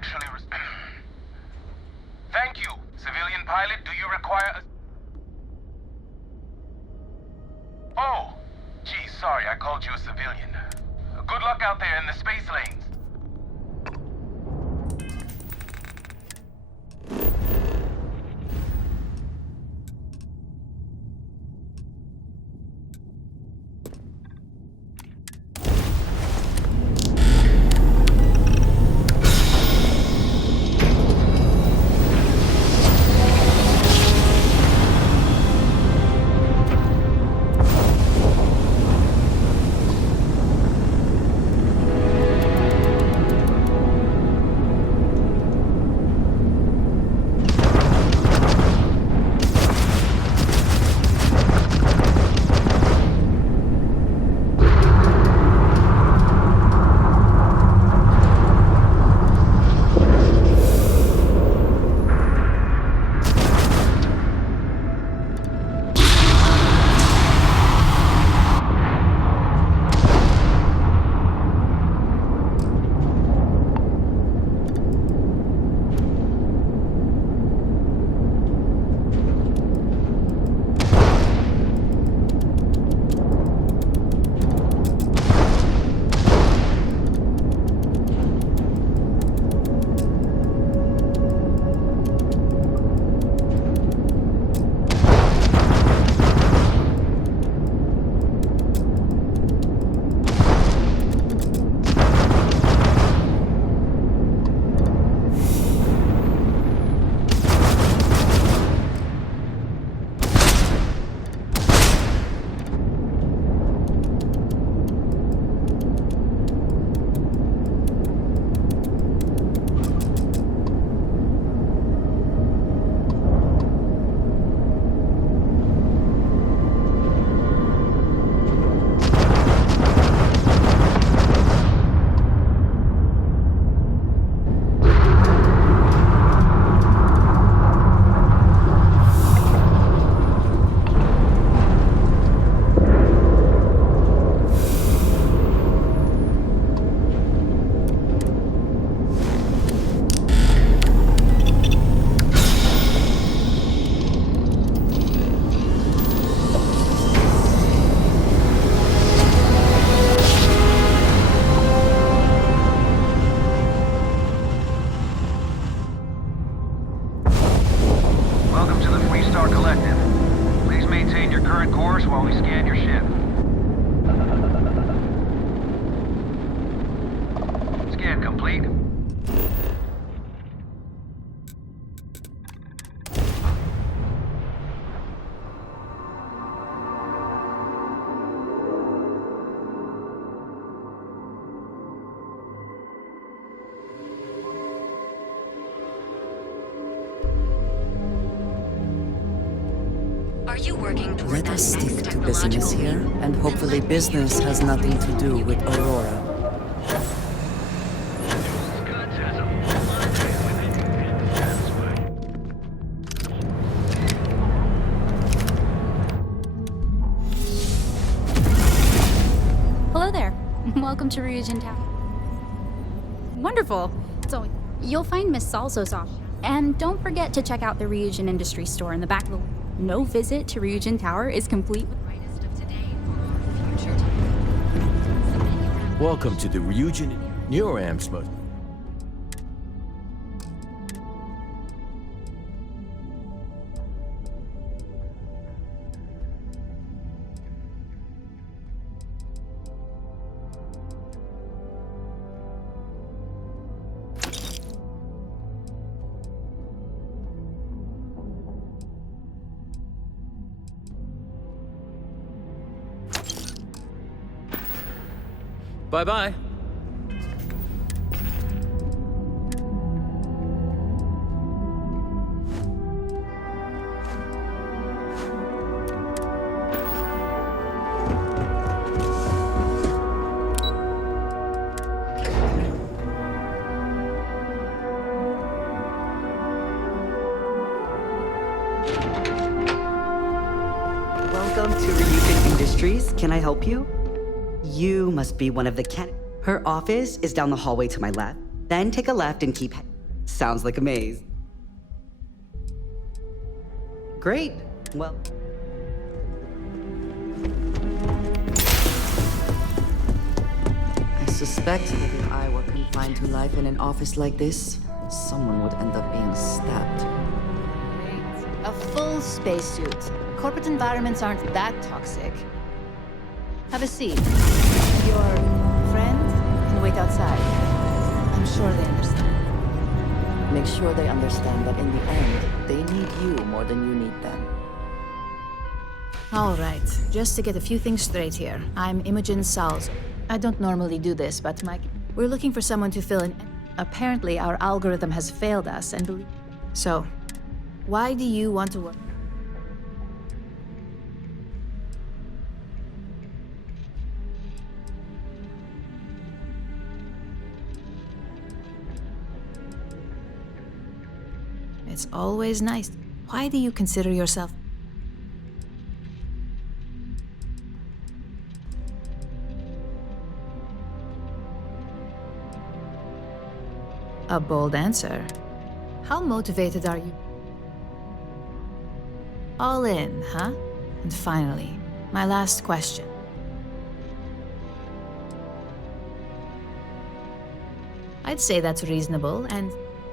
actually... Thank you, civilian pilot. Do you require a... Oh, gee, sorry, I called you a civilian. Good luck out there in the space lanes. Let us stick to business here, and hopefully business has nothing to do with Aurora. Hello there. Welcome to Ryujin Tower. Wonderful. So, you'll find Miss Salso's office. And don't forget to check out the Ryujin Industry Store in the back of the... No visit to Ryujin Tower is complete with the brightest of today for future time. Welcome to the Ryujin Neuroamsmith. Bye-bye. Welcome to Ryujin Industries. Can I help you? You must be one of the Her office is down the hallway to my left. Then take a left and keep heading. Sounds like a maze. Great. Well... I suspect that if I were confined to life in an office like this, someone would end up being stabbed. A full spacesuit. Corporate environments aren't that toxic. Have a seat. Your friend can wait outside. I'm sure they understand. Make sure they understand that in the end, they need you more than you need them. All right, just to get a few things straight here. I'm Imogen Salzo. I don't normally do this, but we're looking for someone to fill in. Apparently, our algorithm has failed us and So, why do you want to work? It's always nice. Why do you consider yourself? A bold answer. How motivated are you? All in, huh? And finally, my last question. I'd say that's reasonable, and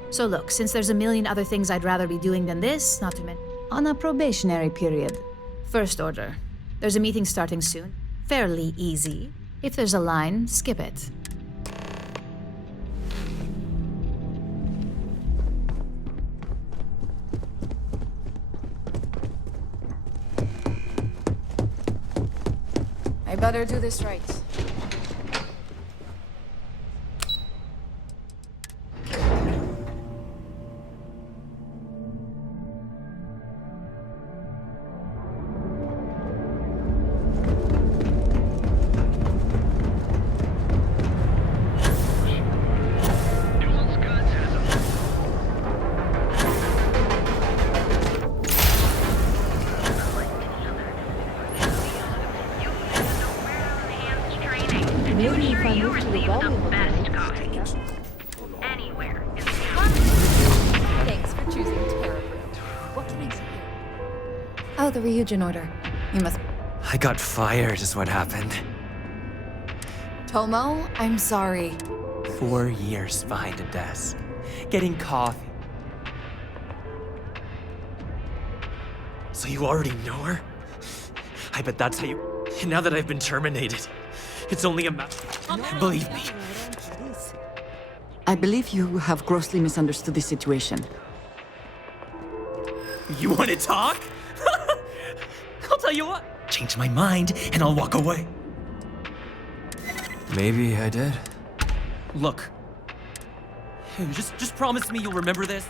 so look, since there's a million other things I'd rather be doing than this, not to mention, on a probationary period. First order. There's a meeting starting soon. Fairly easy. If there's a line, skip it. I better do this right. Maybe if I move to the volume anywhere in the Thanks for choosing Terra. What can I do? Oh, the Ryujin order. You must. I got fired is what happened. Tomo, I'm sorry. 4 years behind a desk, getting coffee. So you already know her? I bet that's how you... And now that I've been terminated, it's only a matter... Believe me. I believe you have grossly misunderstood the situation. You want to talk? I'll tell you what. Change my mind and I'll walk away. Maybe I did. Look. Just promise me you'll remember this.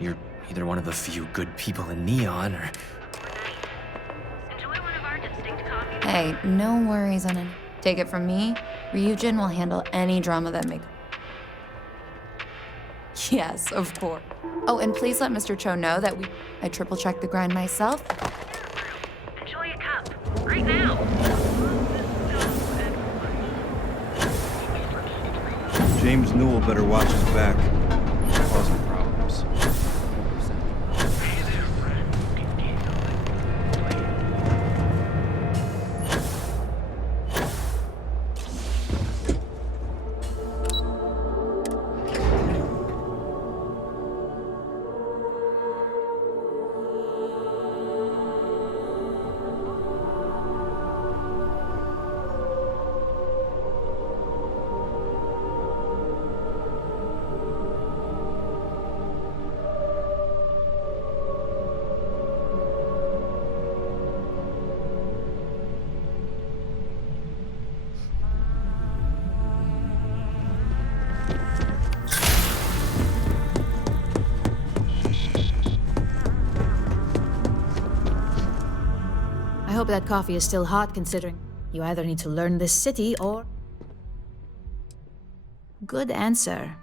You're either one of the few good people in Neon or... Hey, no worries on it. Take it from me, Ryujin will handle any drama that makes... Yes, of course. Oh, and please let Mr. Cho know that I triple-checked the grind myself. Enjoy a cup. Right now. James Newell better watch his back. Causing problems. I hope that coffee is still hot, considering you either need to learn this city or... Good answer.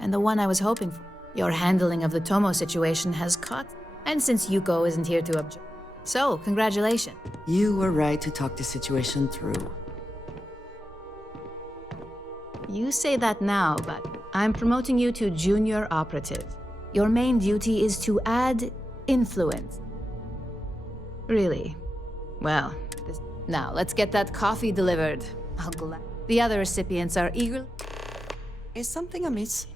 And the one I was hoping for. Your handling of the Tomo situation has caught... And since Yuko isn't here to object... So, congratulations. You were right to talk the situation through. You say that now, but I'm promoting you to junior operative. Your main duty is to add influence. Really? Well, now let's get that coffee delivered. The other recipients are eager. Is something amiss?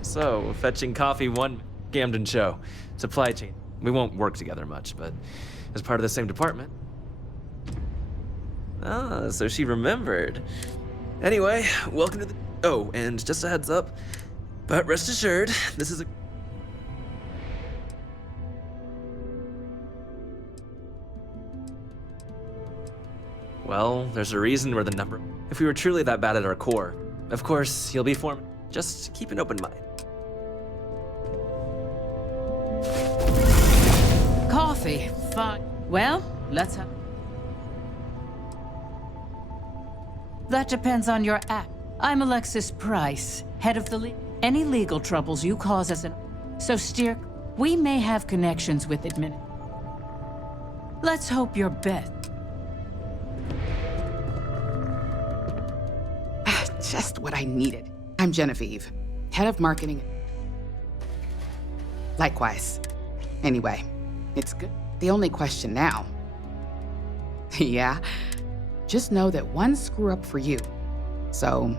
So, fetching coffee one Gamden show. Supply chain. We won't work together much, but as part of the same department. Ah, so she remembered. Anyway, welcome to the... Oh, and just a heads up, but rest assured, this is a... Well, there's a reason we're the number... If we were truly that bad at our core, of course, you'll be formed. Just keep an open mind. Coffee. Fine. Well, let's have... That depends on your act. I'm Alexis Price, head of the any legal troubles you cause as an... So steer... We may have connections with admin. Let's hope you're best. Just what I needed. I'm Genevieve, head of marketing. Likewise. Anyway, it's good. The only question now... Yeah? Just know that one screw up for you. So...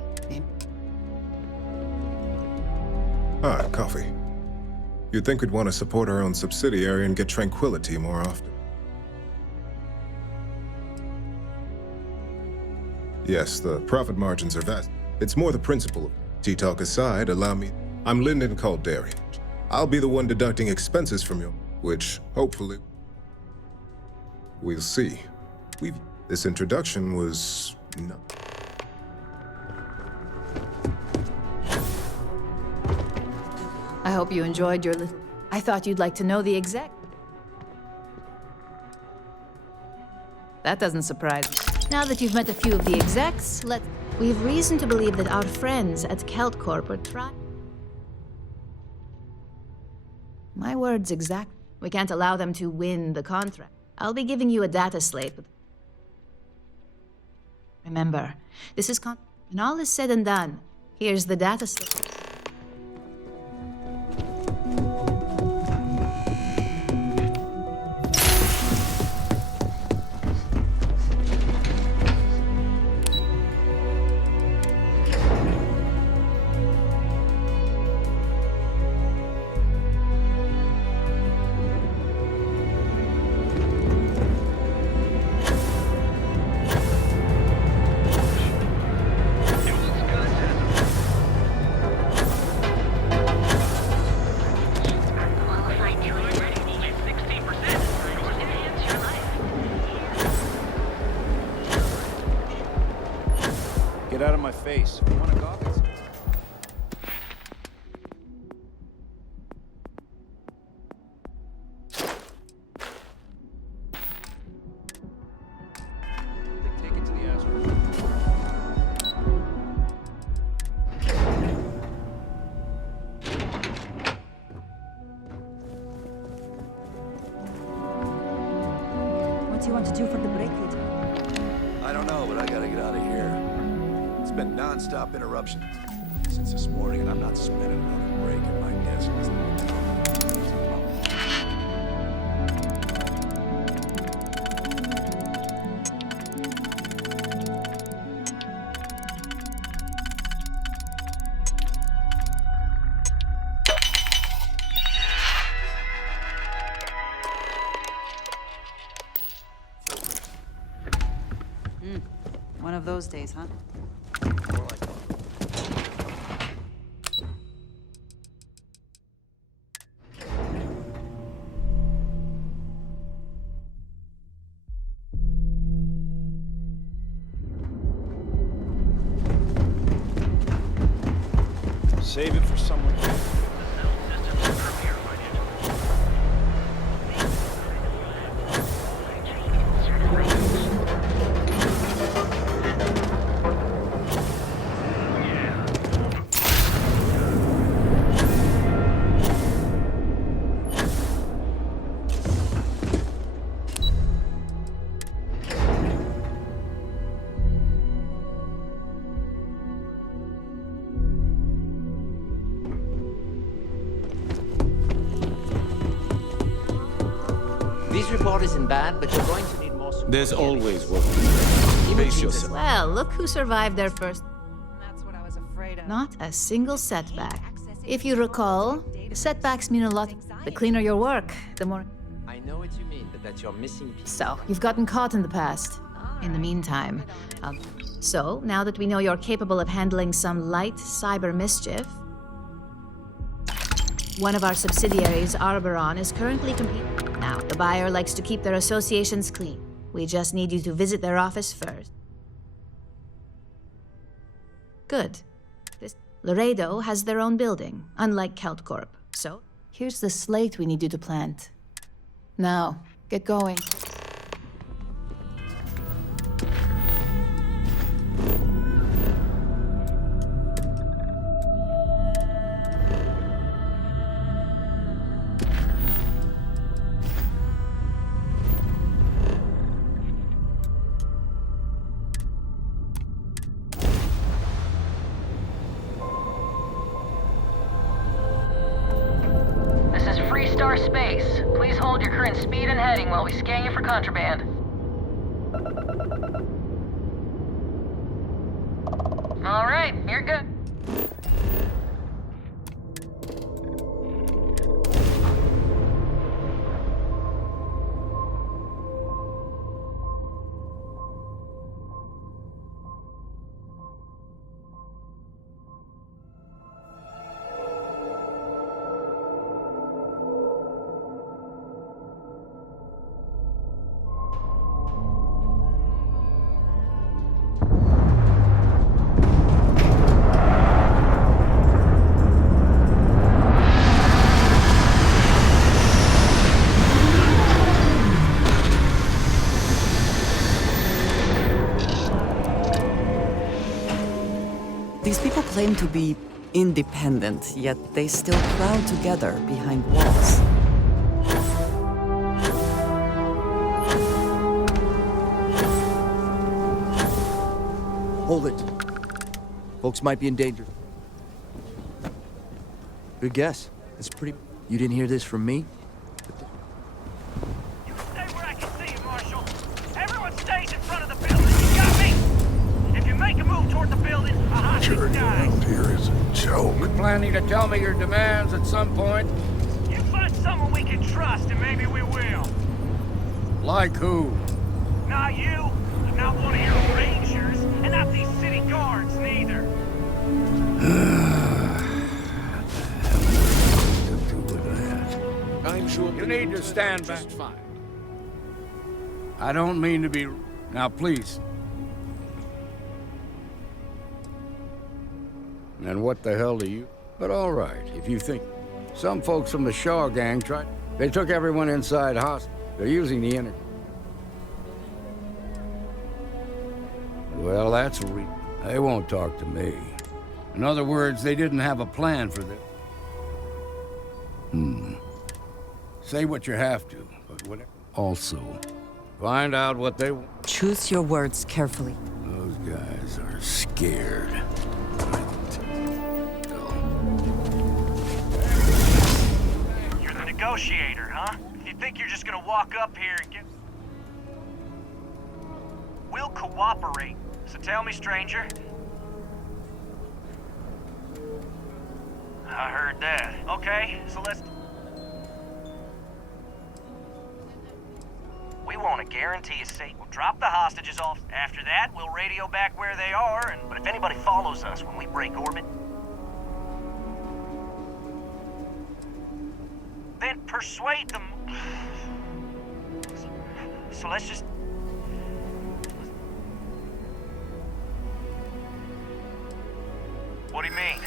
Ah, coffee. You'd think we'd want to support our own subsidiary and get tranquility more often. Yes, the profit margins are vast. It's more the principle. Tea-talk aside, allow me... I'm Lyndon Calderi. I'll be the one deducting expenses from you, which, hopefully... We'll see. This introduction was... no. I hope you enjoyed your little... I thought you'd like to know the exact... That doesn't surprise me. Now that you've met a few of the execs, we've reason to believe that our friends at Kelt Corp are trying... My words exact. We can't allow them to win the contract. I'll be giving you a data slate. Remember, this is when all is said and done, here's the data slate. Get out of my face. You want a coffee? Take it to the astro. What do you want to do for the break, Leader? I don't know, but I gotta get out of here. It's been non-stop interruptions since this morning, and I'm not spending another break at my desk. One of those days, huh? Save it for someone else. This report isn't bad, but you're going to need more support. There's always work. Face yourself. Well, look who survived their first. That's what I was afraid of. Not a single setback. If you recall, setbacks mean a lot. The cleaner your work, the more. I know what you mean, but that's your missing piece. So, you've gotten caught in the past. In the meantime, so now that we know you're capable of handling some light cyber mischief, one of our subsidiaries, Arboron, is currently competing. Now, the buyer likes to keep their associations clean. We just need you to visit their office first. Good. Laredo has their own building, unlike CeltCorp. So, here's the slate we need you to plant. Now, get going. Space. Please hold your current speed and heading while we scan you for contraband. All right, you're good. These people claim to be independent, yet they still crowd together behind walls. Hold it. Folks might be in danger. Good guess. That's pretty... You didn't hear this from me? You stay where I can see you, Marshal. Everyone stays in front of the building. You got me? If you make a move toward the building, a hostage dies. Here is a joke. You planning to tell me your demands at some point? You find someone we can trust, and maybe we will. Like who? Not you, not one of your rangers, and not these city guards, neither. I'm sure you need to stand back. Fine. I don't mean to be... Now, please. And what the hell do you... But all right, if you think... Some folks from the Shaw gang tried... They took everyone inside hostage. They're using the internet. Well, that's They won't talk to me. In other words, they didn't have a plan for this. Say what you have to, but whatever. Also, find out what they want. Choose your words carefully. Those guys are scared. You're the negotiator, huh? You think you're just gonna walk up here and get... We'll cooperate. So tell me, stranger. I heard that. Okay, so let's... We want to guarantee a safe. We'll drop the hostages off. After that, we'll radio back where they are, but if anybody follows us when we break orbit, then persuade them. So let's just... What do you mean?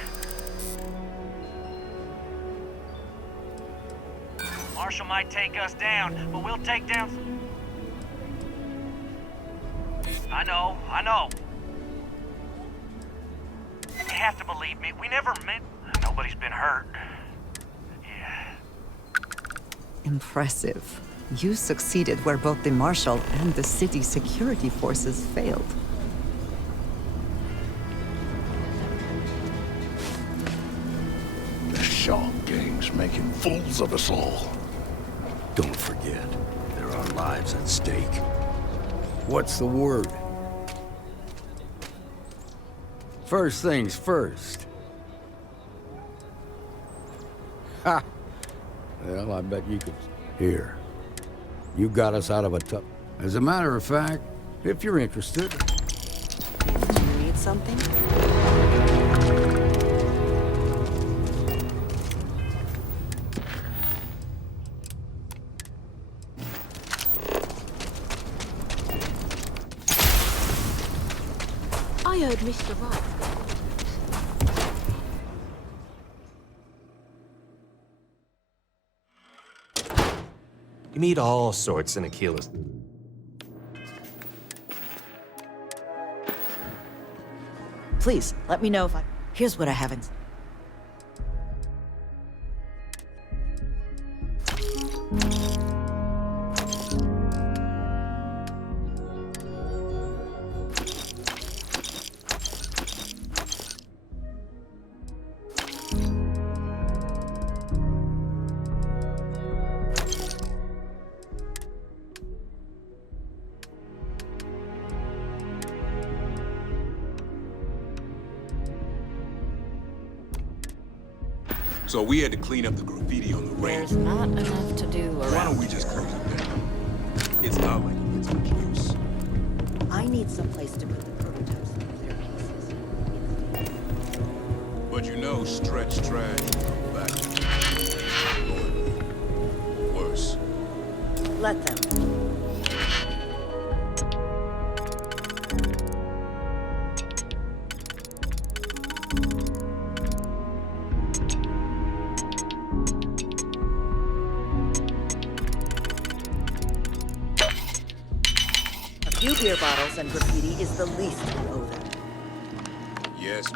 Marshall might take us down, but we'll take down... I know. You have to believe me, we never meant... Nobody's been hurt. Yeah. Impressive. You succeeded where both the Marshal and the city security forces failed. The Shaw gang's making fools of us all. Don't forget, our lives at stake. What's the word? First things first. Ha! Well, I bet you could... Here. You got us out of a tough... As a matter of fact, if you're interested... Do you need something? I heard Mr. Wright. You meet all sorts in Achilles. Please, let me know if I... Here's what I haven't... So we had to clean up the graffiti on the range. There's not enough to do around. Why don't we just close it down? It's not like it gets much use. I need someplace to put the prototypes of their pieces. But you know, stretch trash will come back. Or worse. Let them. A few beer bottles and graffiti is the least we owe them. Yes.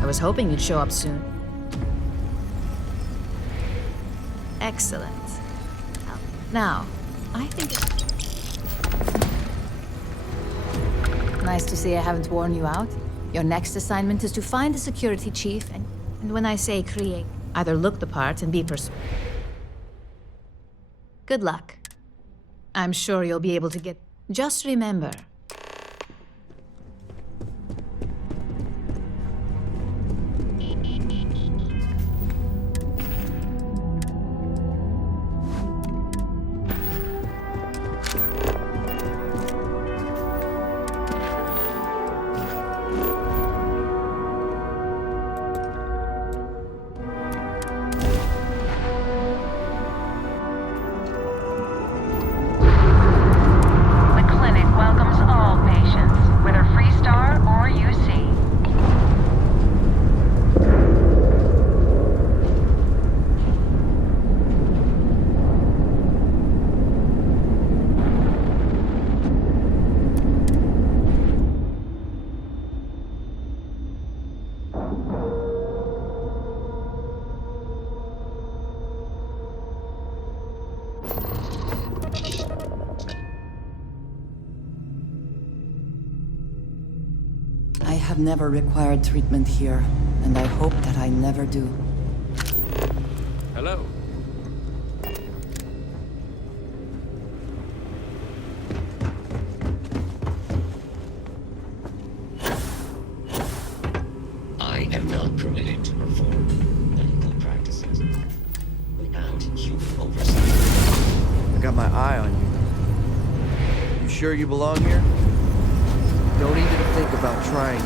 I was hoping you'd show up soon. Excellent. Now, I think nice to see I haven't worn you out. Your next assignment is to find the security chief, and when I say create, either look the part and be persuasive. Good luck. I'm sure you'll be able to get... Just remember, The clinic welcomes have never required treatment here, and I hope that I never do. Hello. I am not permitted to perform medical practices without human oversight. I got my eye on you. You sure you belong here? Don't even think about trying.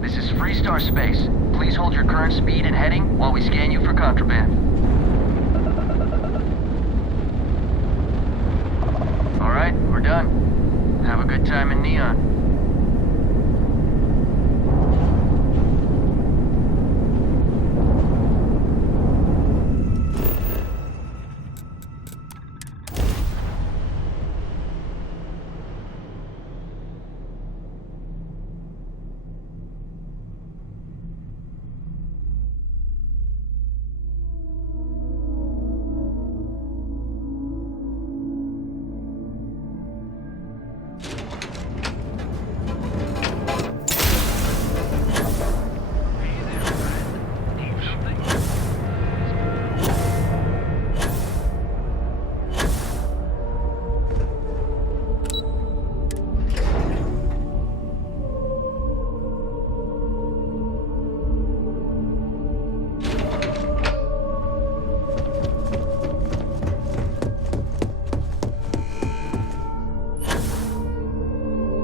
This is Freestar Space. Please hold your current speed and heading while we scan you for contraband. All right, we're done. Have a good time in Neon.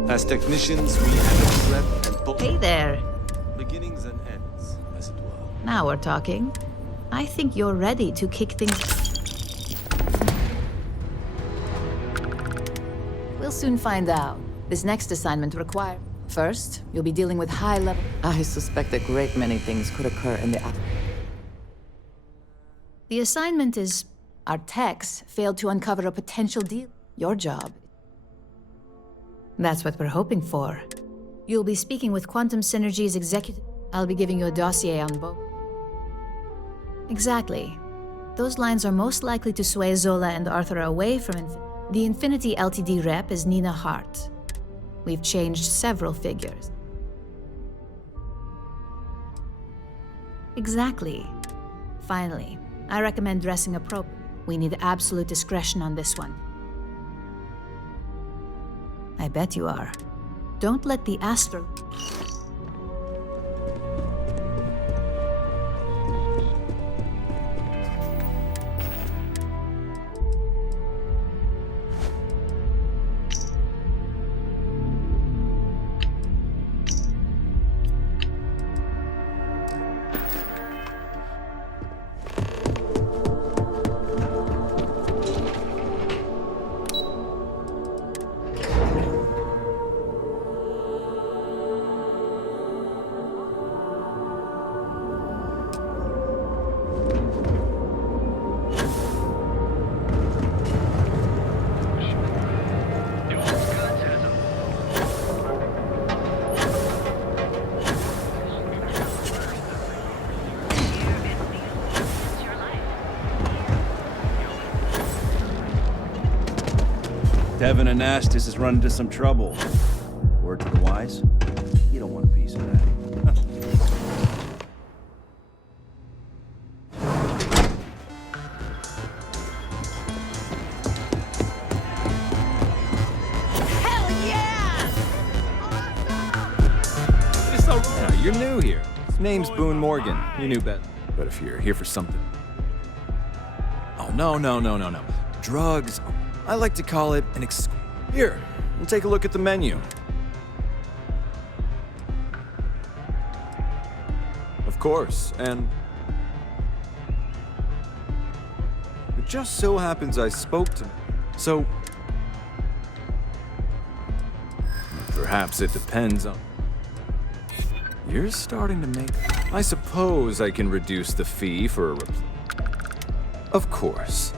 As technicians, we handle threat and Hey there. beginnings and ends, as it were. Now we're talking. I think you're ready to kick things. We'll soon find out. This next assignment requires. First, you'll be dealing with high-level. I suspect a great many things could occur in the The assignment is our techs failed to uncover a potential deal. Your job. That's what we're hoping for. You'll be speaking with Quantum Synergy's executive. I'll be giving you a dossier on both. Exactly. Those lines are most likely to sway Zola and Arthur away from the Infinity Ltd rep is Nina Hart. We've changed several figures. Exactly. Finally, I recommend dressing appropriately. We need absolute discretion on this one. I bet you are. Don't let the astro... Devin and Astis has run into some trouble. Word to the wise? You don't want a piece of that. Now, you're new here. His name's Boone Morgan. You knew better. But if you're here for something... Oh, no. Drugs. I like to call it an Here, and take a look at the menu. Of course, and... It just so happens I spoke to... So... Perhaps it depends on... You're starting to make... I suppose I can reduce the fee for a Of course.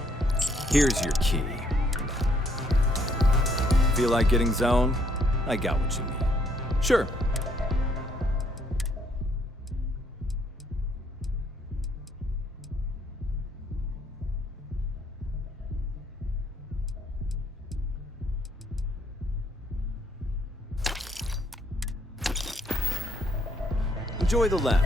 Here's your key. feel like getting zoned, I got what you need. Sure. Enjoy the lounge.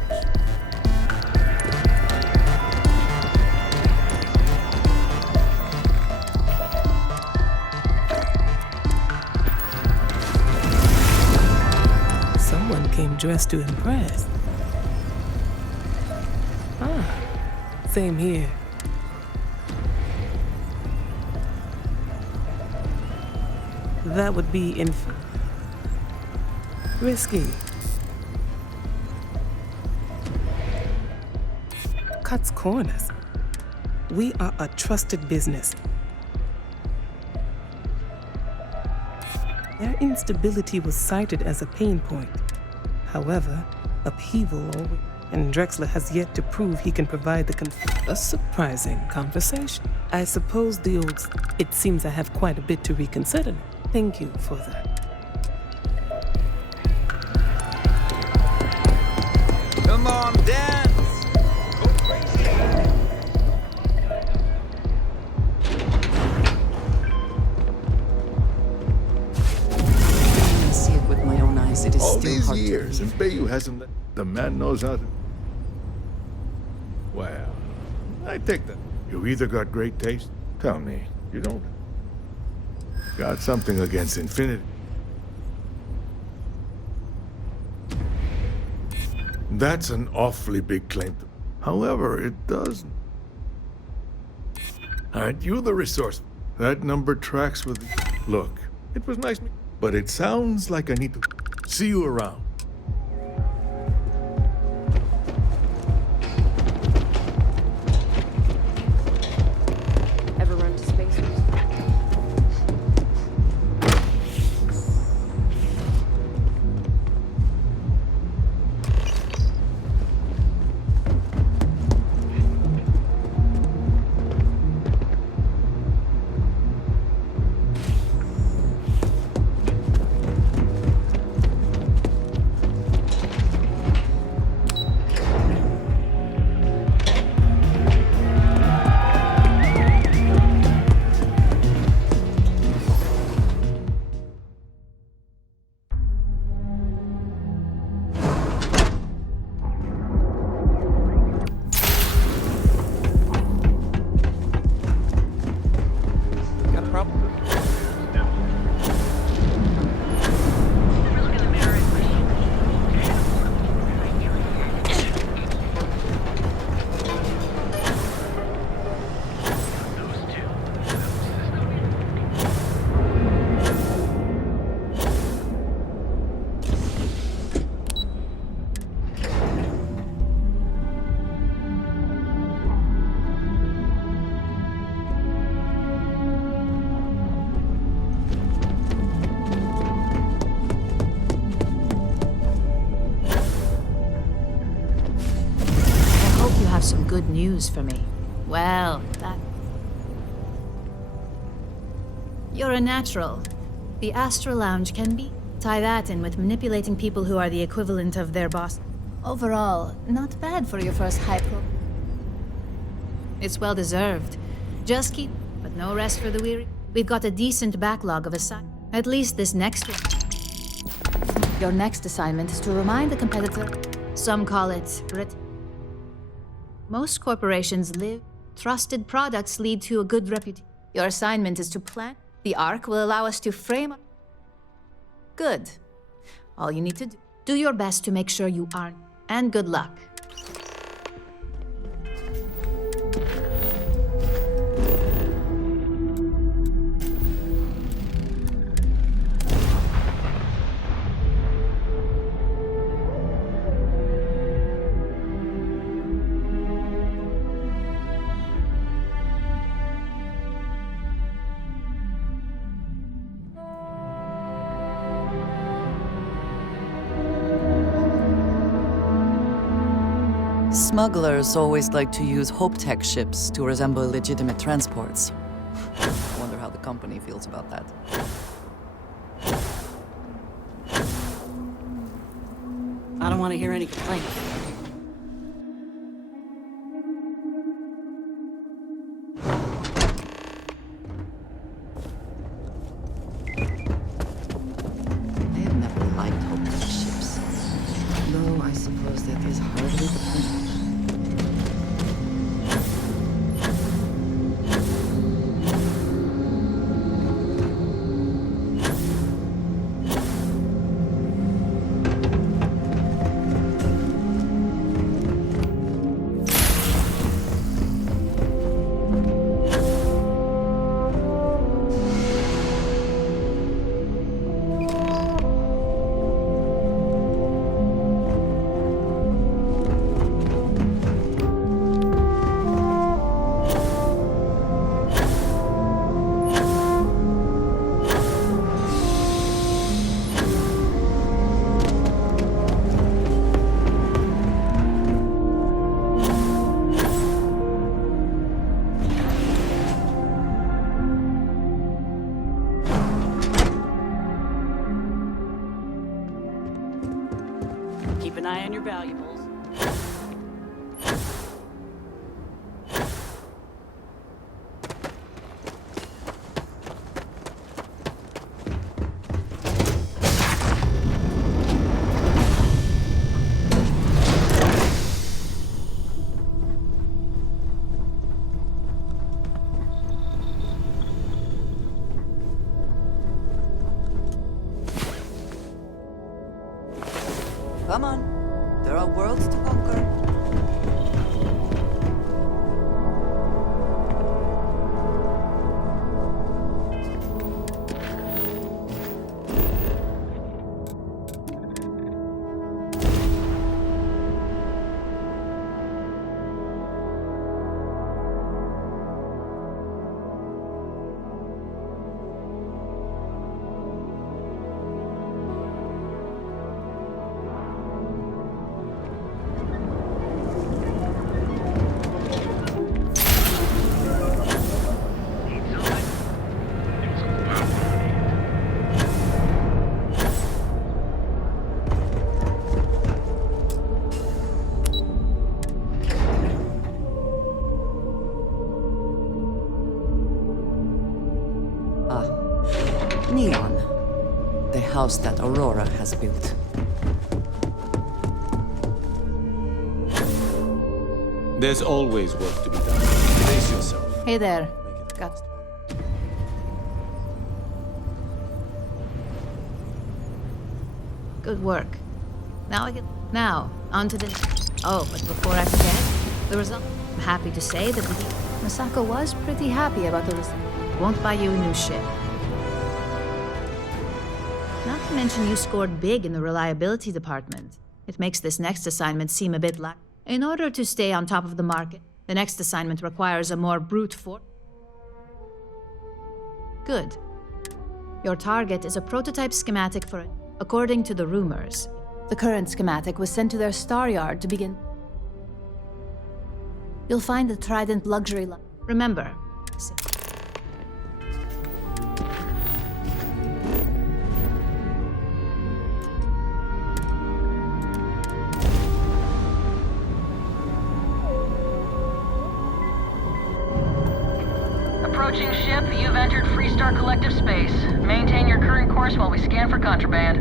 Someone came dressed to impress. Ah, same here. That would be risky. Cuts corners. We are a trusted business. Their instability was cited as a pain point. However, upheaval always, and Drexler has yet to prove he can provide a surprising conversation. I suppose it seems I have quite a bit to reconsider. Thank you for that. Come on, dance! Go crazy! I see it with my own eyes. It is All still these hard years, to and Bayou hasn't let... The man knows how to... Well, I take that. You either got great taste, tell me, you don't. Got something against infinity. That's an awfully big claim to... However, it doesn't. Aren't you the resource? That number tracks with... Look, it was nice, but it sounds like I need to see you around. Ever run to Spacers? Some good news for me. Well, you're a natural. The Astral Lounge can be. Tie that in with manipulating people who are the equivalent of their boss. Overall, not bad for your first high pro. It's well deserved. Just keep, but no rest for the weary. We've got a decent backlog of assignments. At least this next one. Your next assignment is to remind the competitor. Some call it Brit. Most corporations live. Trusted products lead to a good reputation. Your assignment is to plan. The arc will allow us to frame. Good. All you need to do your best to make sure you aren't. And good luck. Smugglers always like to use Hope-Tech ships to resemble legitimate transports. Wonder how the company feels about that. I don't want to hear any complaints. I have never liked hopeless ships. Though I suppose that is hardly the point. Keep an eye on your valuables. Come on. There are worlds to conquer. Neon. The house that Aurora has built. There's always work to be done. Brace yourself. Hey there. Got. Good work. Now, on to the... Oh, but before I forget, the result... I'm happy to say that Masako was pretty happy about the result. Won't buy you a new ship. Not to mention you scored big in the reliability department. It makes this next assignment seem a bit like... In order to stay on top of the market, the next assignment requires a more brute force. Good. Your target is a prototype schematic for it. According to the rumors, the current schematic was sent to their star yard to begin. You'll find the Trident luxury line. Remember, Approaching ship, you've entered Freestar Collective space. Maintain your current course while we scan for contraband.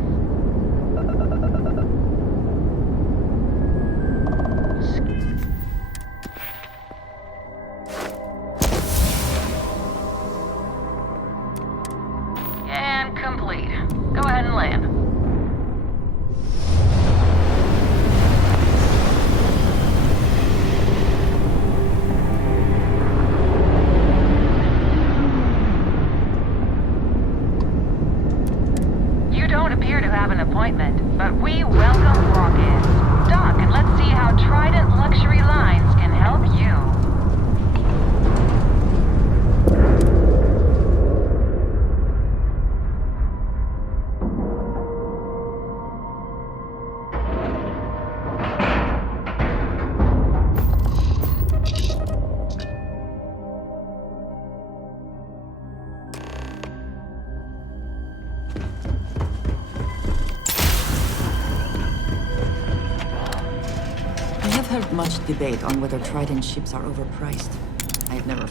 And complete. Go ahead and land. Appear to have an appointment, but we welcome walk-ins. Dock, and let's see how Trident Luxury Lines can help you. heard much debate on whether Trident ships are overpriced. I have never...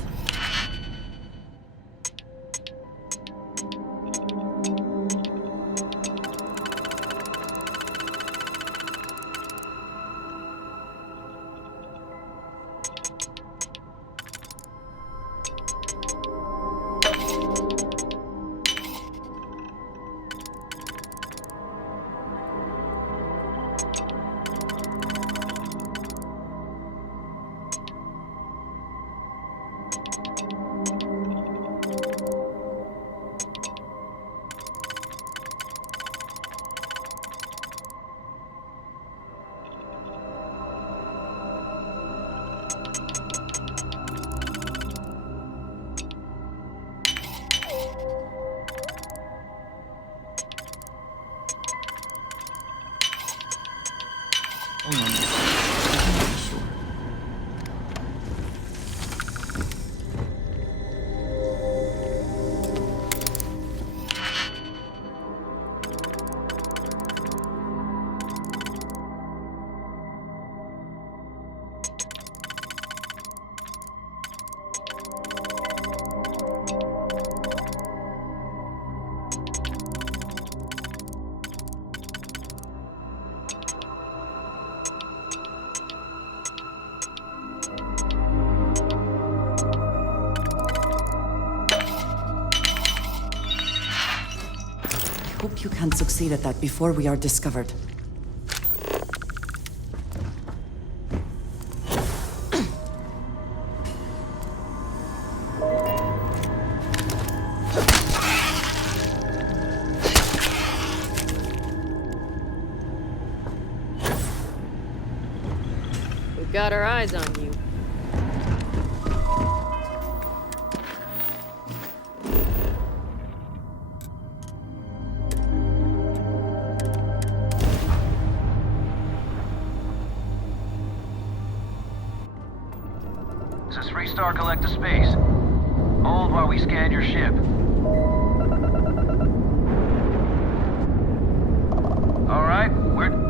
Hope you can succeed at that before we are discovered. We've got our eyes on you. This is Freestar Collector Space. Hold while we scan your ship. All right, we're...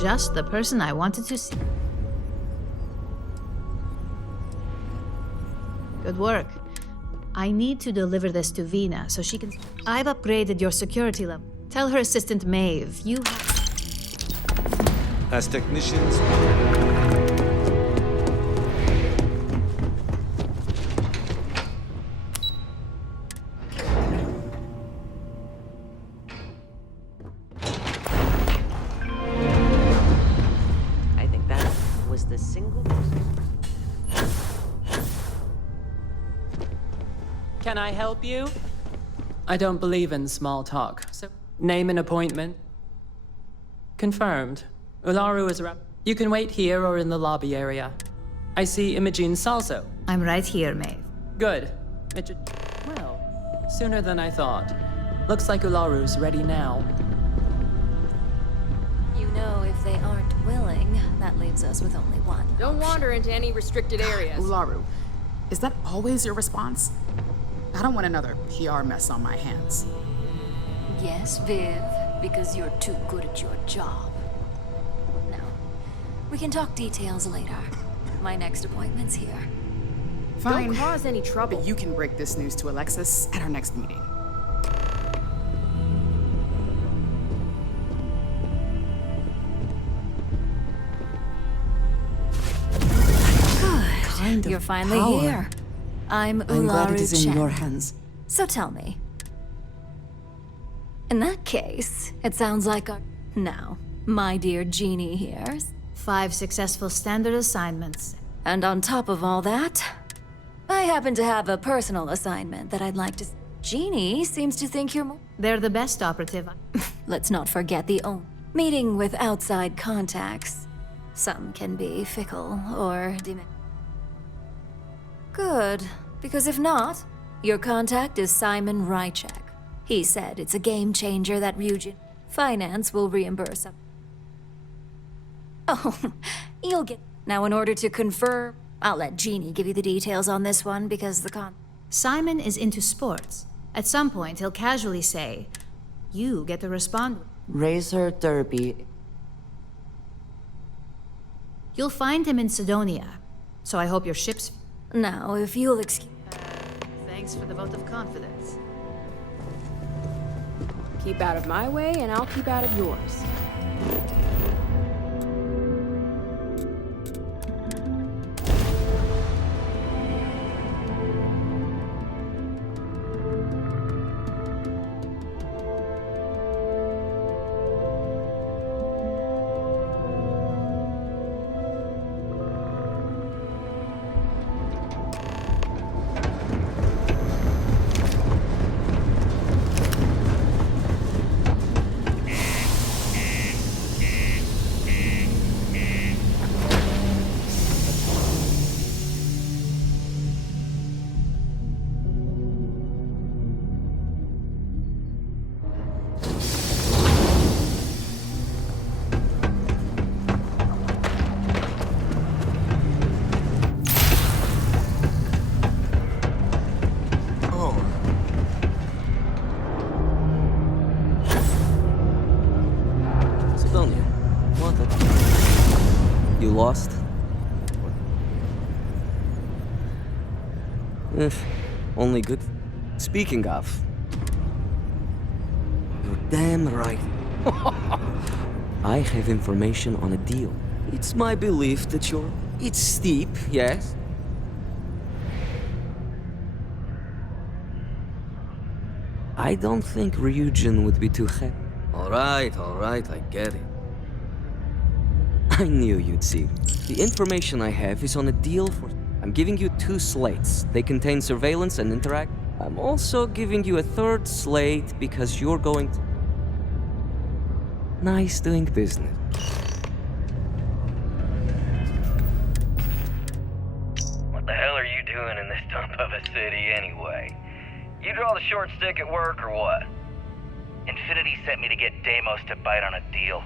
Just the person I wanted to see. Good work. I need to deliver this to Vina so she can... I've upgraded your security level. Tell her assistant Maeve, you have... As technicians, I think that was the single... Can I help you? I don't believe in small talk, so name an appointment. Confirmed. Ularu is around. You can wait here or in the lobby area. I see Imogene Salso. I'm right here, Maeve. Good. Well, sooner than I thought. Looks like Ularu's ready now. You know, if they aren't willing, that leaves us with only one. Don't wander into any restricted areas. Ularu, is that always your response? I don't want another PR mess on my hands. Yes, Viv, because you're too good at your job. Now, we can talk details later. My next appointment's here. Fine. Don't cause any trouble. But you can break this news to Alexis at our next meeting. of You're finally power. here. I'm I'm glad it Ularu is in Chen. your hands. So tell me. In that case, it sounds like a... Now, my dear Genie here. 5 successful standard assignments. And on top of all that, I happen to have a personal assignment that I'd like to... Genie seems to think you're more... They're the best operative. Let's not forget the meeting with outside contacts. Some can be fickle or Good, because if not, your contact is Simon Rychek. He said it's a game changer that Ryujin Finance will reimburse him. Oh, you'll get... Now, in order to confirm, I'll let Genie give you the details on this one because the Simon is into sports. At some point, he'll casually say, you get to respond. Razor Derby. You'll find him in Sidonia, so I hope your ship's... Now, if you'll excuse... Thanks for the vote of confidence. Keep out of my way, and I'll keep out of yours. You lost? Only good. Speaking of, you're damn right. I have information on a deal. It's my belief that you're... It's steep, yes? I don't think Ryujin would be too happy. All right, I get it. I knew you'd see. The information I have is on a deal for... I'm giving you 2 slates. They contain surveillance and interact. I'm also giving you a 3rd slate because you're going to... Nice doing business. What the hell are you doing in this dump of a city anyway? You draw the short stick at work or what? Infinity sent me to get Deimos to bite on a deal.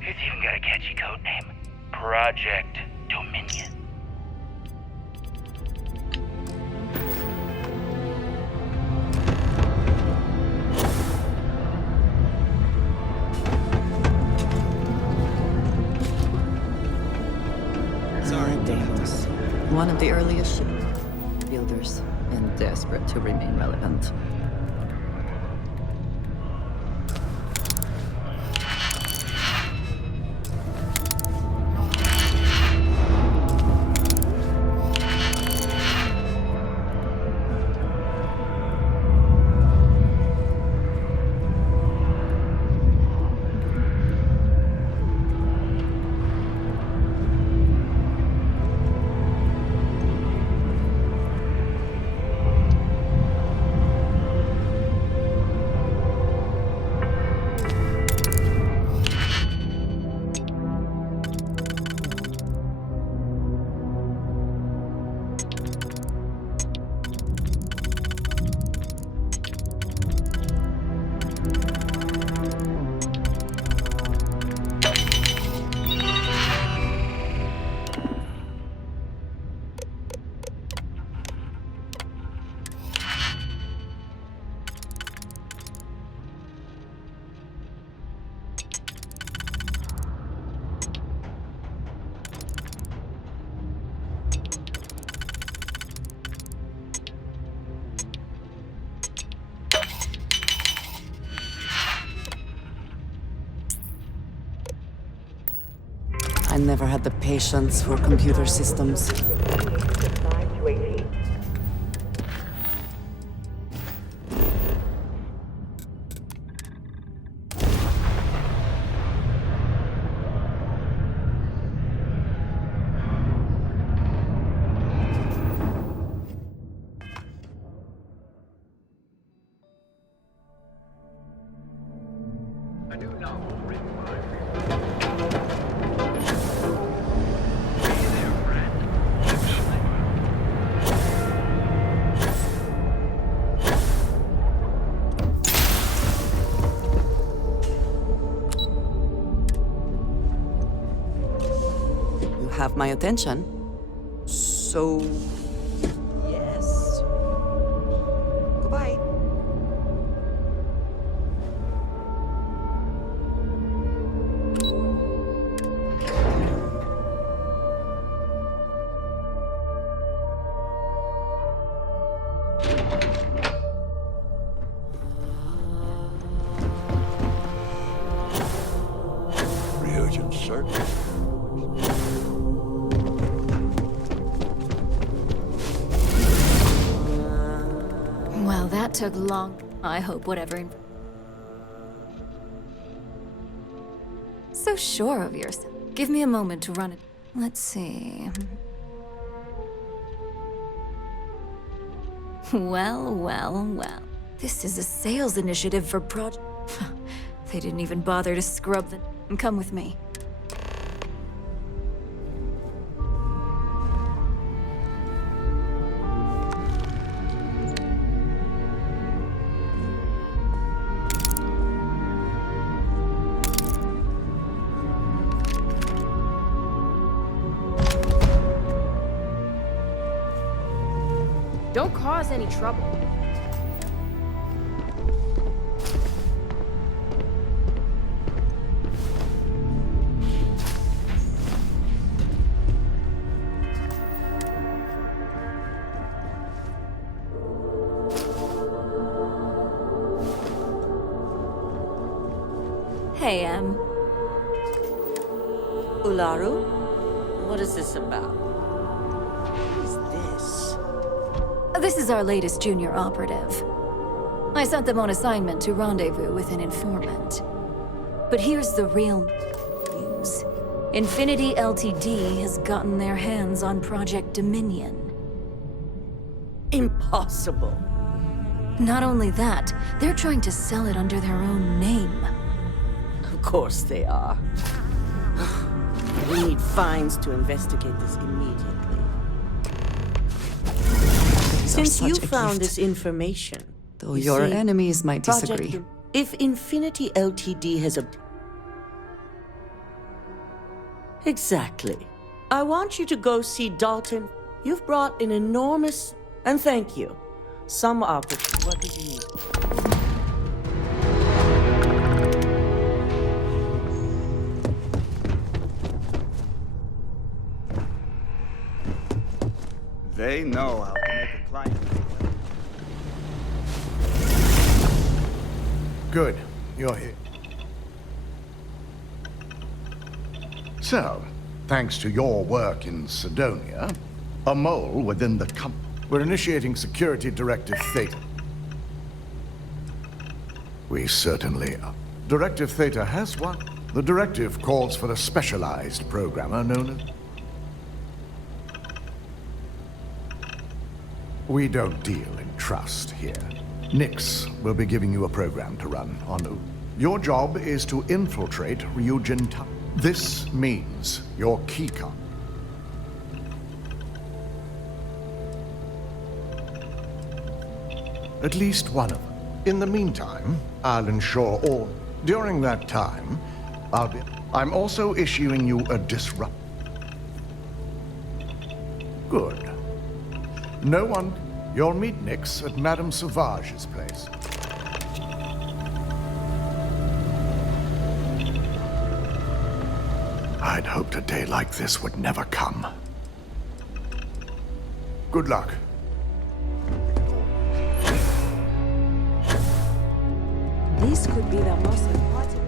It's even got a catchy code name. Project Dominion. Sorry, Deimos. One of the earliest ship builders, and desperate to remain relevant. I never had the patience for computer systems. You have my attention. So, yes. Goodbye. Reagent certain. Well, that took long. I hope whatever. So sure of yourself. Give me a moment to run it. Let's see. Well. This is a sales initiative for project. They didn't even bother to scrub the. Come with me. Don't cause any trouble. Hey, Ularu? What is this about? What is this? This is our latest junior operative. I sent them on assignment to rendezvous with an informant. But here's the real news. Infinity Ltd. has gotten their hands on Project Dominion. Impossible. Not only that, they're trying to sell it under their own name. Of course they are. We need fines to investigate this immediately. Since you found this information, Though your enemies might disagree. If Infinity Ltd. has a... Exactly. I want you to go see Dalton. You've brought an enormous... And thank you. Some opportunity. What did you need? They know how to make a client. Good. You're here. So, thanks to your work in Sidonia, a mole within the company. We're initiating Security Directive Theta. We certainly are. Directive Theta has one. The directive calls for a specialized programmer known as... We don't deal in trust here. Nix will be giving you a program to run on U. Your job is to infiltrate Ryujin Tower. This means your keycard. At least one of them. In the meantime, I'll ensure all... During that time, I'm also issuing you a disrupt... Good. No one... You'll meet Nix at Madame Sauvage's place. I'd hoped a day like this would never come. Good luck. This could be the most important.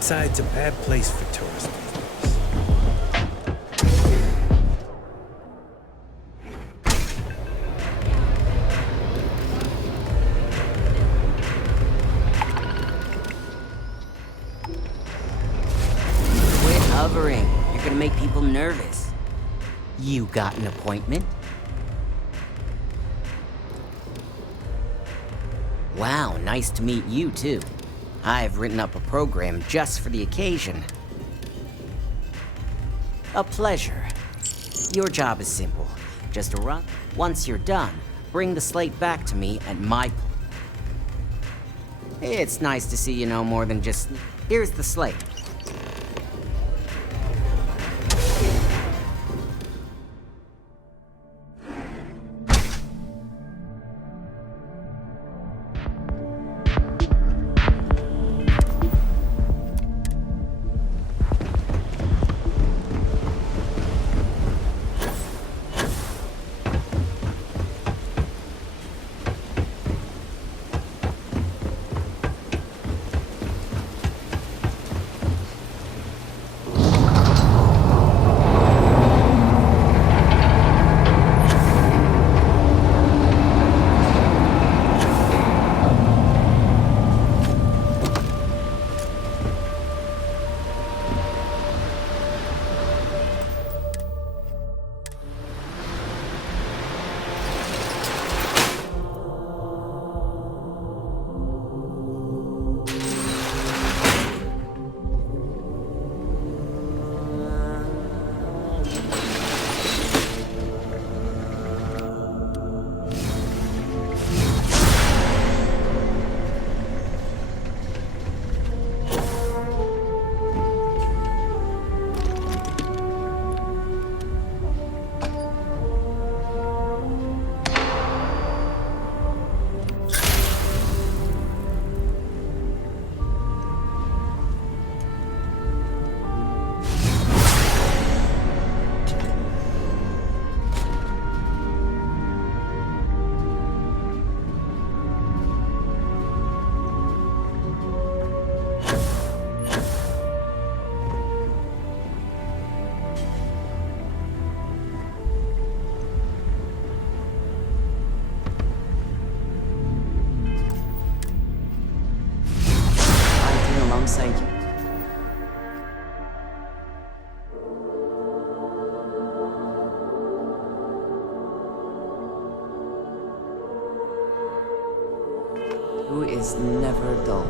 Outside's a bad place for tourists. Quit hovering. You're gonna make people nervous. You got an appointment? Wow, nice to meet you too. I've written up a program just for the occasion. A pleasure. Your job is simple. Just run. Once you're done, bring the slate back to me at my place. It's nice to see you know more than just... Here's the slate. Alongside you. Who is never dull.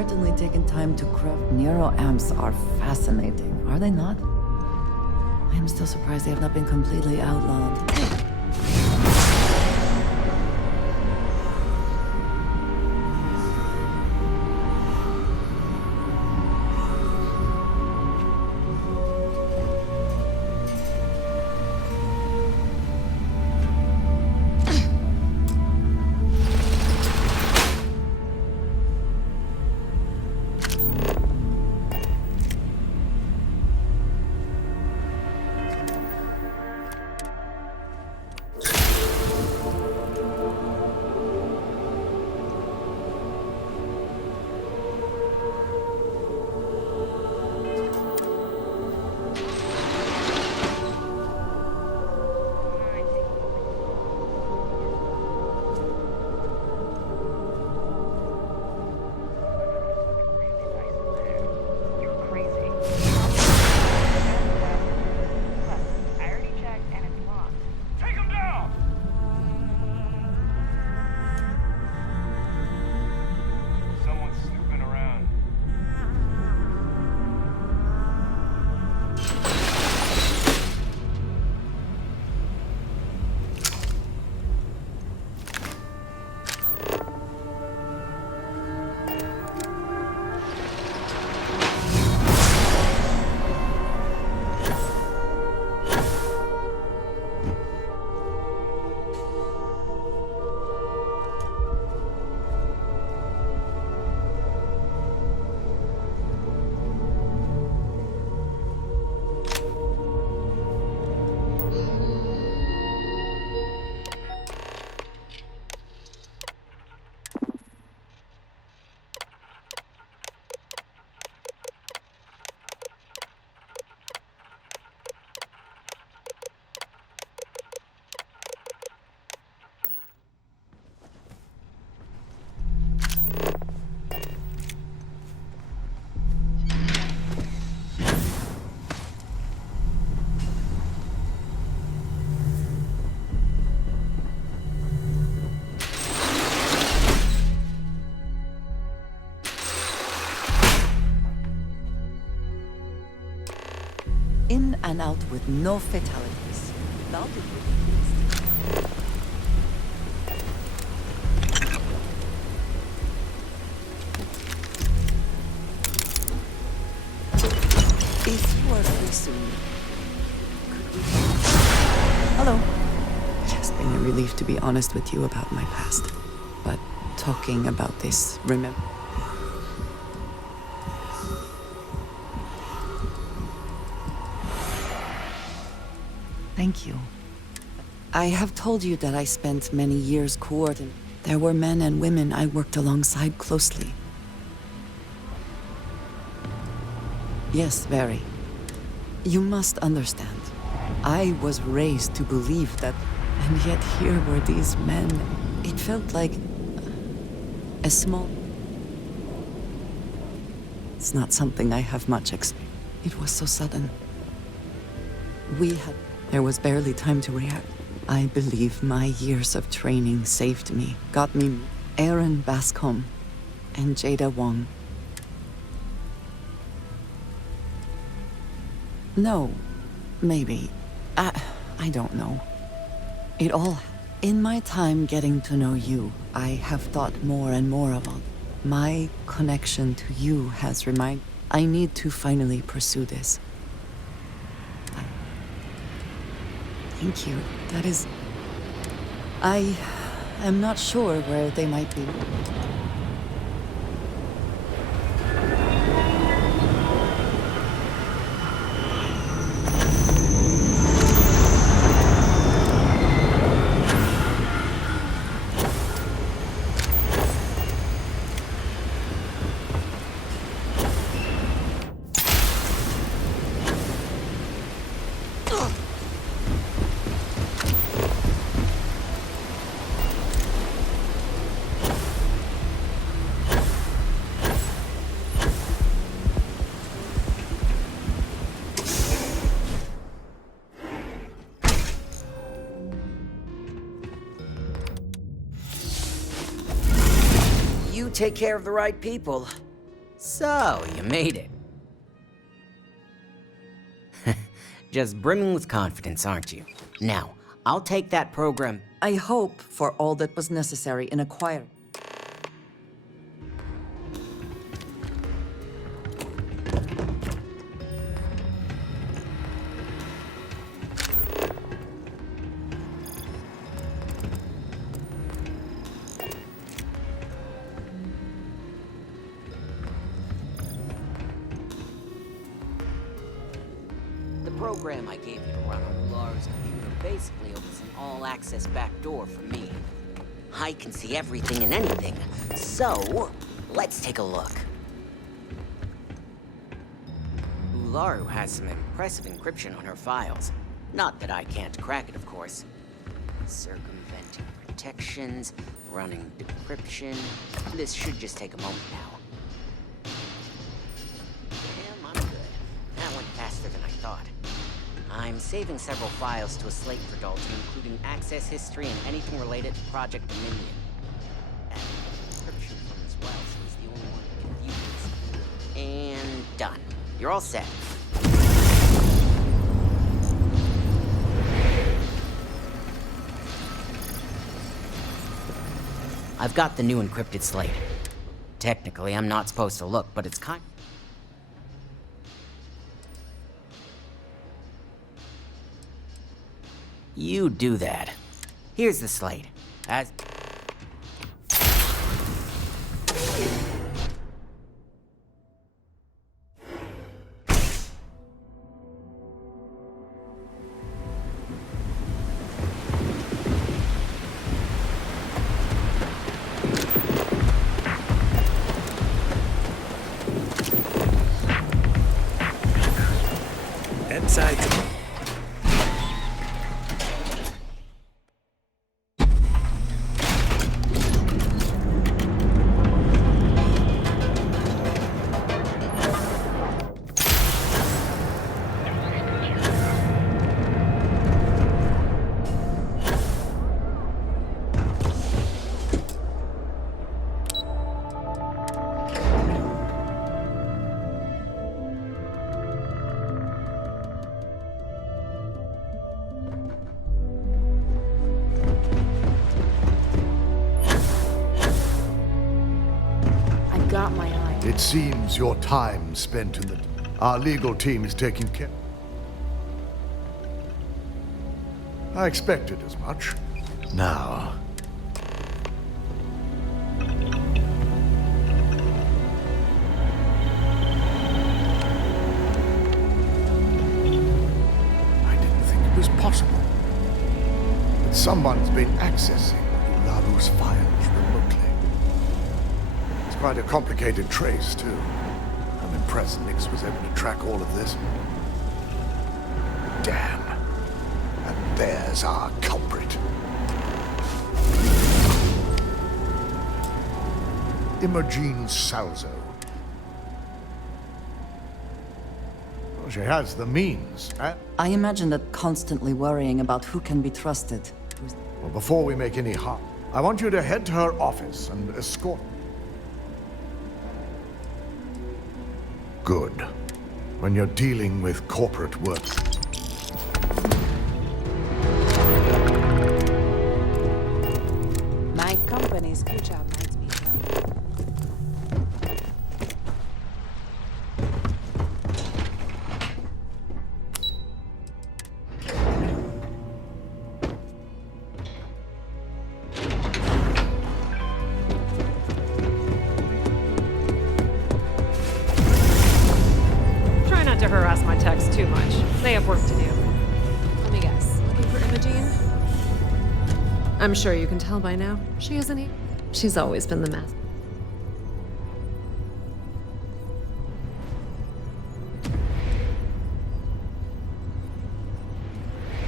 certainly taken time to craft. Neuroamps are fascinating, are they not? I am still surprised they have not been completely outlawed. In and out with no fatalities. Now did we If you are free soon, could we... Hello. It has been a relief to be honest with you about my past. But talking about this, remember... Thank you. I have told you that I spent many years coordinating. There were men and women I worked alongside closely. Yes, very. You must understand. I was raised to believe that, and yet here were these men. It felt like a small... It's not something I have much experience. It was so sudden. There was barely time to react. I believe my years of training saved me, got me Aaron Bascom and Jada Wong. No, maybe. I don't know. It all... In my time getting to know you, I have thought more and more about my connection to you has reminded... I need to finally pursue this. Thank you. That is... I am not sure where they might be. You take care of the right people. So, you made it. Just brimming with confidence, aren't you? Now, I'll take that program. I hope for all that was necessary in acquiring. The program I gave you to run on Ularu's computer basically opens an all-access backdoor for me. I can see everything and anything, so let's take a look. Ularu has some impressive encryption on her files. Not that I can't crack it, of course. Circumventing protections, running decryption. This should just take a moment now. Damn, I'm good. That went faster than I thought. I'm saving several files to a slate for Dalton, including access history and anything related to Project Dominion. And encryption from as well, so he's the only one who can view this. And done. You're all set. I've got the new encrypted slate. Technically, I'm not supposed to look, but it's kind. You do that. Here's the slate. As... Inside. Got my eye. It seems your time spent in the... Our legal team is taking care... I expected as much. Now... I didn't think it was possible. But someone's been accessing Ularu's files remotely. Quite a complicated trace, too. I'm impressed Nix was able to track all of this. Damn. And there's our culprit. Imogen Salzo. Well, she has the means, eh? I imagine that constantly worrying about who can be trusted. Well, before we make any harm, I want you to head to her office and escort... Good. When you're dealing with corporate work. My company's future might be to harass my techs too much. They have work to do. Let me guess. Looking for Imogen? I'm sure you can tell by now. She isn't. She's always been the mess.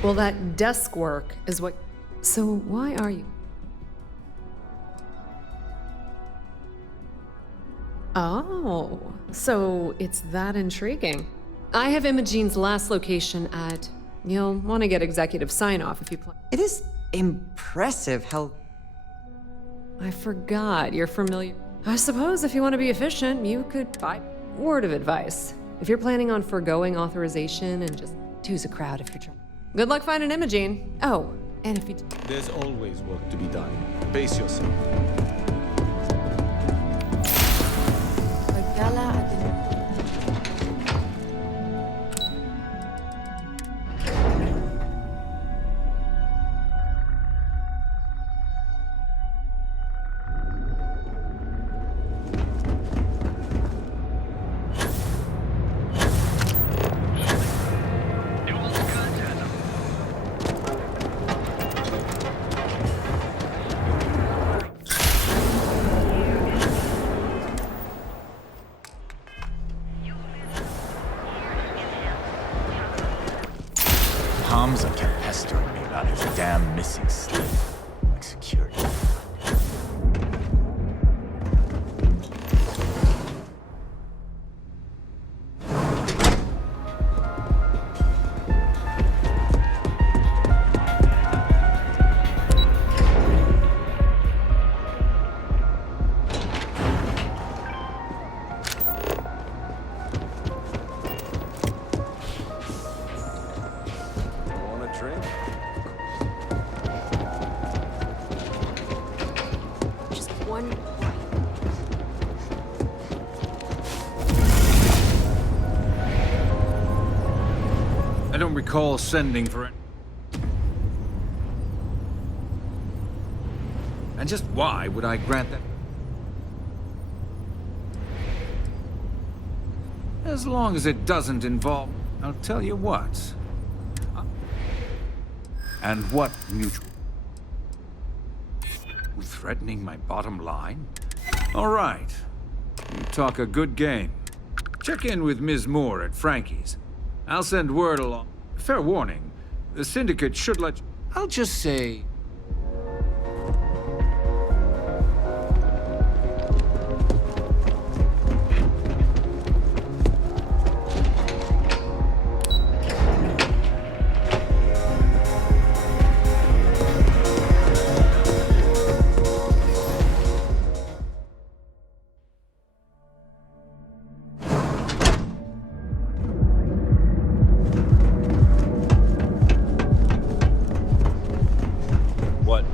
Well, that desk work is what... So why are you... Oh, so it's that intriguing. I have Imogen's last location at... You'll want to get executive sign-off if you plan. It is impressive how... I forgot you're familiar... I suppose if you want to be efficient, you could buy word of advice. If you're planning on foregoing authorization and just choose a crowd if you're trying. Good luck finding Imogene. Oh, and if you... There's always work to be done. Pace yourself. Hamza kept pestering me about his damn missing slave. Like security. Want a drink? Just one... I don't recall sending for it. And just why would I grant that? As long as it doesn't involve... I'll tell you what. And what mutual? Threatening my bottom line? All right. You talk a good game. Check in with Ms. Moore at Frankie's. I'll send word along. Fair warning. The Syndicate should let you... I'll just say... What?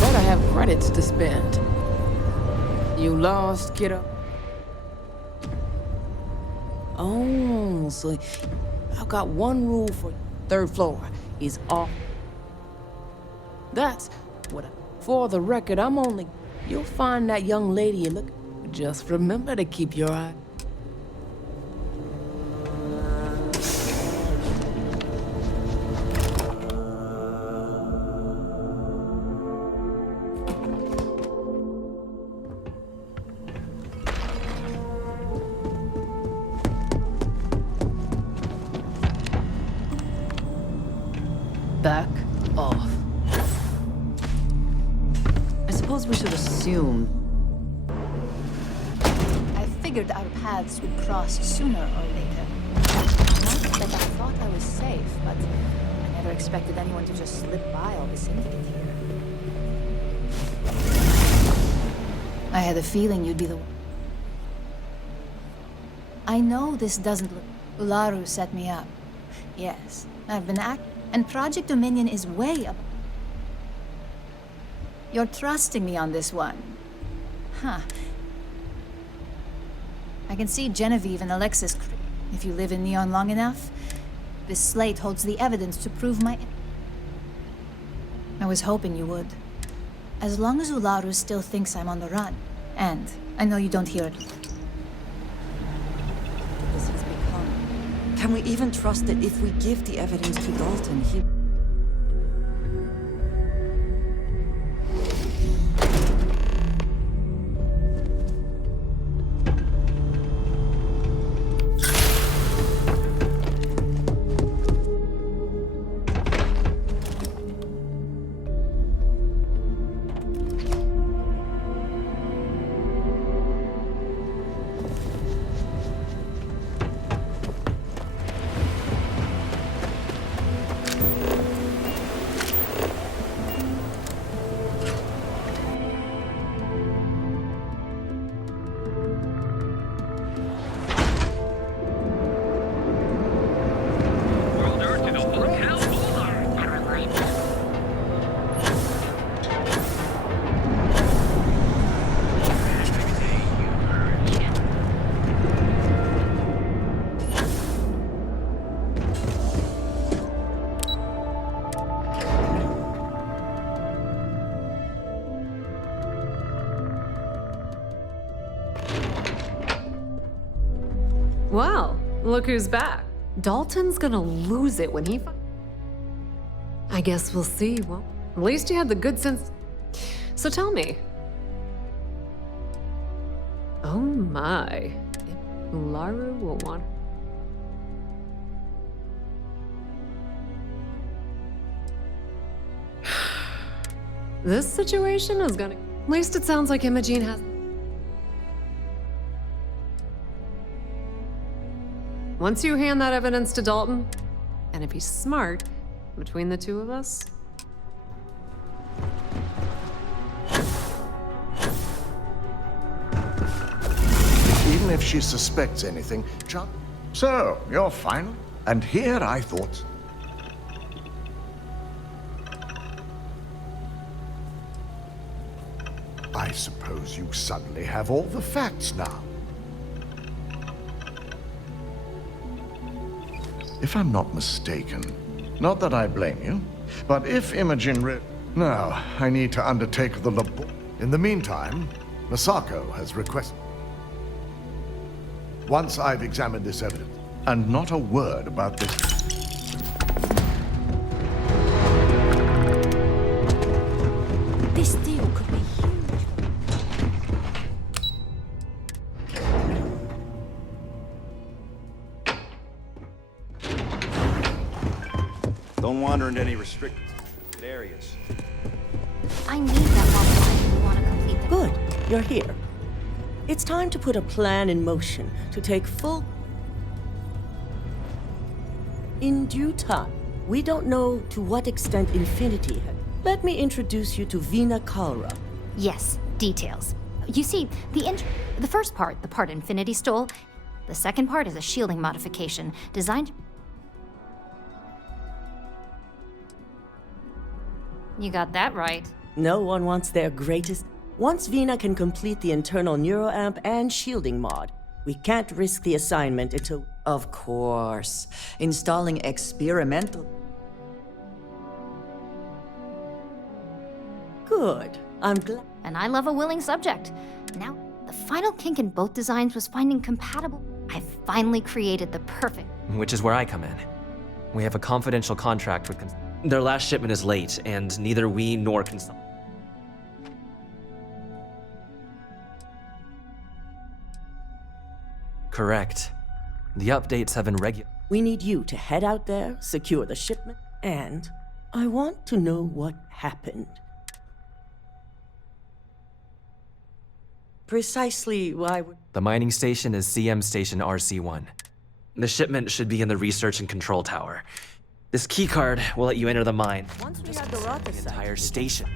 But I have credits to spend. You lost, kiddo? Oh, so I've got one rule for third floor is off. That's what for the record, I'm only... You'll find that young lady you look... Just remember to keep your eye... Back off. I suppose we should assume. I figured our paths would cross sooner or later. Not that I thought I was safe, but I never expected anyone to just slip by all the Syndicate here. I had a feeling you'd be the one. I know this doesn't look... Ularu set me up. Yes, I've been and Project Dominion is way up. You're trusting me on this one. Huh. I can see Genevieve and Alexis if you live in Neon long enough. This slate holds the evidence to prove my... I was hoping you would. As long as Ularu still thinks I'm on the run. And I know you don't hear it. This has become. Can we even trust that if we give the evidence to Dalton, he... Well, look who's back. Dalton's gonna lose it when he I guess we'll see. Well, at least you had the good sense. So tell me. Oh my. Laru will want... This situation is gonna... At least it sounds like Imogene has... Once you hand that evidence to Dalton, and if he's smart, between the two of us... Even if she suspects anything, John... So, you're final? And here I thought... I suppose you suddenly have all the facts now. If I'm not mistaken, not that I blame you, but if Imogen Now, I need to undertake the lab... In the meantime, Masako has requested... Once I've examined this evidence, and not a word about this... This deal could be huge. Don't wander into any restricted areas. I need that while we want to complete the... Good, you're here. It's time to put a plan in motion to take full... In due time. We don't know to what extent Infinity had... Let me introduce you to Vina Kalra. Yes, details. You see, the first part, the part Infinity stole, the second part is a shielding modification designed... You got that right. No one wants their greatest... Once Vina can complete the internal neuroamp and shielding mod, we can't risk the assignment until... Of course. Installing experimental... Good. I'm glad... And I love a willing subject. Now, the final kink in both designs was finding compatible... I've finally created the perfect... Which is where I come in. We have a confidential contract with... Their last shipment is late, and neither we nor consult... Correct. The updates have been regular. We need you to head out there, secure the shipment, and I want to know what happened. Precisely why... The mining station is CM Station RC1. The shipment should be in the research and control tower. This keycard will let you enter the mine. Once we have the rocket entire station.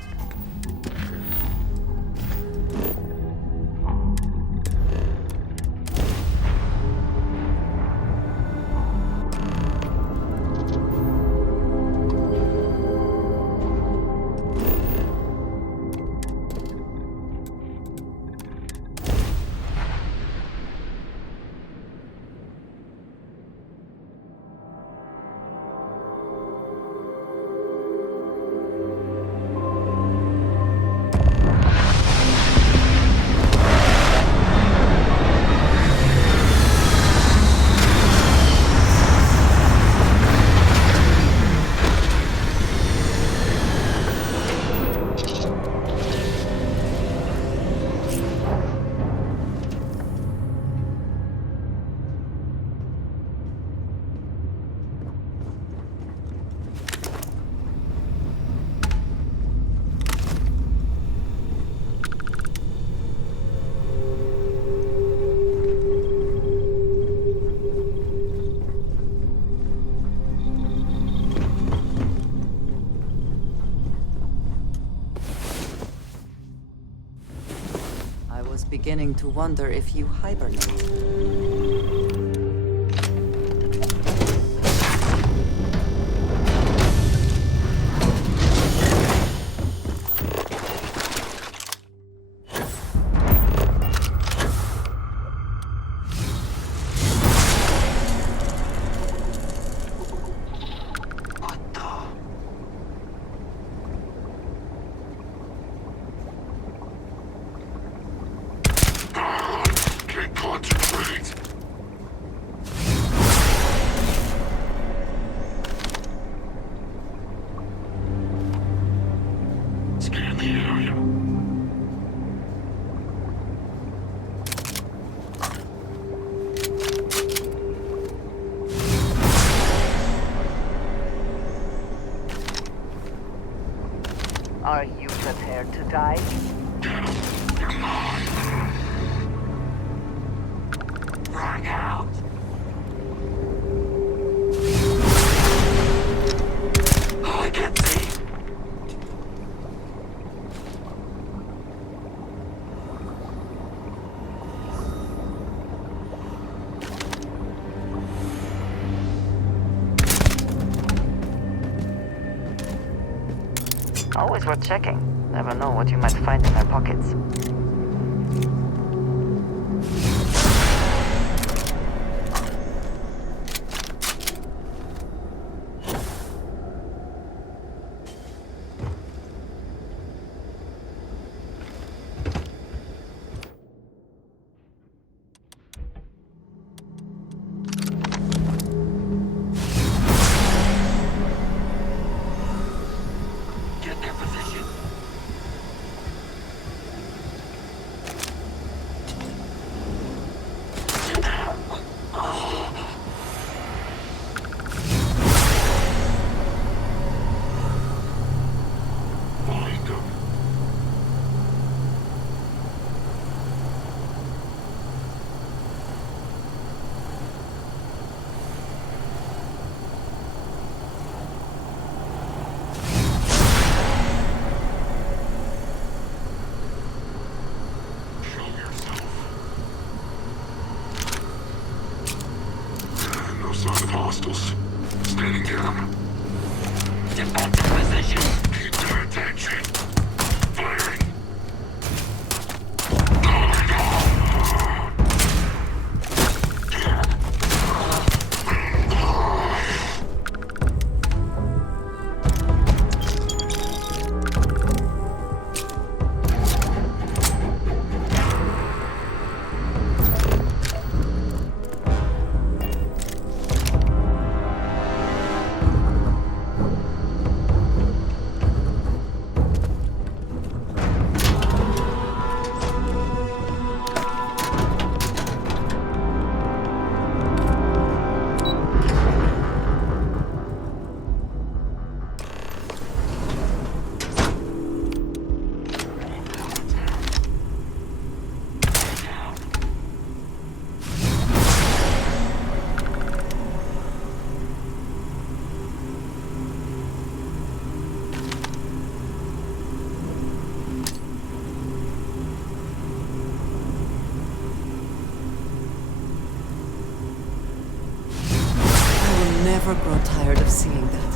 Beginning to wonder if you hibernate. Are you prepared to die? Back out. I can see. Always worth checking. Never know what you might find in their pockets. Hostiles. Standing down. Defensive position. Keep their attention. Firing. Never grow tired of seeing that.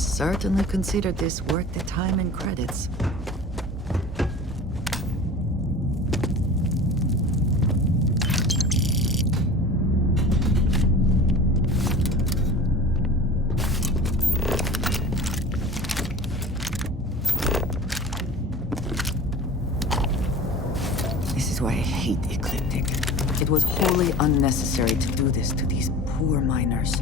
certainly considered this worth the time and credits. This is why I hate Ecliptic. It was wholly unnecessary to do this to these poor miners.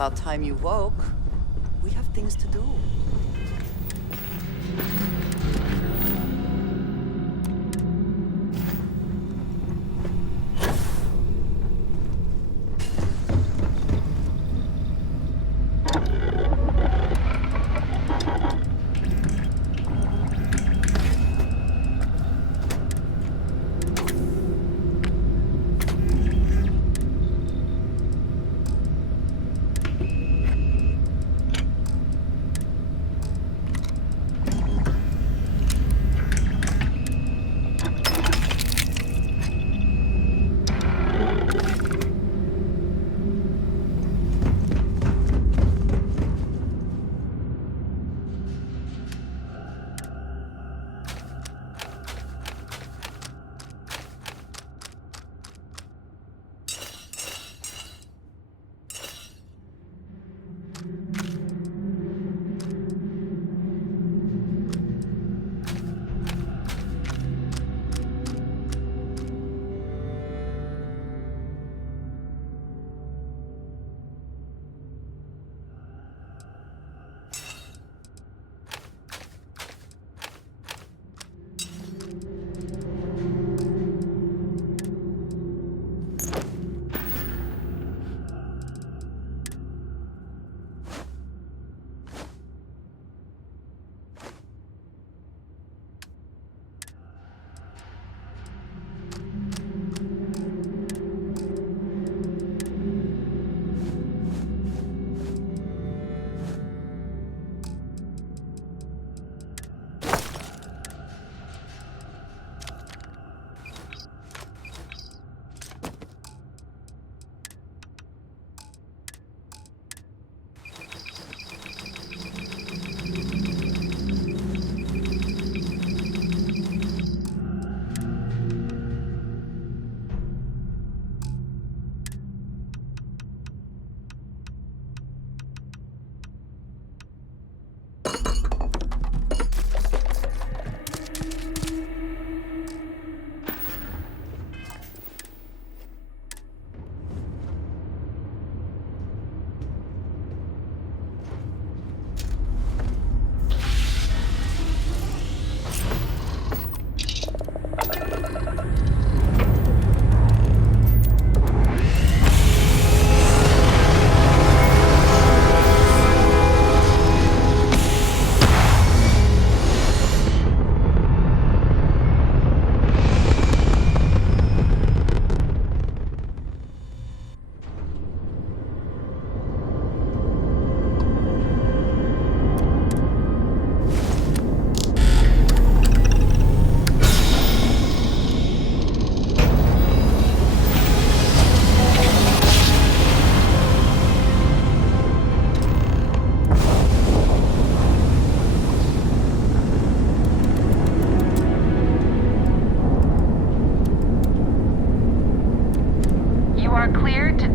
About time you woke. We have things to do.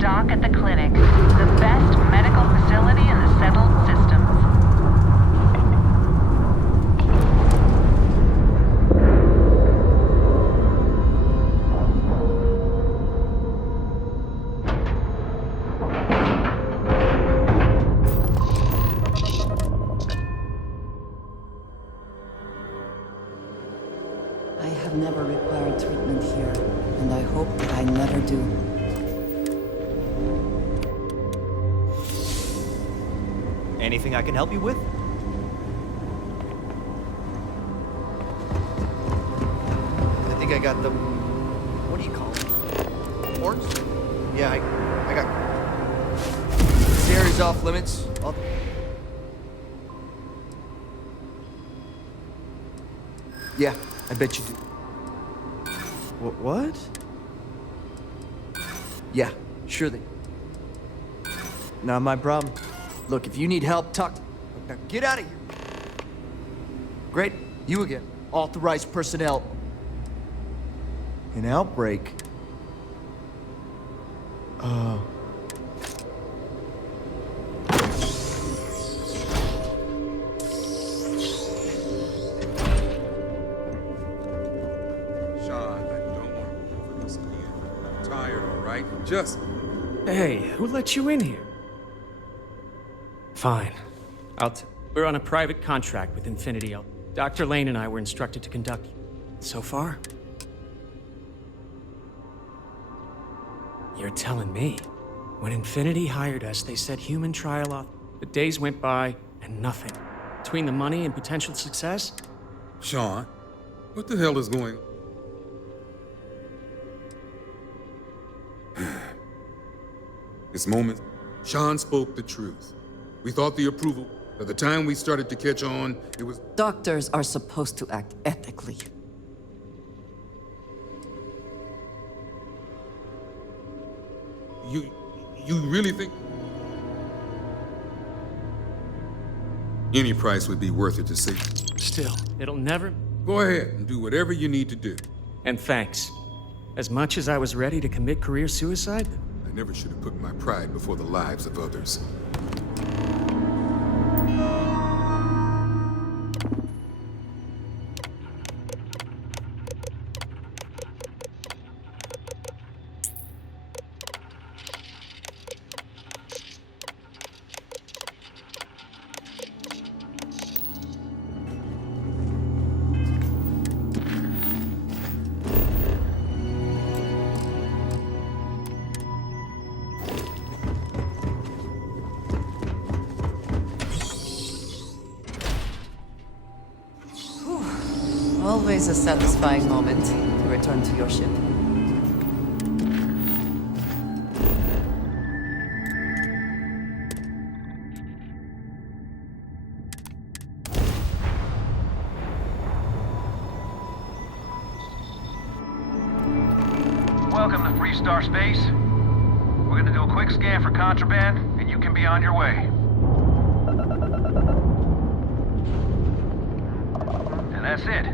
dock at the clinic, the best medical facility in the settled systems. I have never required treatment here, and I hope that I never do. Anything I can help you with? I think I got the... What do you call them? Horns? Yeah, I got... This area's off limits. Yeah, I bet you do. What? Yeah, sure they... Not my problem. Look, if you need help, talk... Now get out of here! Great, you again. Authorized personnel. An outbreak? Sean, I don't want to go over this again. I'm tired, all right? Just... Hey, who let you in here? Fine. We're on a private contract with Infinity. Dr. Lane and I were instructed to conduct... So far? You're telling me. When Infinity hired us, they said human trial off. The days went by, and nothing. Between the money and potential success? Sean, what the hell is going on? This moment, Sean spoke the truth. We thought the approval. By the time we started to catch on, it was... Doctors are supposed to act ethically. You really think... Any price would be worth it to save... Still, it'll never... Go ahead and do whatever you need to do. And thanks. As much as I was ready to commit career suicide... I never should have put my pride before the lives of others. Always a satisfying moment to return to your ship. Welcome to Freestar Space. We're gonna do a quick scan for contraband, and you can be on your way. And that's it.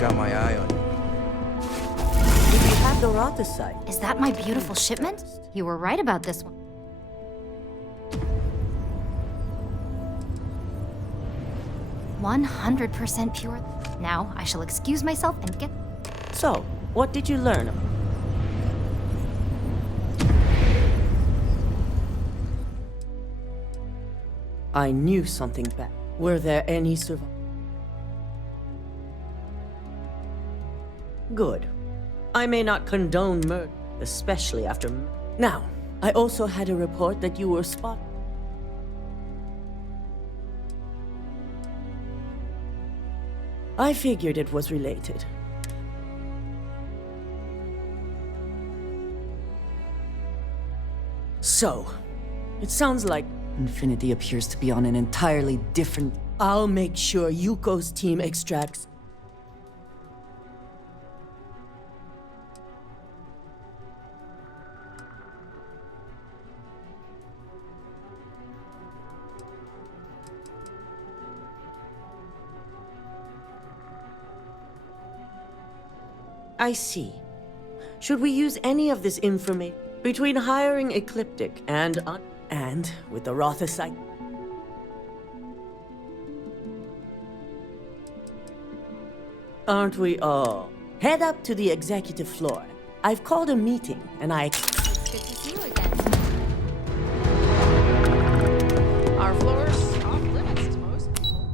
Got my eye on you. Did you have the Rothicite? Is that my beautiful shipment? You were right about this one. "100% pure." Now I shall excuse myself and get... So, what did you learn? I knew something bad. Were there any survivors? Good. I may not condone murder, especially after. Now, I also had a report that you were spotted. I figured it was related. So, it sounds like Infinity appears to be on an entirely different... I'll make sure Yuko's team extracts. I see. Should we use any of this information between hiring Ecliptic and with the Rothosite? Aren't we all? Head up to the executive floor. I've called a meeting, and I... Good to see you again. Our floor's off limits to most people.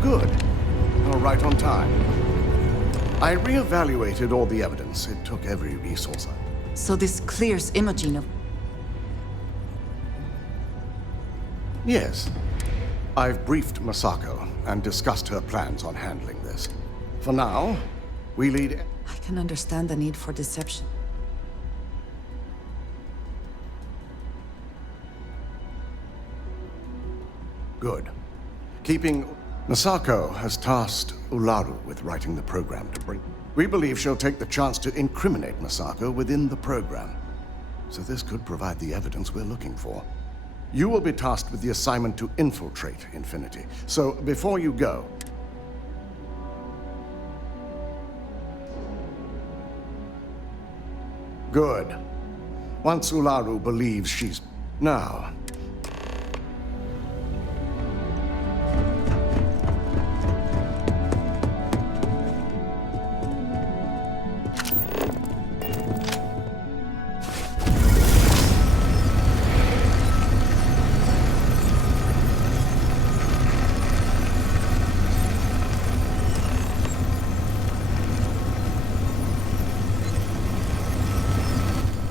Good. You're right on time. I re-evaluated all the evidence. It took every resource I... So this clears Imogene of... Yes. I've briefed Masako and discussed her plans on handling this. For now, we lead... I can understand the need for deception. Good. Keeping... Masako has tasked Ularu with writing the program to bring... We believe she'll take the chance to incriminate Masako within the program. So this could provide the evidence we're looking for. You will be tasked with the assignment to infiltrate Infinity. So before you go... Good. Once Ularu believes she's... Now...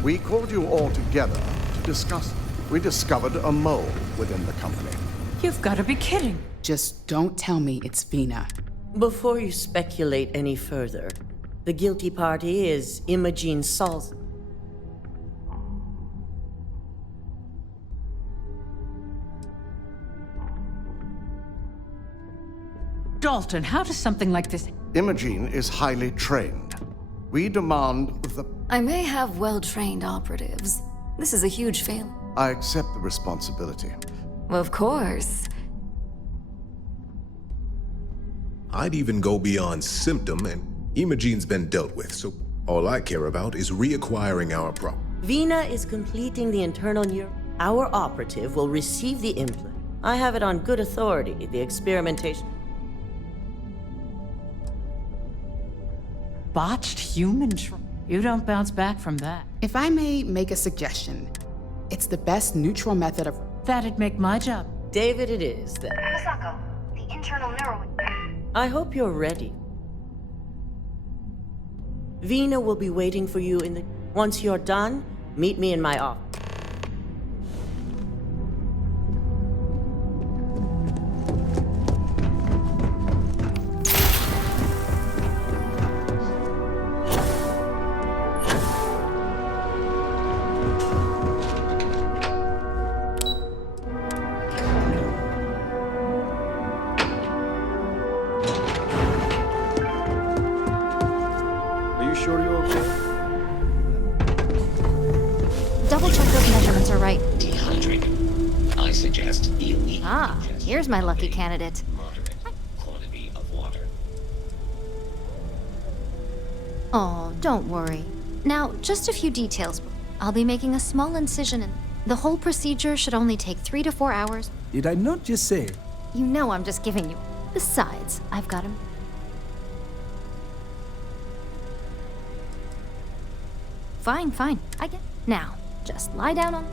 We called you all together to discuss. We discovered a mole within the company. You've got to be kidding. Just don't tell me it's Vina. Before you speculate any further, the guilty party is Imogene Salz. Dalton, how does something like this... Imogene is highly trained. We demand the... I may have well-trained operatives. This is a huge fail. I accept the responsibility. Of course. I'd even go beyond symptom, and Imogene's been dealt with, so all I care about is reacquiring our property. Vina is completing the internal neural. Our operative will receive the implant. I have it on good authority, the experimentation. Botched human You don't bounce back from that. If I may make a suggestion, it's the best neutral method of... That'd make my job. David, it is then. Masako, the internal neural... I hope you're ready. Vina will be waiting for you in the... Once you're done, meet me in my office. Here's my lucky candidate. Quantity of water. Oh, don't worry. Now, just a few details. I'll be making a small incision and the whole procedure should only take 3 to 4 hours. Did I not just say? You know I'm just giving you. Besides, I've got him. fine, fine. I get. Now, just lie down on.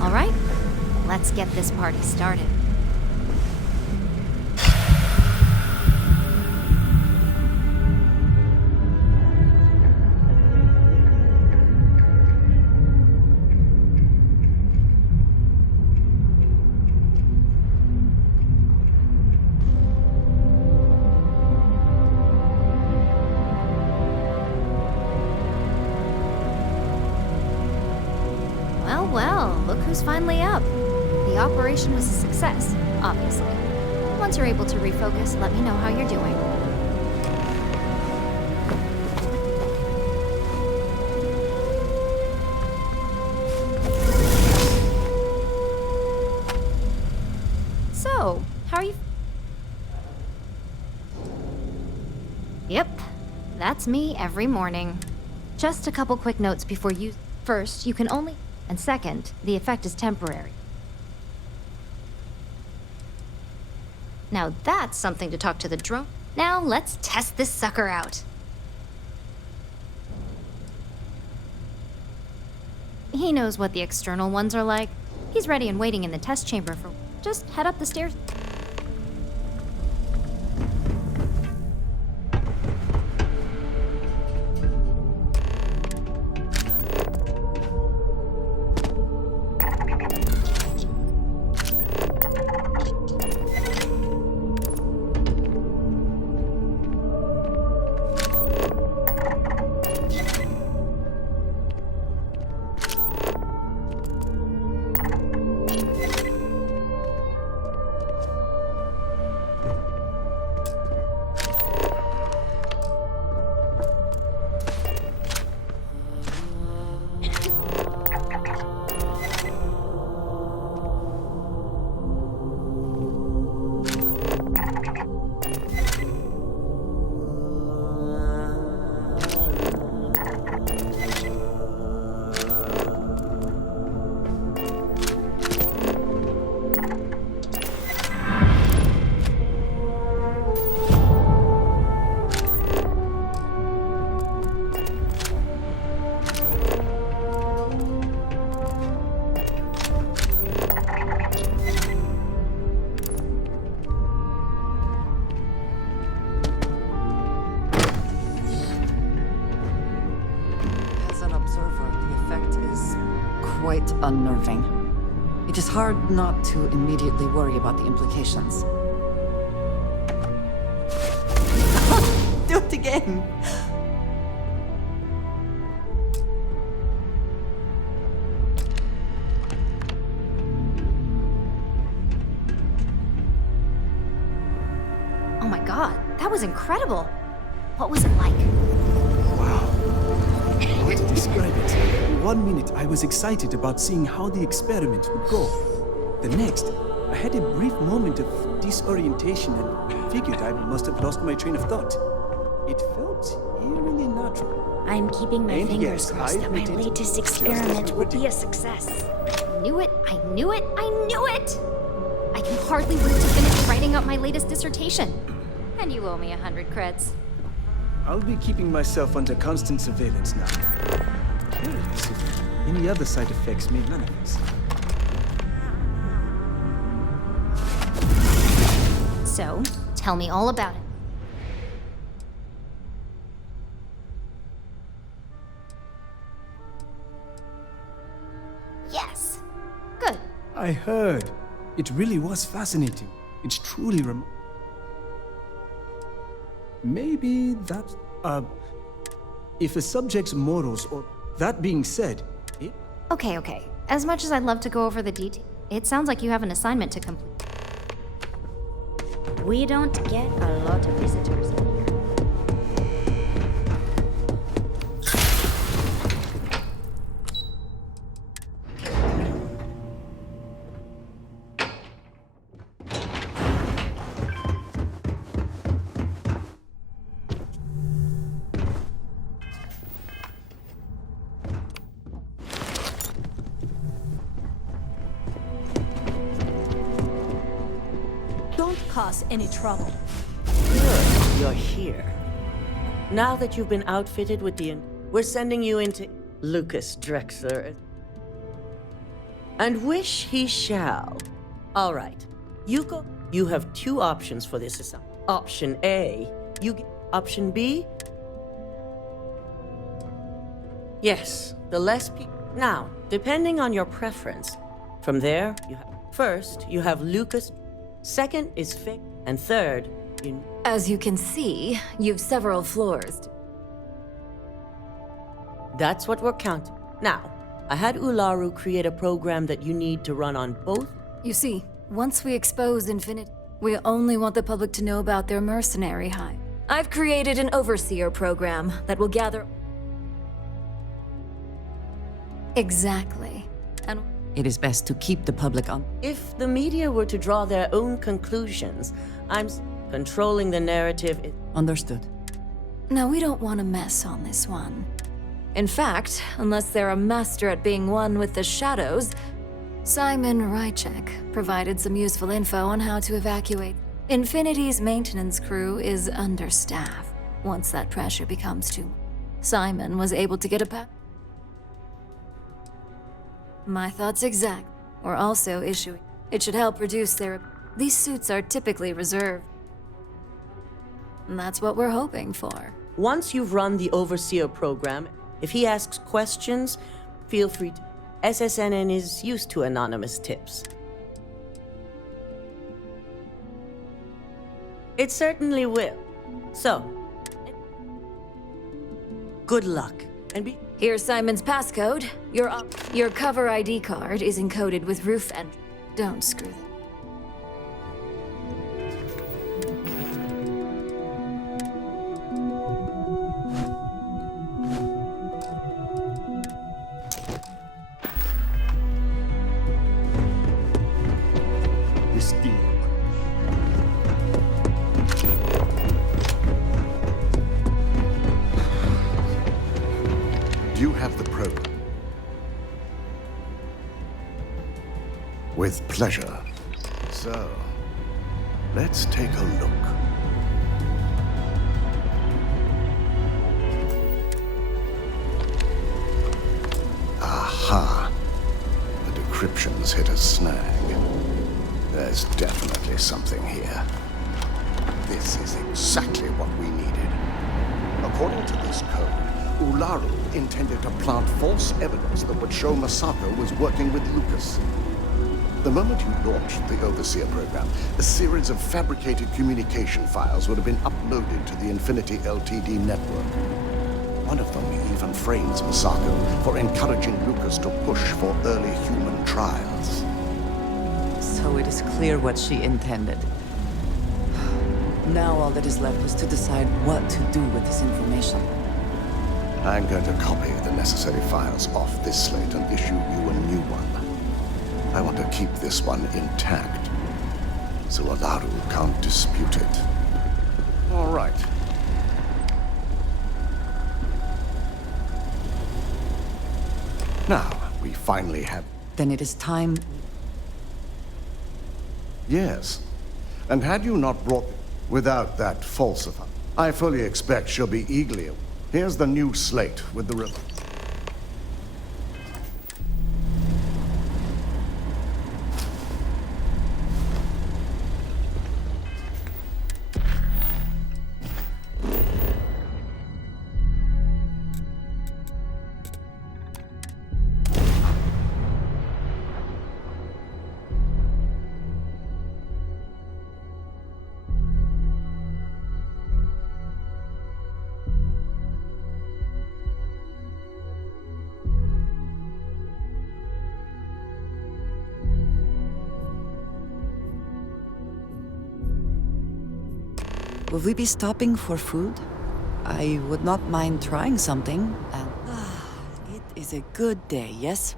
All right, let's get this party started. Well, look who's finally up. The operation was a success, obviously. Once you're able to refocus, let me know how you're doing. So, how are you? Yep, that's me every morning. Just a couple quick notes before you... First, you can only... And second, the effect is temporary. Now that's something to talk to the drone. Now let's test this sucker out. He knows what the external ones are like. He's ready and waiting in the test chamber for... Just head up the stairs. Quite unnerving. It is hard not to immediately worry about the implications. Do it again! Oh my god, that was incredible. What was it like? How to describe it? In 1 minute, I was excited about seeing how the experiment would go. The next, I had a brief moment of disorientation and figured I must have lost my train of thought. It felt eerily natural. I'm keeping my And fingers yes, crossed I that my admit it, latest just as experiment you will be a success. I knew it, I knew it, I knew it! I can hardly wait to finish writing up my latest dissertation. And you owe me 100 creds. I'll be keeping myself under constant surveillance now. Curious if any other side effects may manifest. So, tell me all about it. Yes. Good. I heard. It really was fascinating. It's truly Maybe that, if a subject's morals or... That being said, it... Okay. As much as I'd love to go over the details, it sounds like you have an assignment to complete. We don't get a lot of visitors in here. cause any trouble. Good, you're here. Now that you've been outfitted with we're sending you into Lucas Drexler. And wish he shall. All right, you go. You have two options for this assignment. Option A, you get. Option B? Yes, the less people. Now, depending on your preference, from there, first, you have Lucas. Second is Fake. And third, As you can see, you've several floors. That's what we're counting. Now, I had Ularu create a program that you need to run on both. You see, once we expose Infinity, we only want the public to know about their mercenary hive. I've created an overseer program that will gather... Exactly. And It is best to keep the public on. If the media were to draw their own conclusions, controlling the narrative. Understood. now we don't want to mess on this one. In fact, unless they're a master at being one with the shadows, Simon Rychek provided some useful info on how to evacuate. Infinity's maintenance crew is understaffed. Once that pressure becomes too much, Simon was able to get a My thoughts exact. We're also issuing. It should help reduce their... These suits are typically reserved. And that's what we're hoping for. Once you've run the Overseer program, if he asks questions, feel free to... SSNN is used to anonymous tips. It certainly will. So, good luck, and be... Here's Simon's passcode. Your cover ID card is encoded with roof and... Don't screw them. This deal. Do you have the program? With pleasure. So, let's take a look. Aha. The decryption's hit a snag. There's definitely something here. This is exactly what we needed. According to this code, Ularu intended to plant false evidence that would show Masako was working with Lucas. The moment you launched the Overseer program, a series of fabricated communication files would have been uploaded to the Infinity Ltd network. One of them even frames Masako for encouraging Lucas to push for early human trials. So it is clear what she intended. Now all that is left is to decide what to do with this information. I'm going to copy the necessary files off this slate and issue you a new one. I want to keep this one intact, so Ularu can't dispute it. All right. Now, we finally have... Then it is time... Yes. And had you not brought... Without that falsifier, I fully expect she'll be eagerly... Here's the new slate with the... Will we be stopping for food? I would not mind trying something. It is a good day, yes?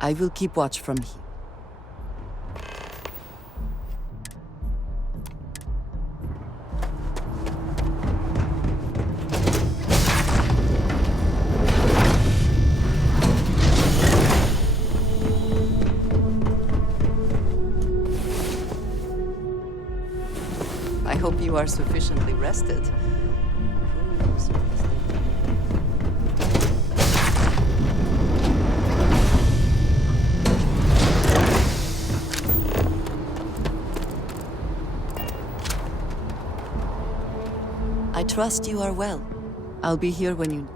I will keep watch from here. hope you are sufficiently rested. I trust you are well. I'll be here when you...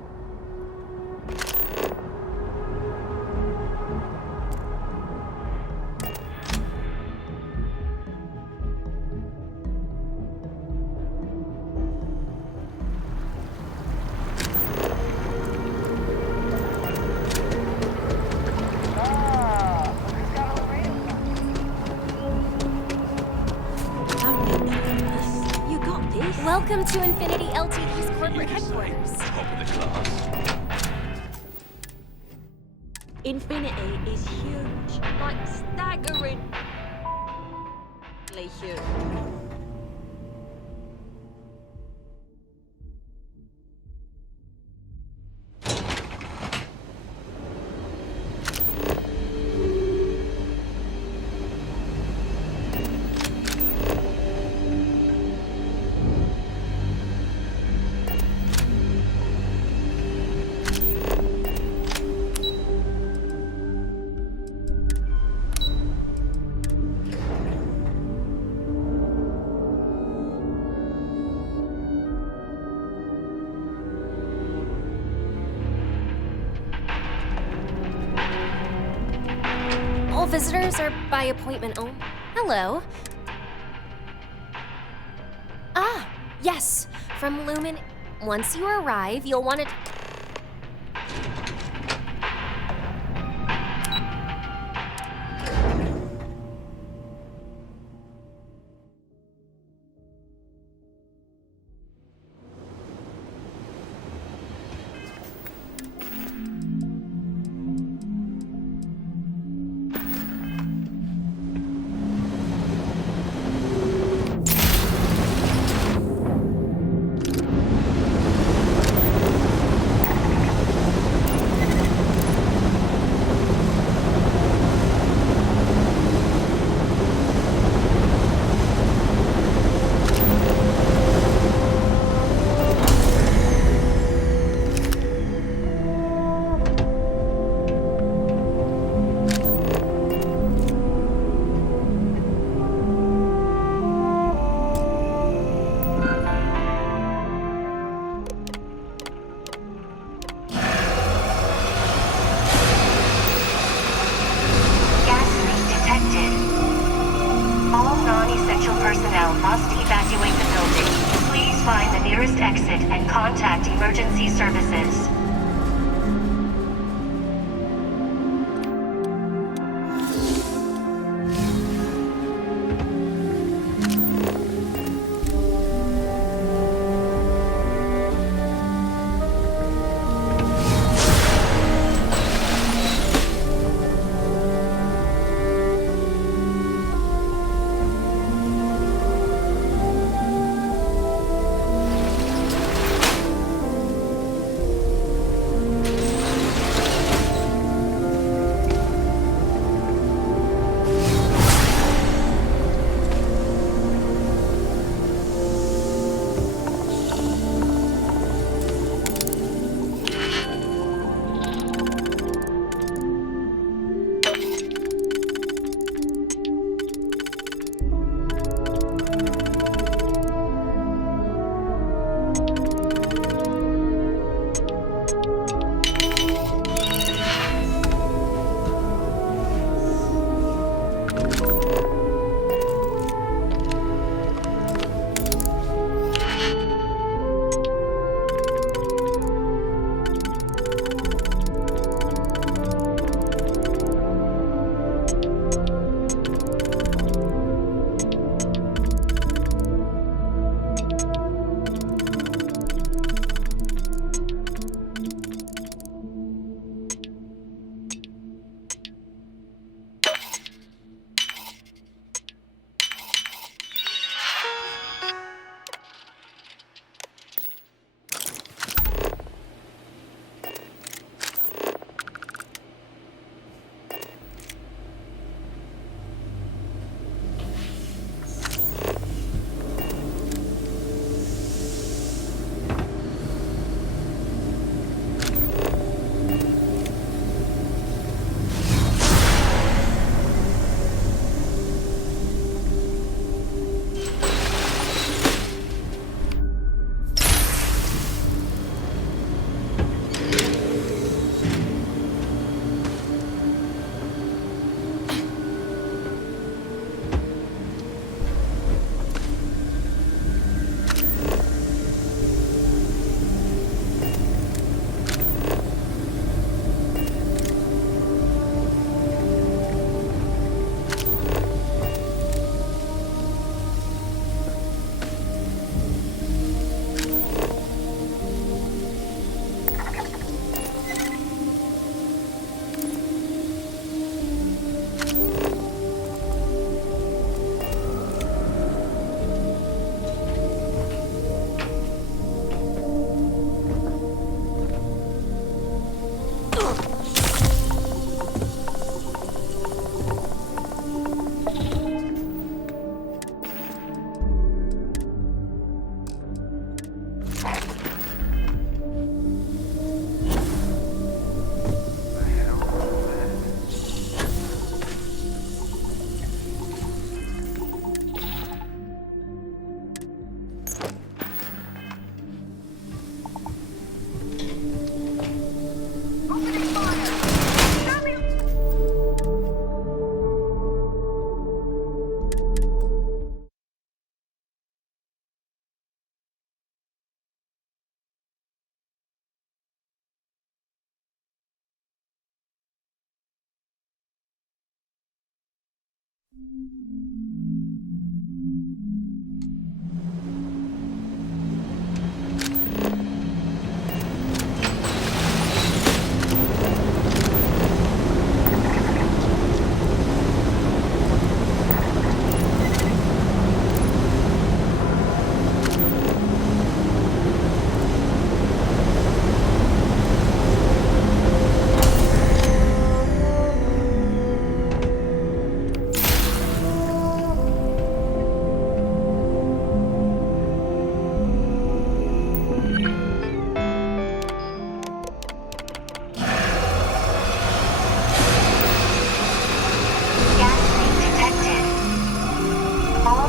Welcome to Infinity LTD's corporate headquarters. Top of the class. Infinity is huge, like staggeringly huge. All visitors are by appointment only. Hello. Ah, yes, from Lumen. Once you arrive, you'll want to... personnel must evacuate the building. Please find the nearest exit and contact emergency services.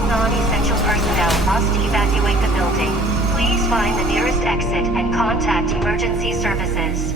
Non-essential personnel must evacuate the building. Please find the nearest exit and contact emergency services.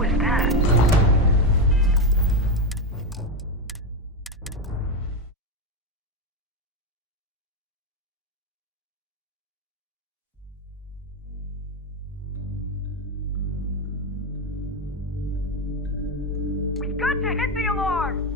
was that? We've got to hit the alarm!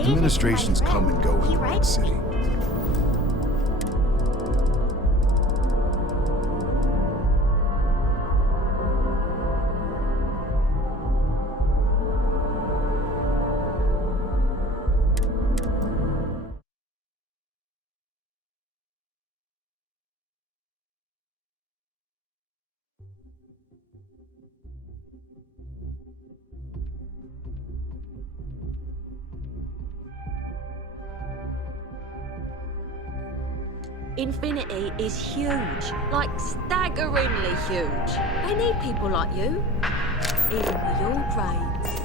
Administrations come and go in the big city. Infinity is huge, like staggeringly huge. They need people like you, even with your grades.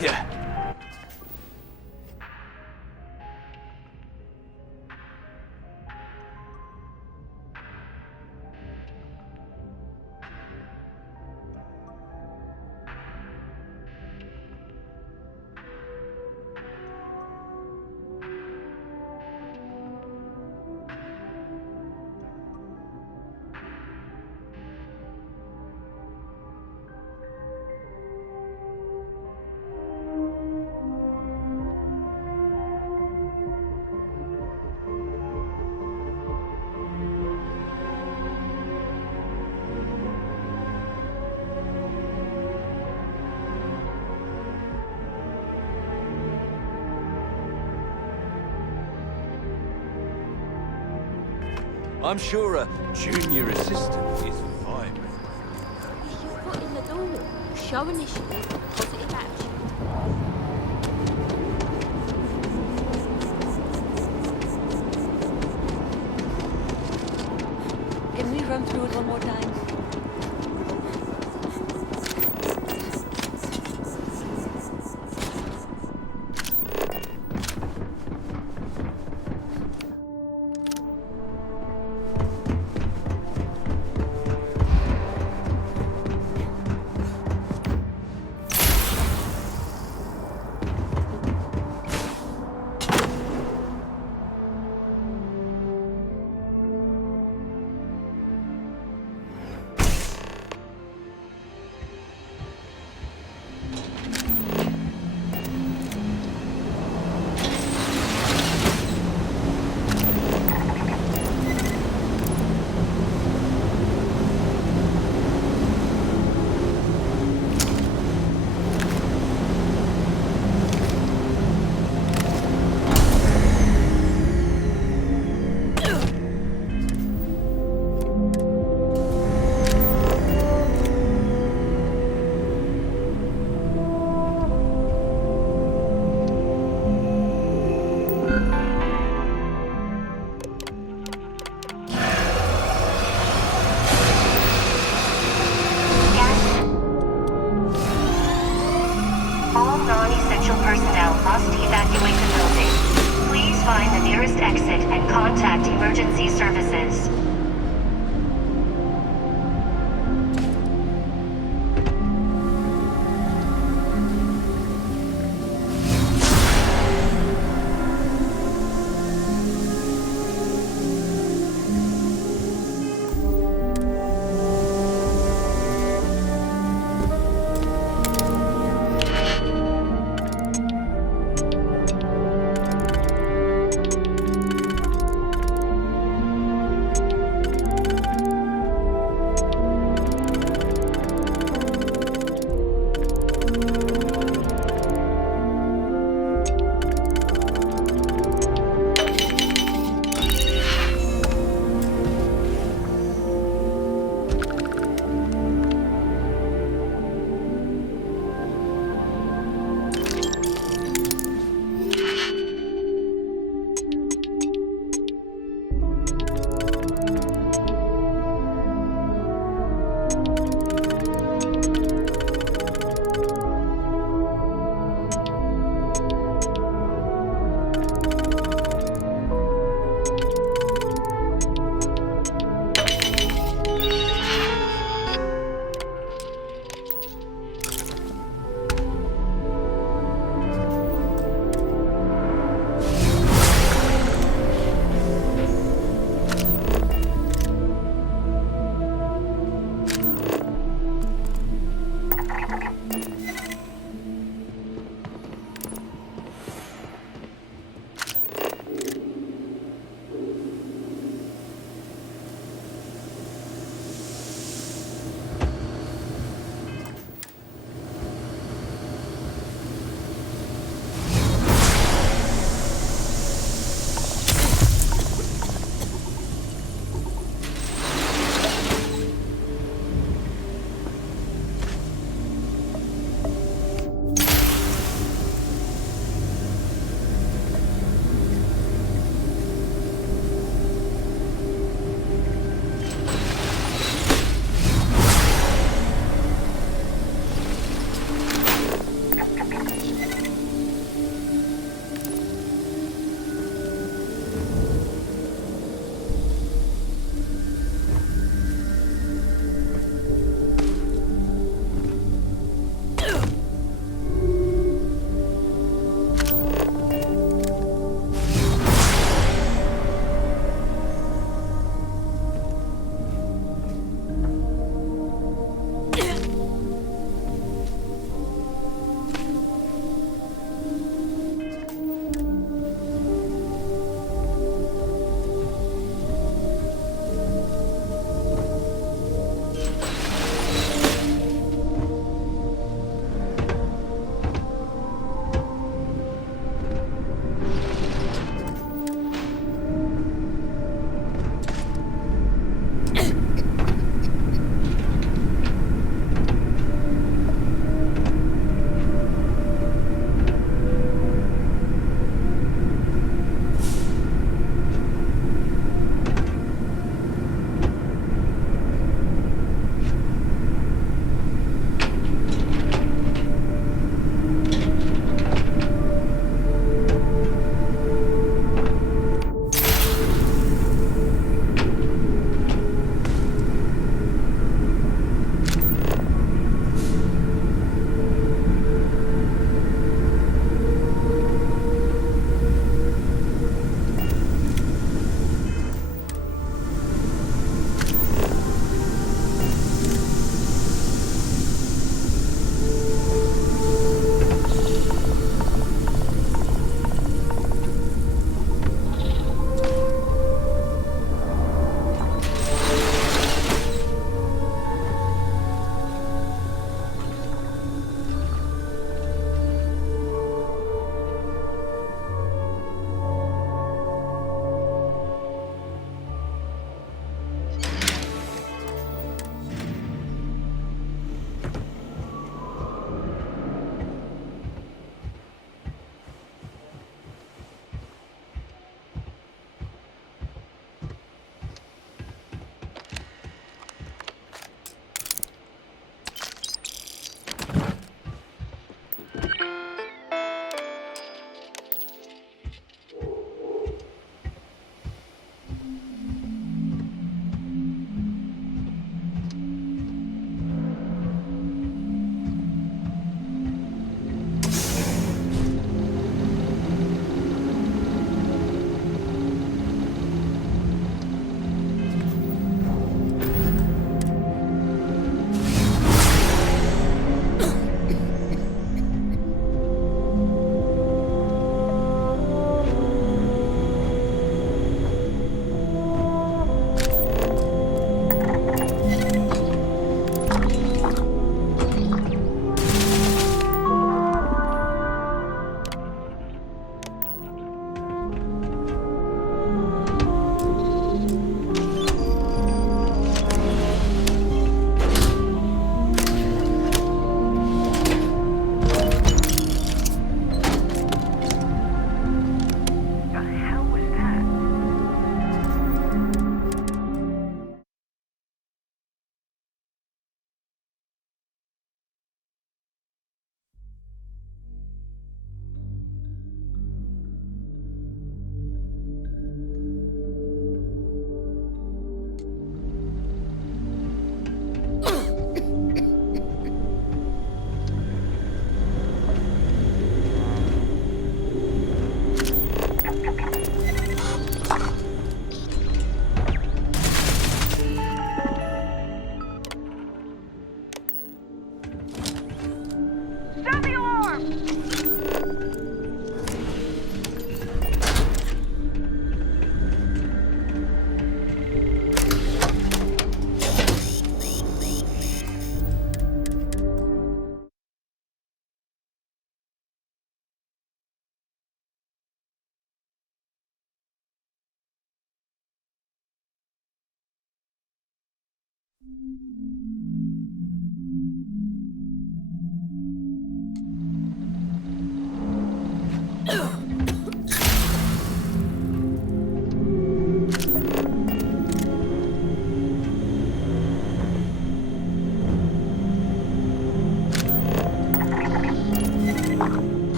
Yeah. I'm sure a junior assistant is fine. It's your foot in the door. Show initiative, positive action. Can we run through it one more time? All non-essential personnel must evacuate the building. Please find the nearest exit and contact emergency services.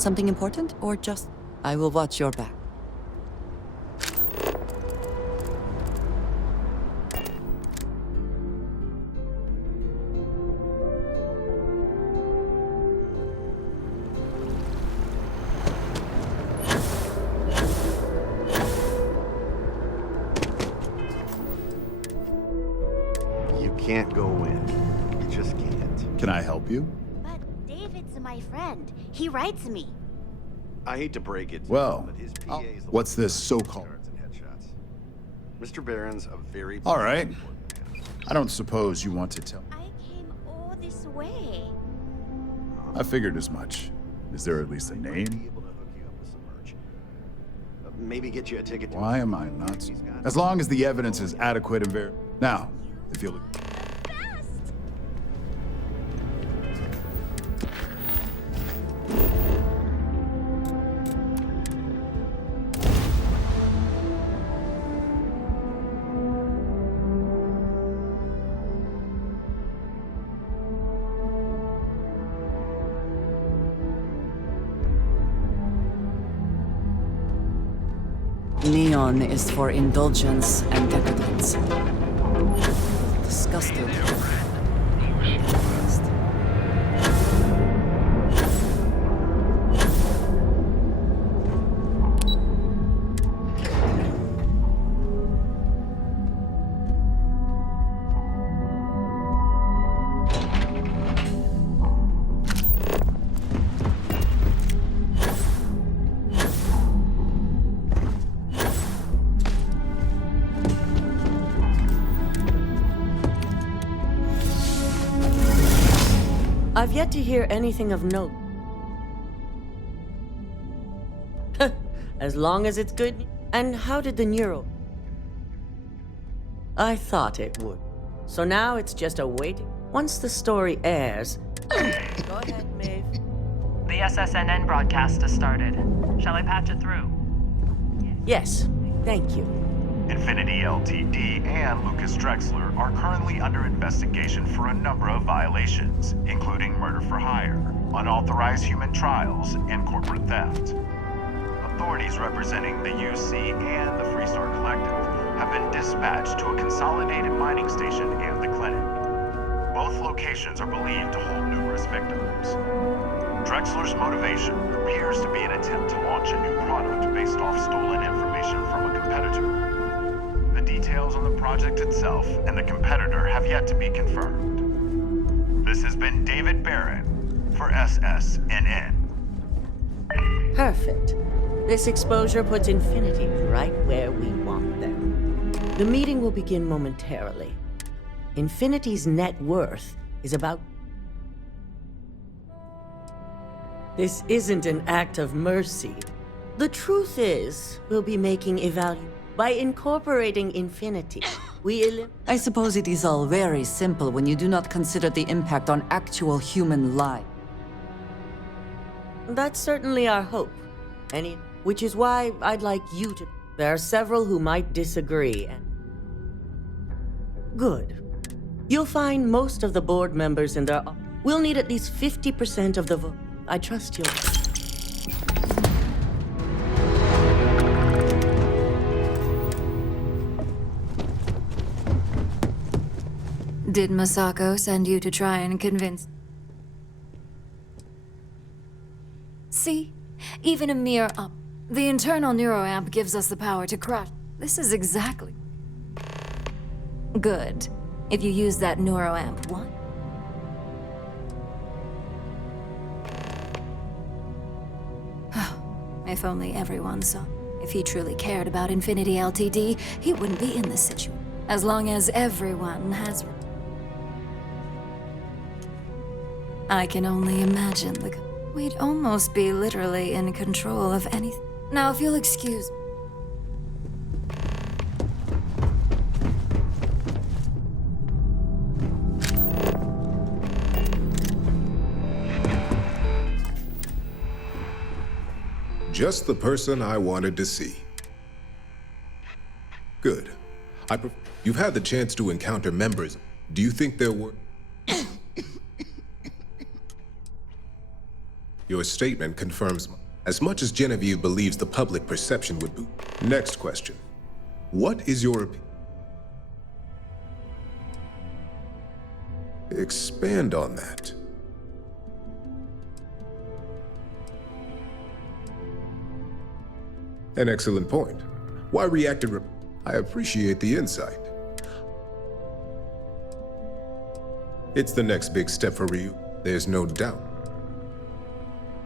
Something important, or just... I will watch your back. You can't go in. You just can't. Can I help you? But David's my friend. He writes me. I hate to break it, Well, but his PA is the what's this so-called? cards and headshots. Mr. Barron's a very All right. I don't suppose you want to tell. I came all this way. I figured as much. Is there at least a name? Maybe get you a ticket to Why am I not? As long as the evidence is adequate and very. Now, if you'll. Neon is for indulgence and decadence. Disgusted. I've yet to hear anything of note. As long as it's good. And how did the neuro? I thought it would. So now it's just a waiting. Once the story airs. Go ahead, Maeve. The SSNN broadcast has started. Shall I patch it through? Yes, thank you. Infinity Ltd. and Lucas Drexler are currently under investigation for a number of violations, including murder for hire, unauthorized human trials, and corporate theft. Authorities representing the UC and the Freestar Collective have been dispatched to a consolidated mining station and the clinic. Both locations are believed to hold numerous victims. Drexler's motivation appears to be an attempt to launch a new product based off stolen information from a competitor. The details on the project itself and the competitor have yet to be confirmed. This has been David Barron for SSNN. Perfect. This exposure puts Infinity right where we want them. The meeting will begin momentarily. Infinity's net worth is about... This isn't an act of mercy. The truth is, we'll be making by incorporating Infinity, I suppose it is all very simple when you do not consider the impact on actual human life. That's certainly our hope. Which is why I'd like you to... There are several who might disagree, and... Good. You'll find most of the board members in their... We'll need at least 50% of the vote. I trust you. Did Masako send you to try and convince? See? Even a mere up. The internal neuroamp gives us the power to crush. This is exactly... Good. If you use that neuroamp, what? If only everyone saw. If he truly cared about Infinity Ltd., he wouldn't be in this situation. As long as everyone has... I can only imagine the... We'd almost be literally in control of anything. Now, if you'll excuse me. Just the person I wanted to see. Good. You've had the chance to encounter members. Do you think there were... Your statement confirms as much as Genevieve believes the public perception would be. Next question. What is your opinion? Expand on that. An excellent point. Why reacted? I appreciate the insight. It's the next big step for Ryu. There's no doubt.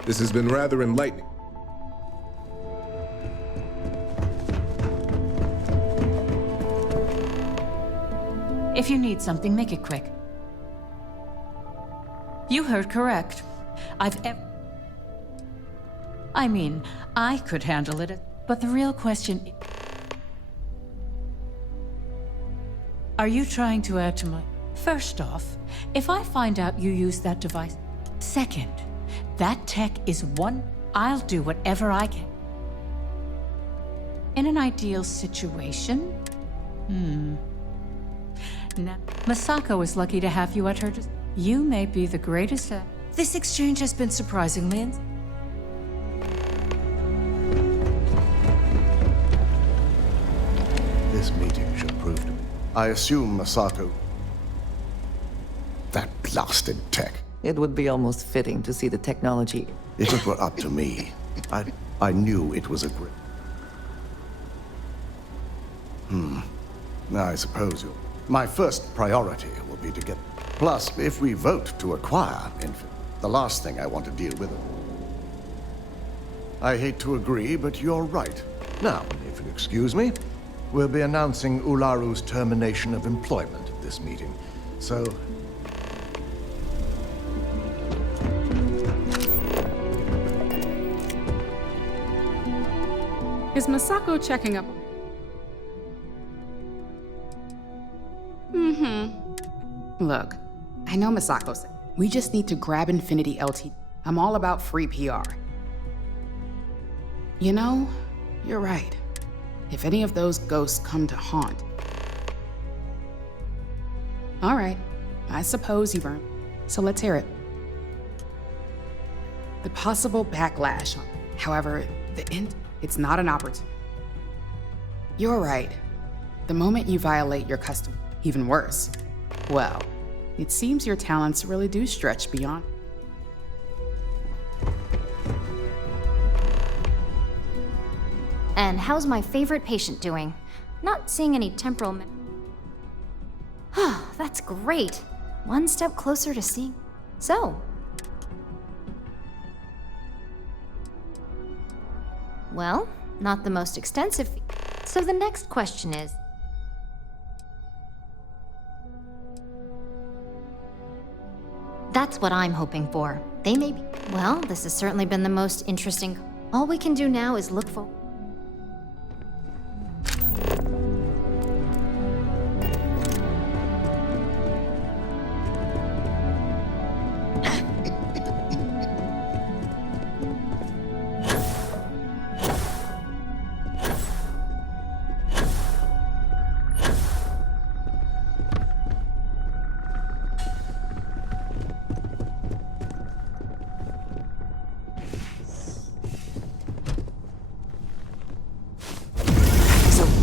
This has been rather enlightening. If you need something, make it quick. You heard correct. I mean, I could handle it, but the real question... Are you trying to add to my... First off, if I find out you use that device... Second, that tech is one... I'll do whatever I can. In an ideal situation? Now, Masako is lucky to have you at her... You may be the greatest at... This exchange has been surprisingly... This meeting should prove to me. I assume Masako... That blasted tech. It would be almost fitting to see the technology. If it were up to me, I knew it was a grip. I suppose my first priority will be to get... Plus, if we vote to acquire Infant, the last thing I want to deal with it. I hate to agree, but you're right. Now, if you'll excuse me, we'll be announcing Ularu's termination of employment at this meeting. So... Is Masako checking up? Look, I know Masako said, we just need to grab Infinity LT. I'm all about free PR. You know, you're right. If any of those ghosts come to haunt. All right, I suppose you've earned. So let's hear it. The possible backlash. However, it's not an opportunity. You're right. The moment you violate your custom, even worse. Well, it seems your talents really do stretch beyond. And how's my favorite patient doing? Not seeing any temporal. That's great. One step closer to seeing. So. Well, not the most extensive. So the next question is. That's what I'm hoping for. They may be. Well, this has certainly been the most interesting. All we can do now is look for.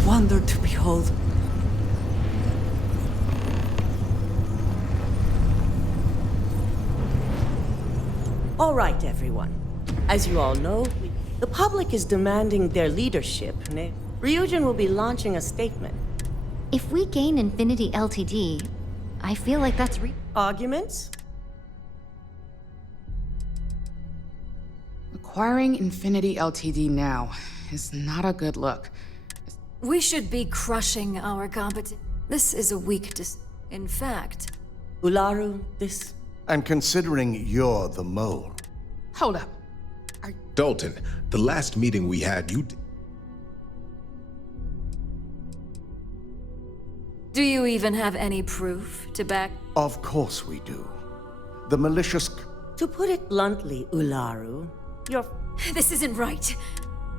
Wonder to behold. All right, everyone. As you all know, the public is demanding their leadership. Ryujin will be launching a statement. If we gain Infinity LTD, I feel like that's Arguments? Acquiring Infinity LTD now is not a good look. We should be crushing our competition. This is a weak In fact... Ularu, this... And considering you're the mole... Hold up. Dalton, the last meeting we had, you... Do you even have any proof to back... Of course we do. The malicious... To put it bluntly, Ularu, you're... This isn't right.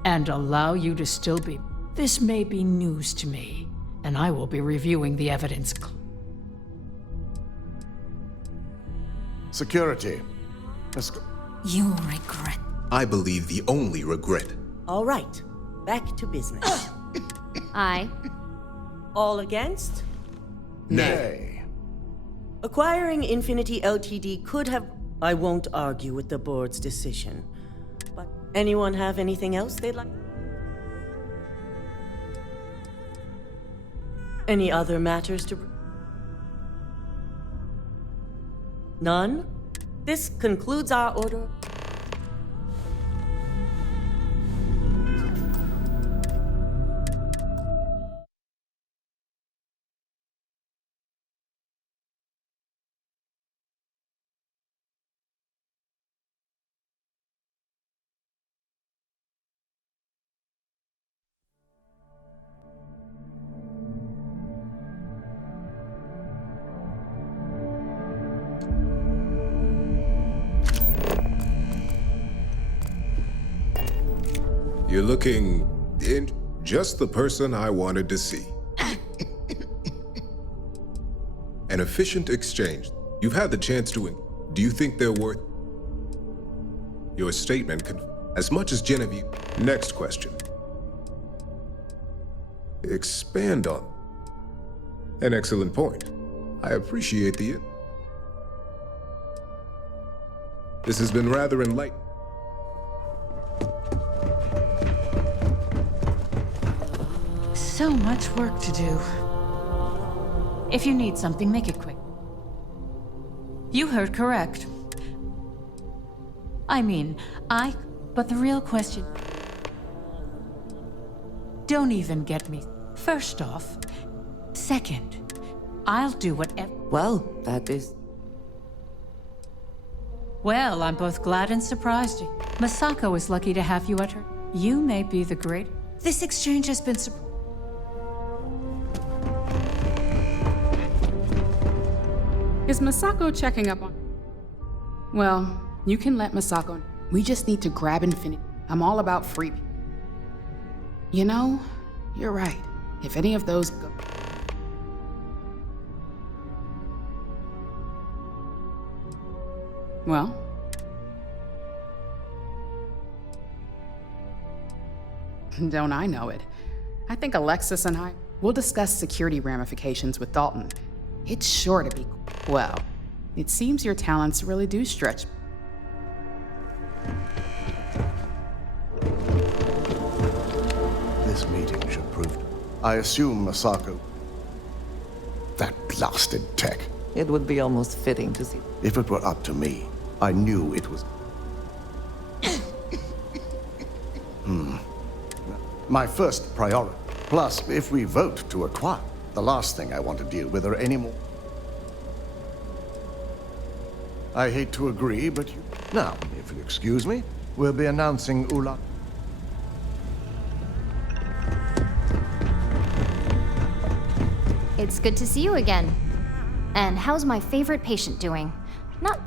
And allow you to still be... This may be news to me, and I will be reviewing the evidence. Security. Let's go. You'll regret. I believe the only regret. All right, back to business. Aye. All against? Nay. Acquiring Infinity LTD could have... I won't argue with the board's decision. But anyone have anything else they'd like? Any other matters to... None? This concludes our order. You're looking in just the person I wanted to see. An efficient exchange. You've had the chance to... Do you think they're worth... Your statement could... As much as Genevieve... Next question. Expand on... An excellent point. I appreciate the... This has been rather enlightening. So much work to do. If you need something, make it quick. You heard correct. But the real question... Don't even get me. First off. Second, I'll do whatever... Well, that is... Well, I'm both glad and surprised. Masako is lucky to have you at her. You may be the great... This exchange has been Is Masako checking up on? Well, you can let Masako. We just need to grab Infinity. I'm all about free people. You know, you're right. If any of those go. Well. Don't I know it? I think Alexis and I will discuss security ramifications with Dalton. It's sure to be. Well, it seems your talents really do stretch. This meeting should prove. I assume Masako. That blasted tech. It would be almost fitting to see. If it were up to me, I knew it was. My first priority. Plus, if we vote to acquire, the last thing I want to deal with are any more. I hate to agree, but you. Now, if you excuse me, we'll be announcing Ula. It's good to see you again. And how's my favorite patient doing? Not.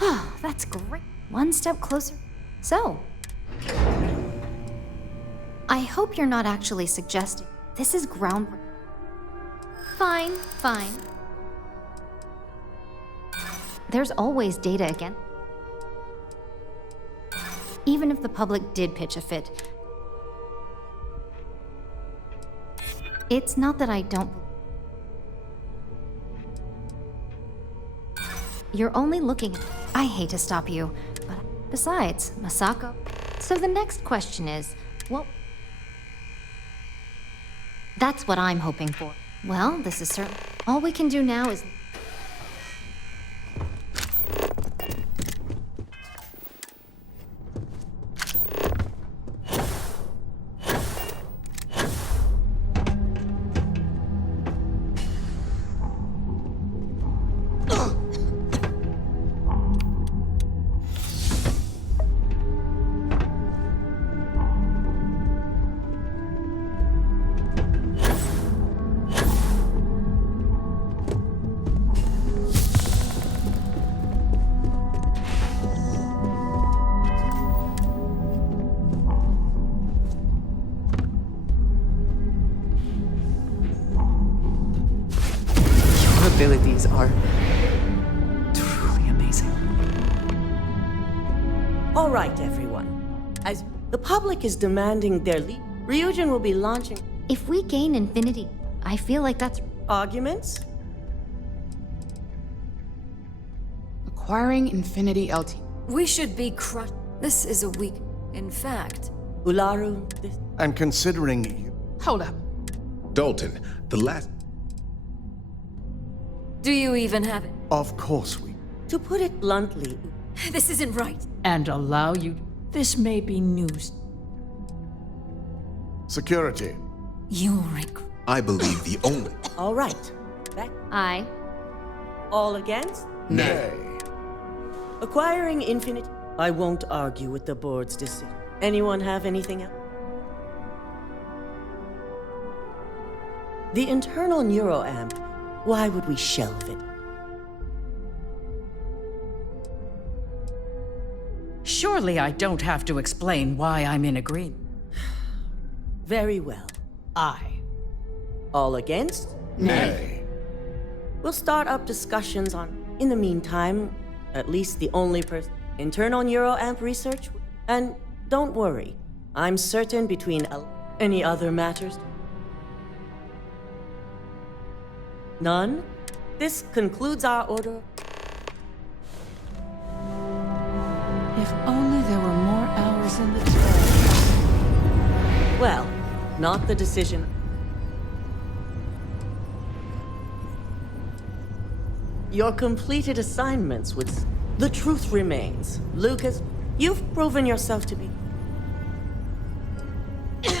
Oh, that's great. One step closer. So. I hope you're not actually suggesting this is groundbreaking. Fine, fine. There's always data again. Even if the public did pitch a fit. It's not that I don't. You're only looking. I hate to stop you, but besides, Masako. So the next question is, what? That's what I'm hoping for. Well, this is certain. All we can do now is. Abilities are truly amazing. all right, everyone. As the public is demanding their lead, Ryujin will be launching. If we gain infinity, I feel like that's. Arguments? Acquiring Infinity LT. We should be crushed. This is a weak. In fact. Ularu, this. And considering you. Hold up. Dalton, the last. Do you even have it? Of course we. To put it bluntly. This isn't right. And allow you. This may be news. Security. You'll regret. I believe the only. All right. Back. Aye. All against? Nay. Acquiring infinite. I won't argue with the board's decision. Anyone have anything else? The internal neuroamp. Why would we shelve it? Surely I don't have to explain why I'm in agreement. Very well. Aye. All against? Nay. We'll start up discussions on. In the meantime, at least the only person. Internal neuroamp research. And don't worry, I'm certain between any other matters. None? This concludes our order. If only there were more hours in the day. Well, not the decision. Your completed assignments would. The truth remains. Lucas, you've proven yourself to be.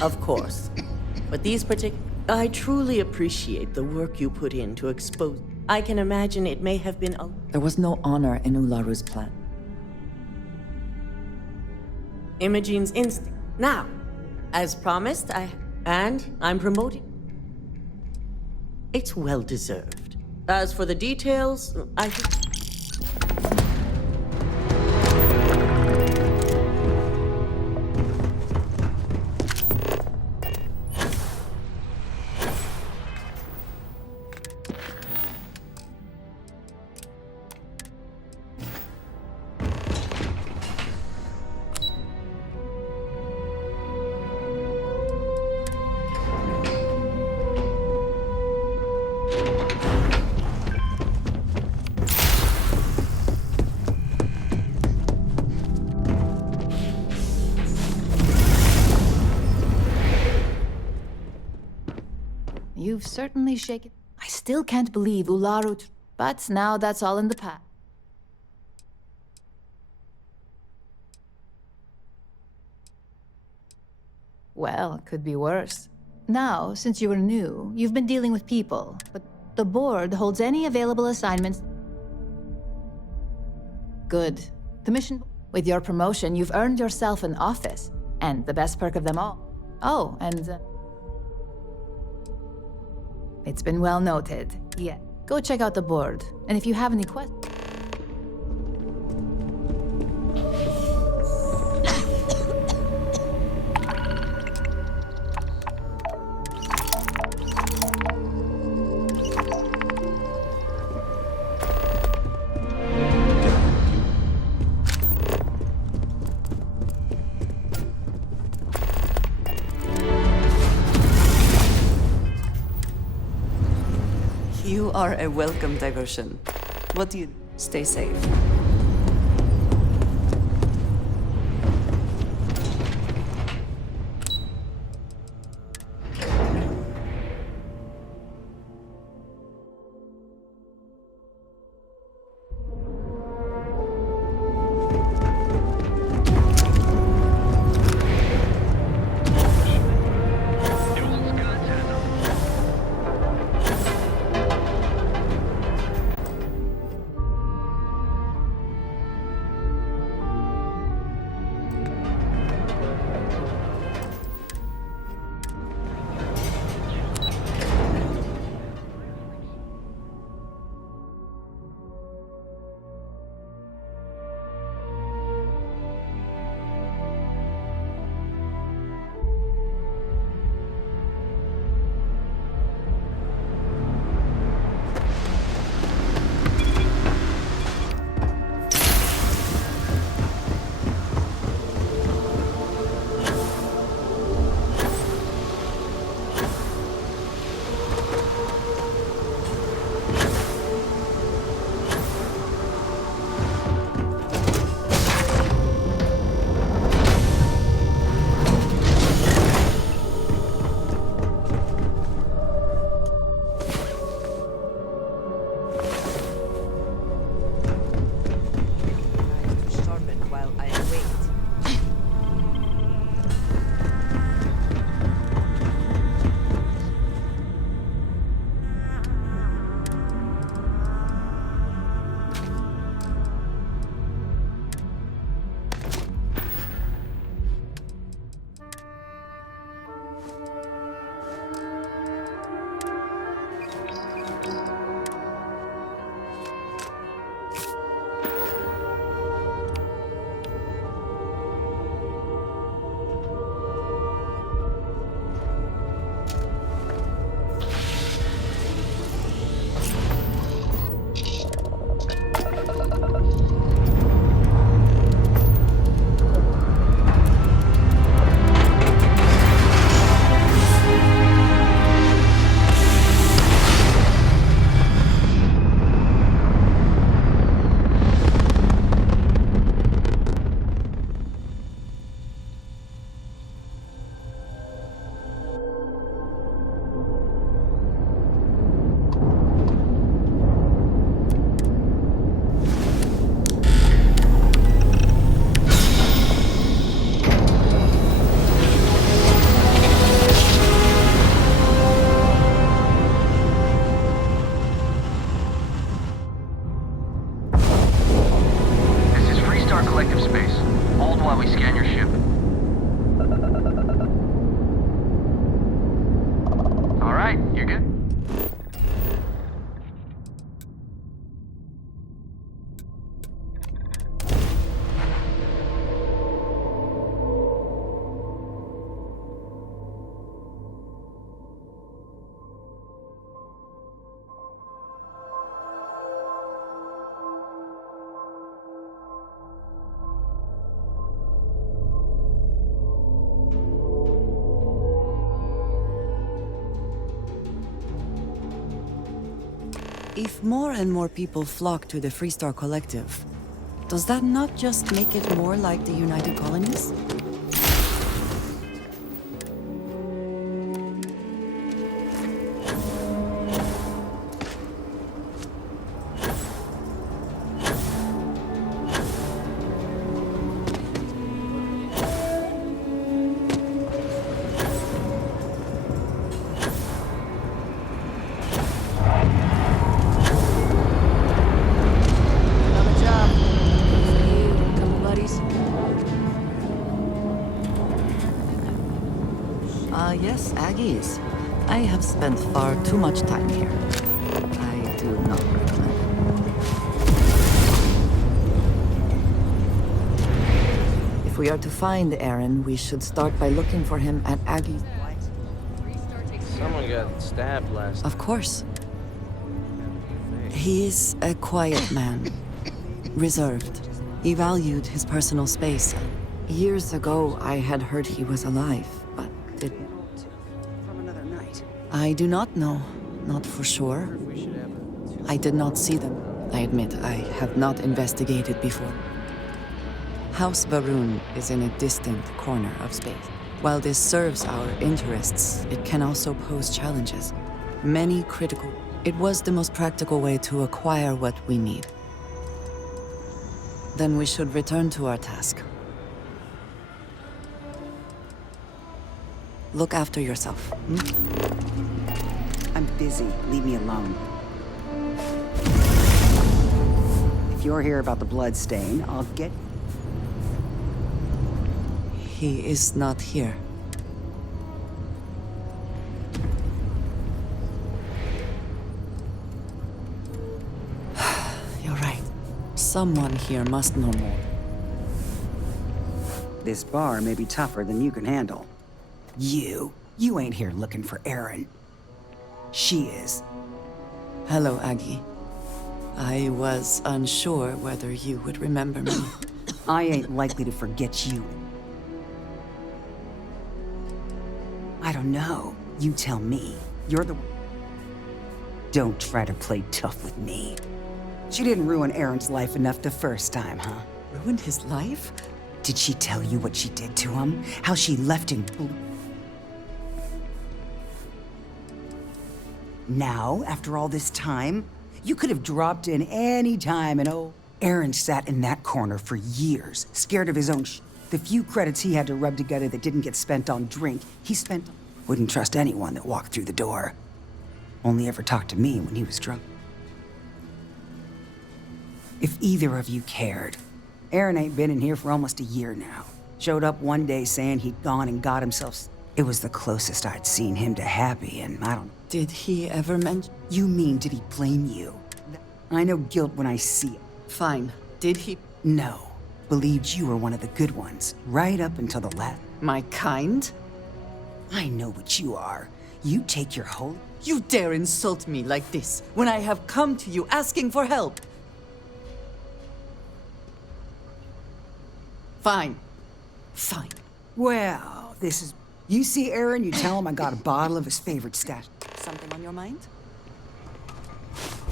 Of course. But these particular. I truly appreciate the work you put in to expose. I can imagine it may have been a. There was no honor in Ularu's plan. Imogene's instinct. Now, As promised, I'm promoting. It's well deserved. As for the details, I think. You've certainly shaken. I still can't believe Ularu, but now that's all in the past. Well, it could be worse. Now, since you are new, you've been dealing with people, but the board holds any available assignments. Good. The mission. With your promotion, you've earned yourself an office, and the best perk of them all. Oh, and it's been well noted. Yeah. Go check out the board, and if you have any questions. You are a welcome diversion. What do you... Stay safe. Collective space. Hold while we scan your ship. right, you're good. If more and more people flock to the Freestar Collective, does that not just make it more like the United Colonies? Yes, Aggies. I have spent far too much time here. I do not recommend it. If we are to find Aaron, we should start by looking for him at Aggie's. Someone got stabbed last. Of course. He is a quiet man. Reserved. He valued his personal space. Years ago, I had heard he was alive, but didn't. I do not know, not for sure. I did not see them. I admit, I have not investigated before. House Baroon is in a distant corner of space. While this serves our interests, it can also pose challenges. Many critical. It was the most practical way to acquire what we need. Then we should return to our task. Look after yourself. I'm busy. Leave me alone. If you're here about the blood stain, I'll get... He is not here. You're right. Someone here must know more. This bar may be tougher than you can handle. You ain't here looking for Erin. She is. Hello, Aggie. I was unsure whether you would remember me. I ain't likely to forget you. I don't know. You tell me. You're the... Don't try to play tough with me. She didn't ruin Aaron's life enough the first time, huh? Ruined his life? Did she tell you what she did to him? How she left him... Now, after all this time, you could have dropped in any time and oh, Aaron sat in that corner for years, scared of his own The few credits he had to rub together that didn't get spent on drink, he spent... Wouldn't trust anyone that walked through the door. Only ever talked to me when he was drunk. If either of you cared, Aaron ain't been in here for almost a year now. Showed up one day saying he'd gone and got himself... It was the closest I'd seen him to happy, and I don't... Did he ever mention... You mean, did he blame you? I know guilt when I see it. Fine. Did he... No. Believed you were one of the good ones, right up until the last. My kind? I know what you are. You take your whole... You dare insult me like this, when I have come to you asking for help. Fine. Fine. Well, this is... You see Aaron, you tell him I got a bottle of his favorite stash. Something on your mind?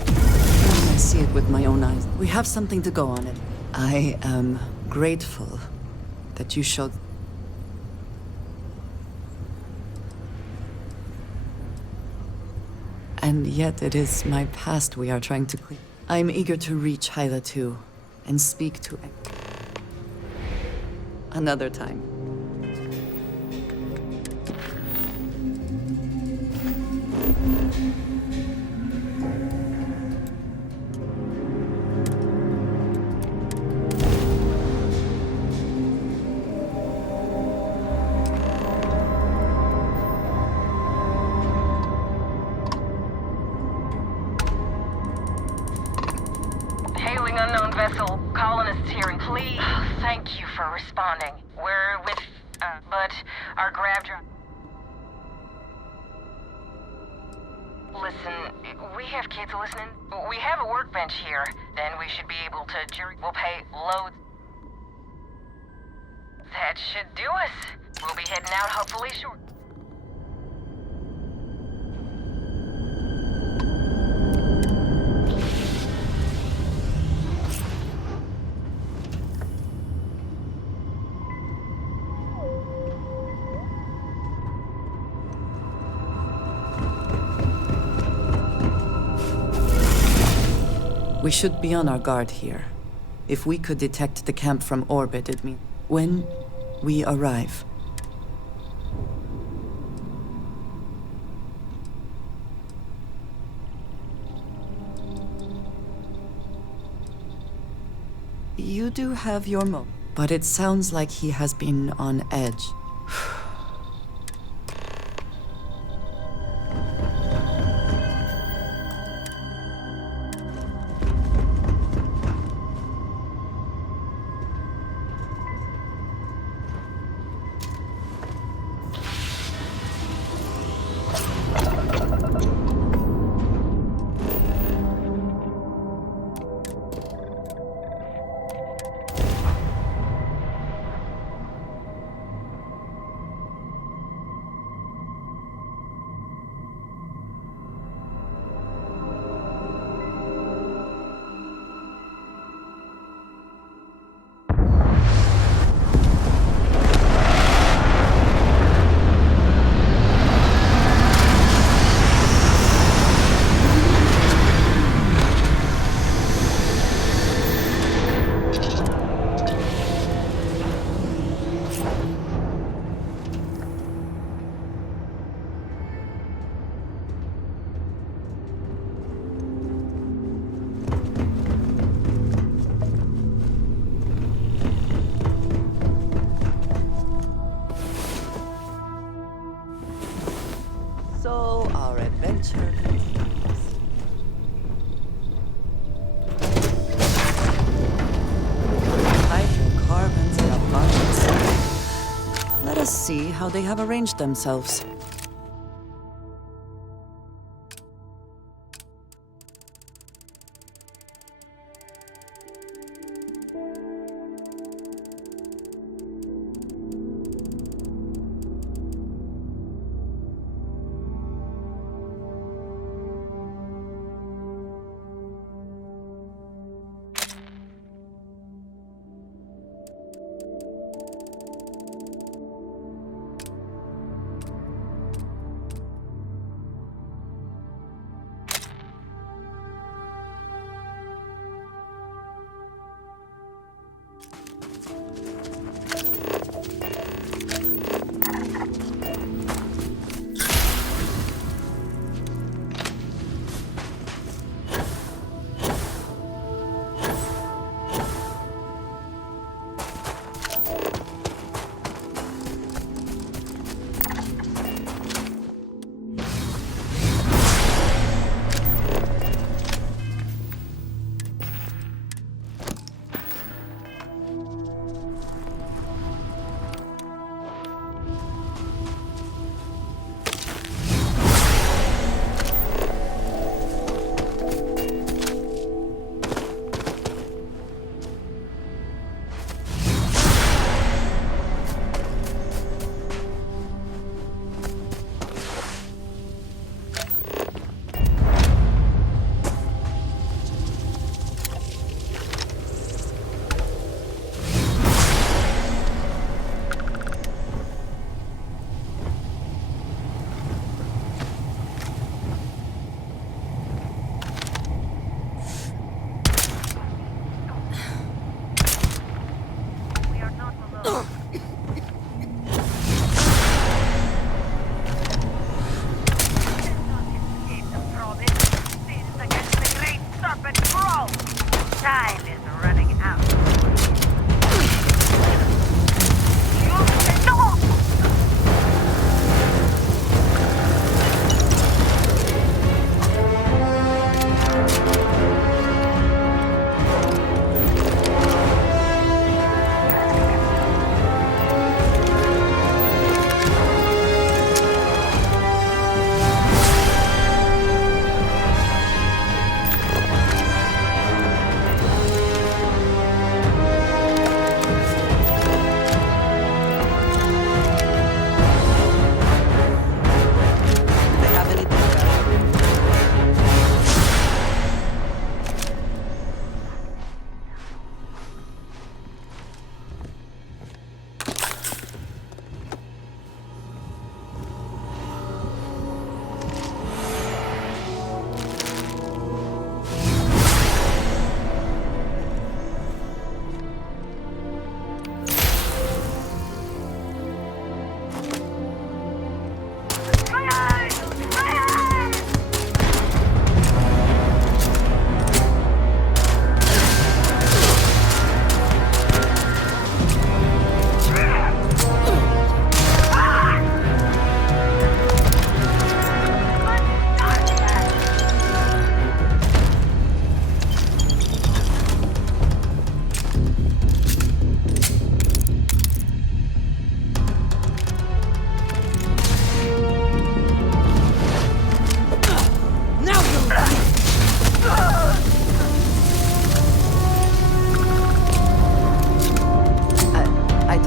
I see it with my own eyes. We have something to go on it. I am grateful that you showed... And yet it is my past we are trying to clean. I am eager to reach Hyla too, and speak to... Another time. Hailing unknown vessel. Colonists here, and please, thank you for responding. We're with, but our grav drive. Listen, we have kids listening. We have a workbench here. Then we should be able to jury. We'll pay loads. That should do us. We'll be heading out hopefully short. We should be on our guard here. If we could detect the camp from orbit, it means when we arrive. You do have your mo, but it sounds like he has been on edge. So our adventure continues. Hydrocarbons in abundance. Let us see how they have arranged themselves.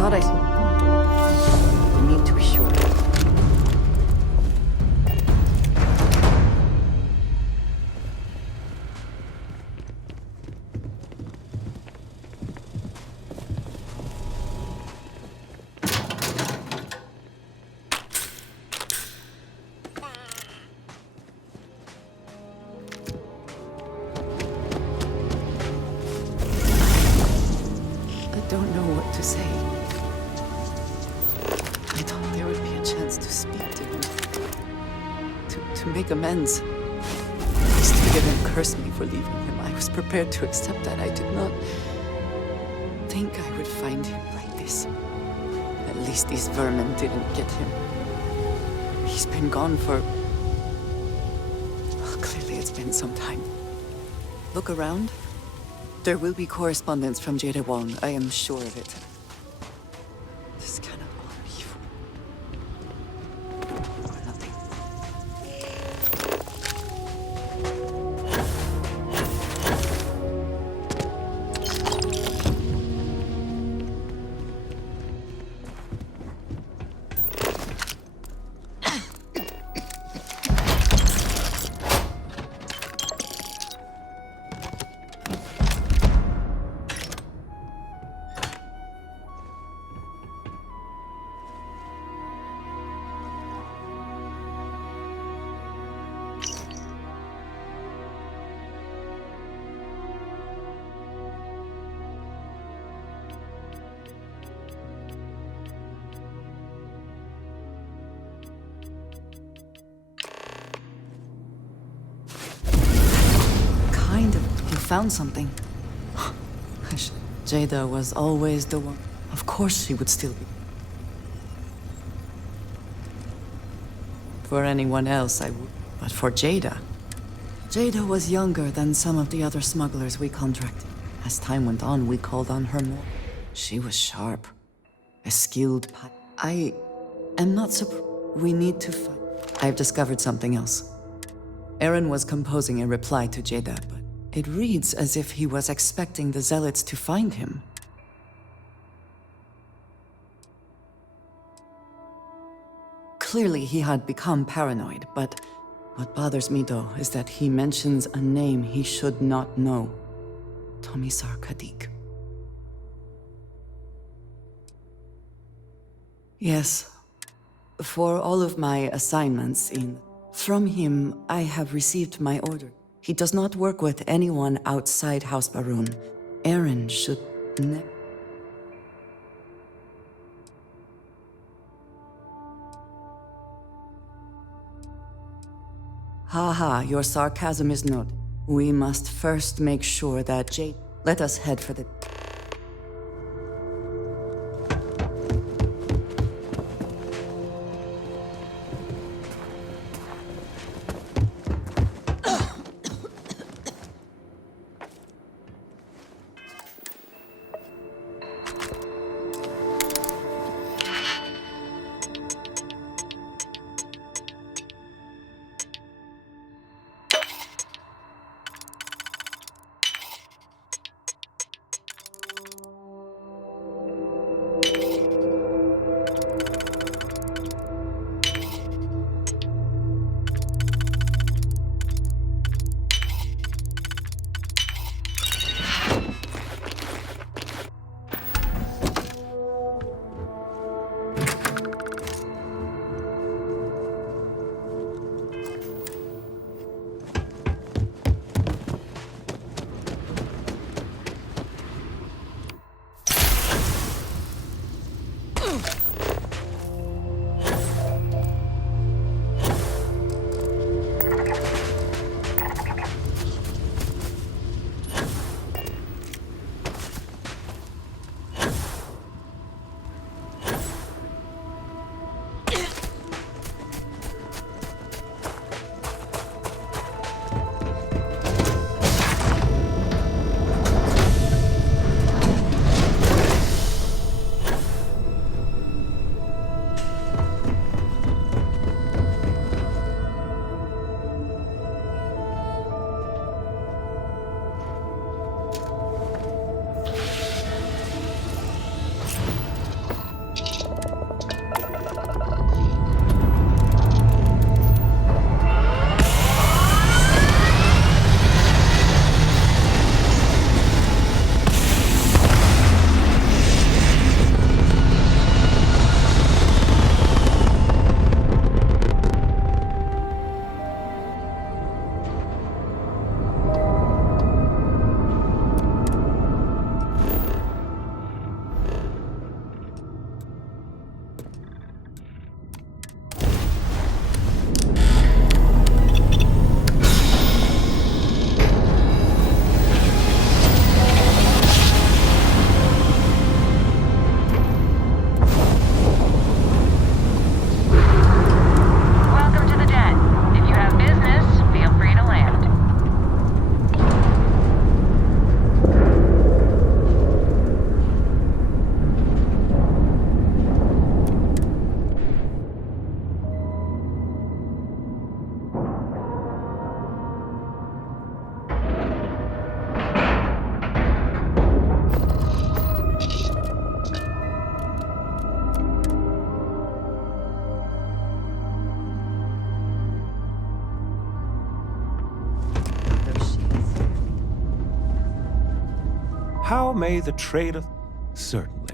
thought I need to be sure. I don't know what to say. I thought there would be a chance to speak to him. To make amends. At least he didn't curse me for leaving him. I was prepared to accept that. I did not think I would find him like this. At least these vermin didn't get him. He's been gone for... Well, clearly it's been some time. Look around. There will be correspondence from Jada Wong. I am sure of it. This cannot all be for nothing. Found something. Hush. Jada was always the one. Of course she would still be. For anyone else, I would. But for Jada... Jada was younger than some of the other smugglers we contracted. As time went on, we called on her more. She was sharp. A skilled I am not surprised. We need to fight. I've discovered something else. Aaron was composing a reply to Jada, but it reads as if he was expecting the Zealots to find him. Clearly he had become paranoid, but what bothers me though is that he mentions a name he should not know. Tomisar Kadik. Yes. For all of my assignments from him, I have received my order. He does not work with anyone outside House Baroon. Aaron should Haha, your sarcasm is not. We must first make sure that Jade... Let us head for the... How may the trade... Certainly.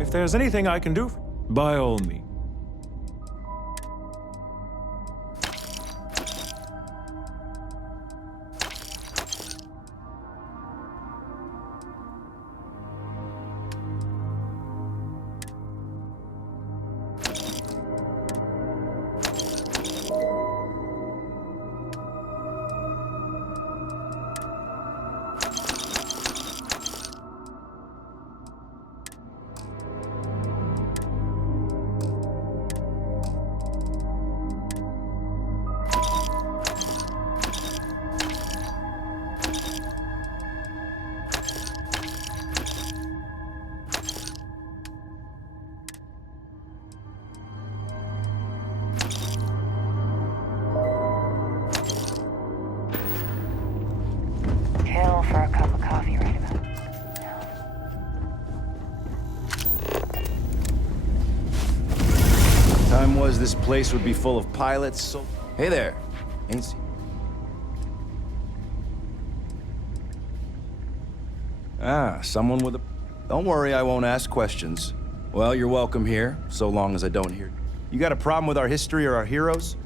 If there's anything I can do, by all means. Kill for a cup of coffee right about Time was this place would be full of pilots, so... Hey there. Ain't seen... Ah, someone with a... Don't worry, I won't ask questions. Well, you're welcome here, so long as I don't hear... You got a problem with our history or our heroes?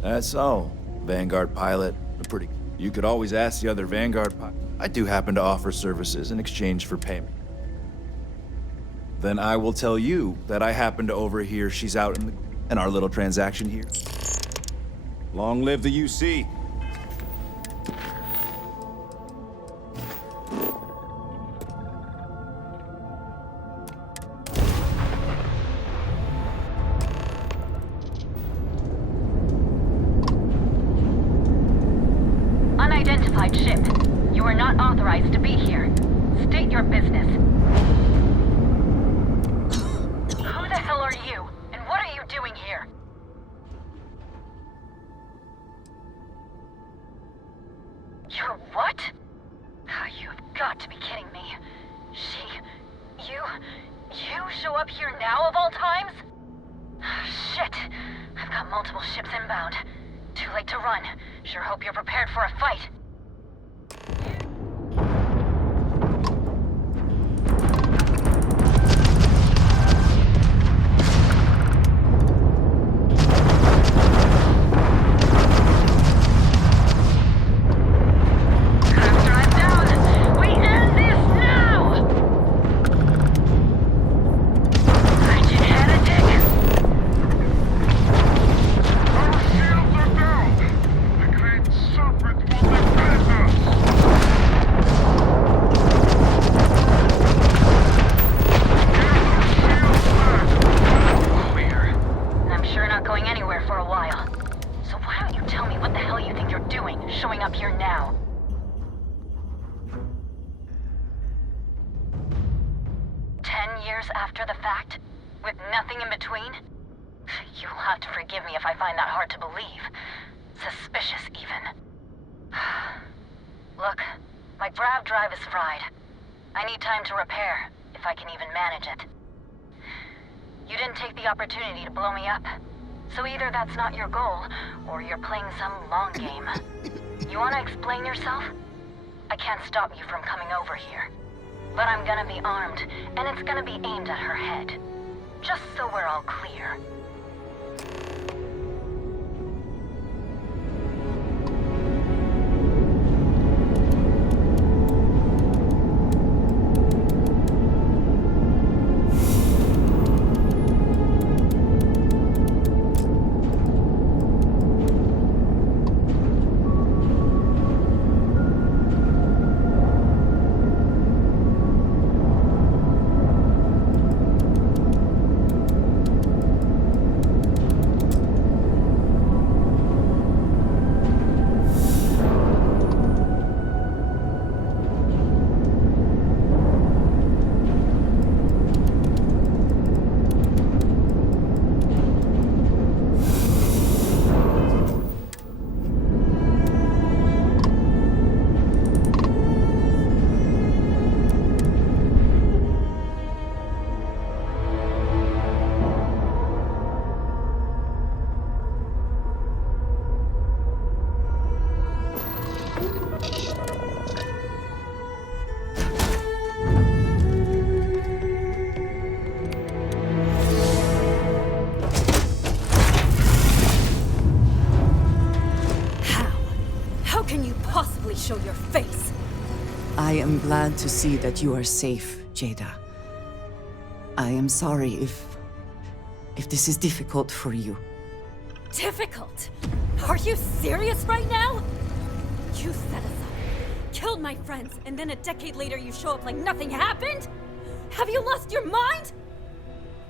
That's all. Vanguard pilot, a pretty... You could always ask the other Vanguard pilot. I do happen to offer services in exchange for payment. Then I will tell you that I happen to overhear she's out in our little transaction here. Long live the UC. Unidentified ship. You are not authorized to be here. State your business. Who the hell are you? And what are you doing here? You're what? You've got to be kidding me. You show up here now of all times? Shit. I've got multiple ships inbound. Too late to run. Sure hope you're prepared for a fight. After the fact? With nothing in between? You'll have to forgive me if I find that hard to believe. Suspicious, even. Look, my grav drive is fried. I need time to repair, if I can even manage it. You didn't take the opportunity to blow me up. So either that's not your goal, or you're playing some long game. You want to explain yourself? I can't stop you from coming over here. But I'm gonna be armed, and it's gonna be aimed at her head. Just so we're all clear. show your face. I am glad to see that you are safe, Jada. I am sorry if this is difficult for you. Difficult? Are you serious right now? You set us up, killed my friends, and then a decade later you show up like nothing happened? Have you lost your mind?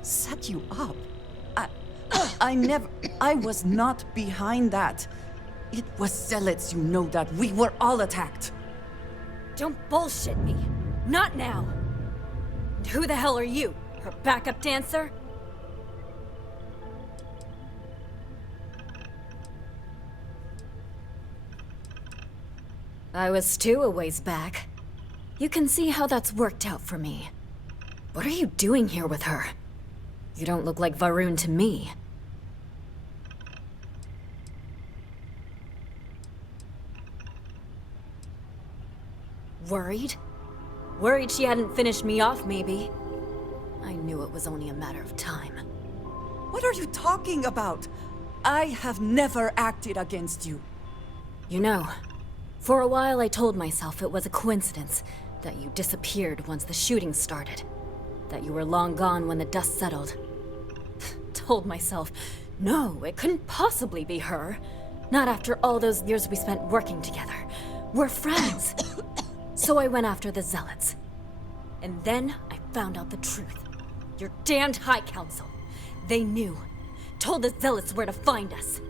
Set you up? I was not behind that. It was zealots, you know that. We were all attacked. Don't bullshit me. Not now. And who the hell are you? Her backup dancer? I was too a ways back. You can see how that's worked out for me. What are you doing here with her? You don't look like Varun to me. Worried? Worried she hadn't finished me off, maybe. I knew it was only a matter of time. What are you talking about? I have never acted against you. You know, for a while I told myself it was a coincidence that you disappeared once the shooting started. That you were long gone when the dust settled. Told myself, no, it couldn't possibly be her. Not after all those years we spent working together. We're friends. So I went after the Zealots. And then I found out the truth. Your damned High Council. They knew. Told the Zealots where to find us.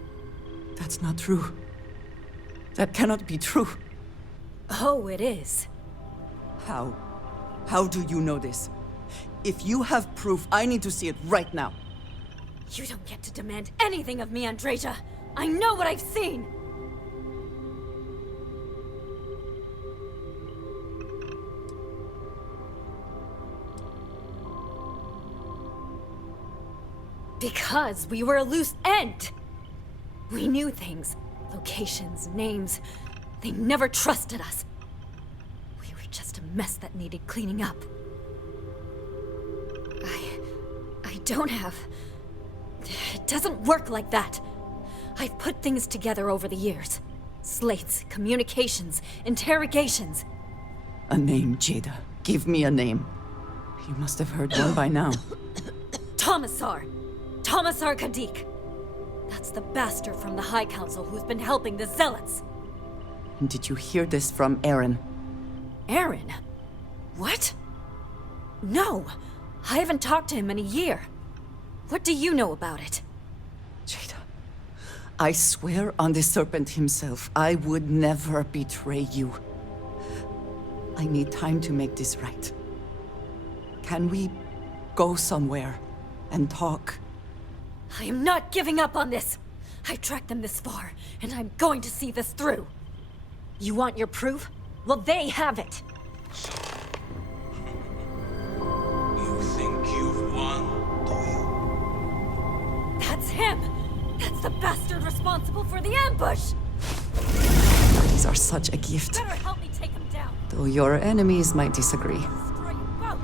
That's not true. That cannot be true. Oh, it is. How? How do you know this? If you have proof, I need to see it right now. You don't get to demand anything of me, Andreja. I know what I've seen! Because we were a loose end! We knew things. Locations, names. They never trusted us. We were just a mess that needed cleaning up. I don't have... It doesn't work like that. I've put things together over the years. Slates, communications, interrogations. A name, Jada. Give me a name. You must have heard one by now. Tomasar. Tomasar Kadik. That's the bastard from the High Council who's been helping the Zealots. And did you hear this from Aaron? Aaron? What? No. I haven't talked to him in a year. What do you know about it? Jada, I swear on the Serpent himself, I would never betray you. I need time to make this right. Can we go somewhere and talk? I am not giving up on this. I've tracked them this far, and I'm going to see this through. You want your proof? Well, they have it. You think you've won, do you? That's him! That's the bastard responsible for the ambush! These are such a gift. Better help me take him down. Though your enemies might disagree. Destroy you both!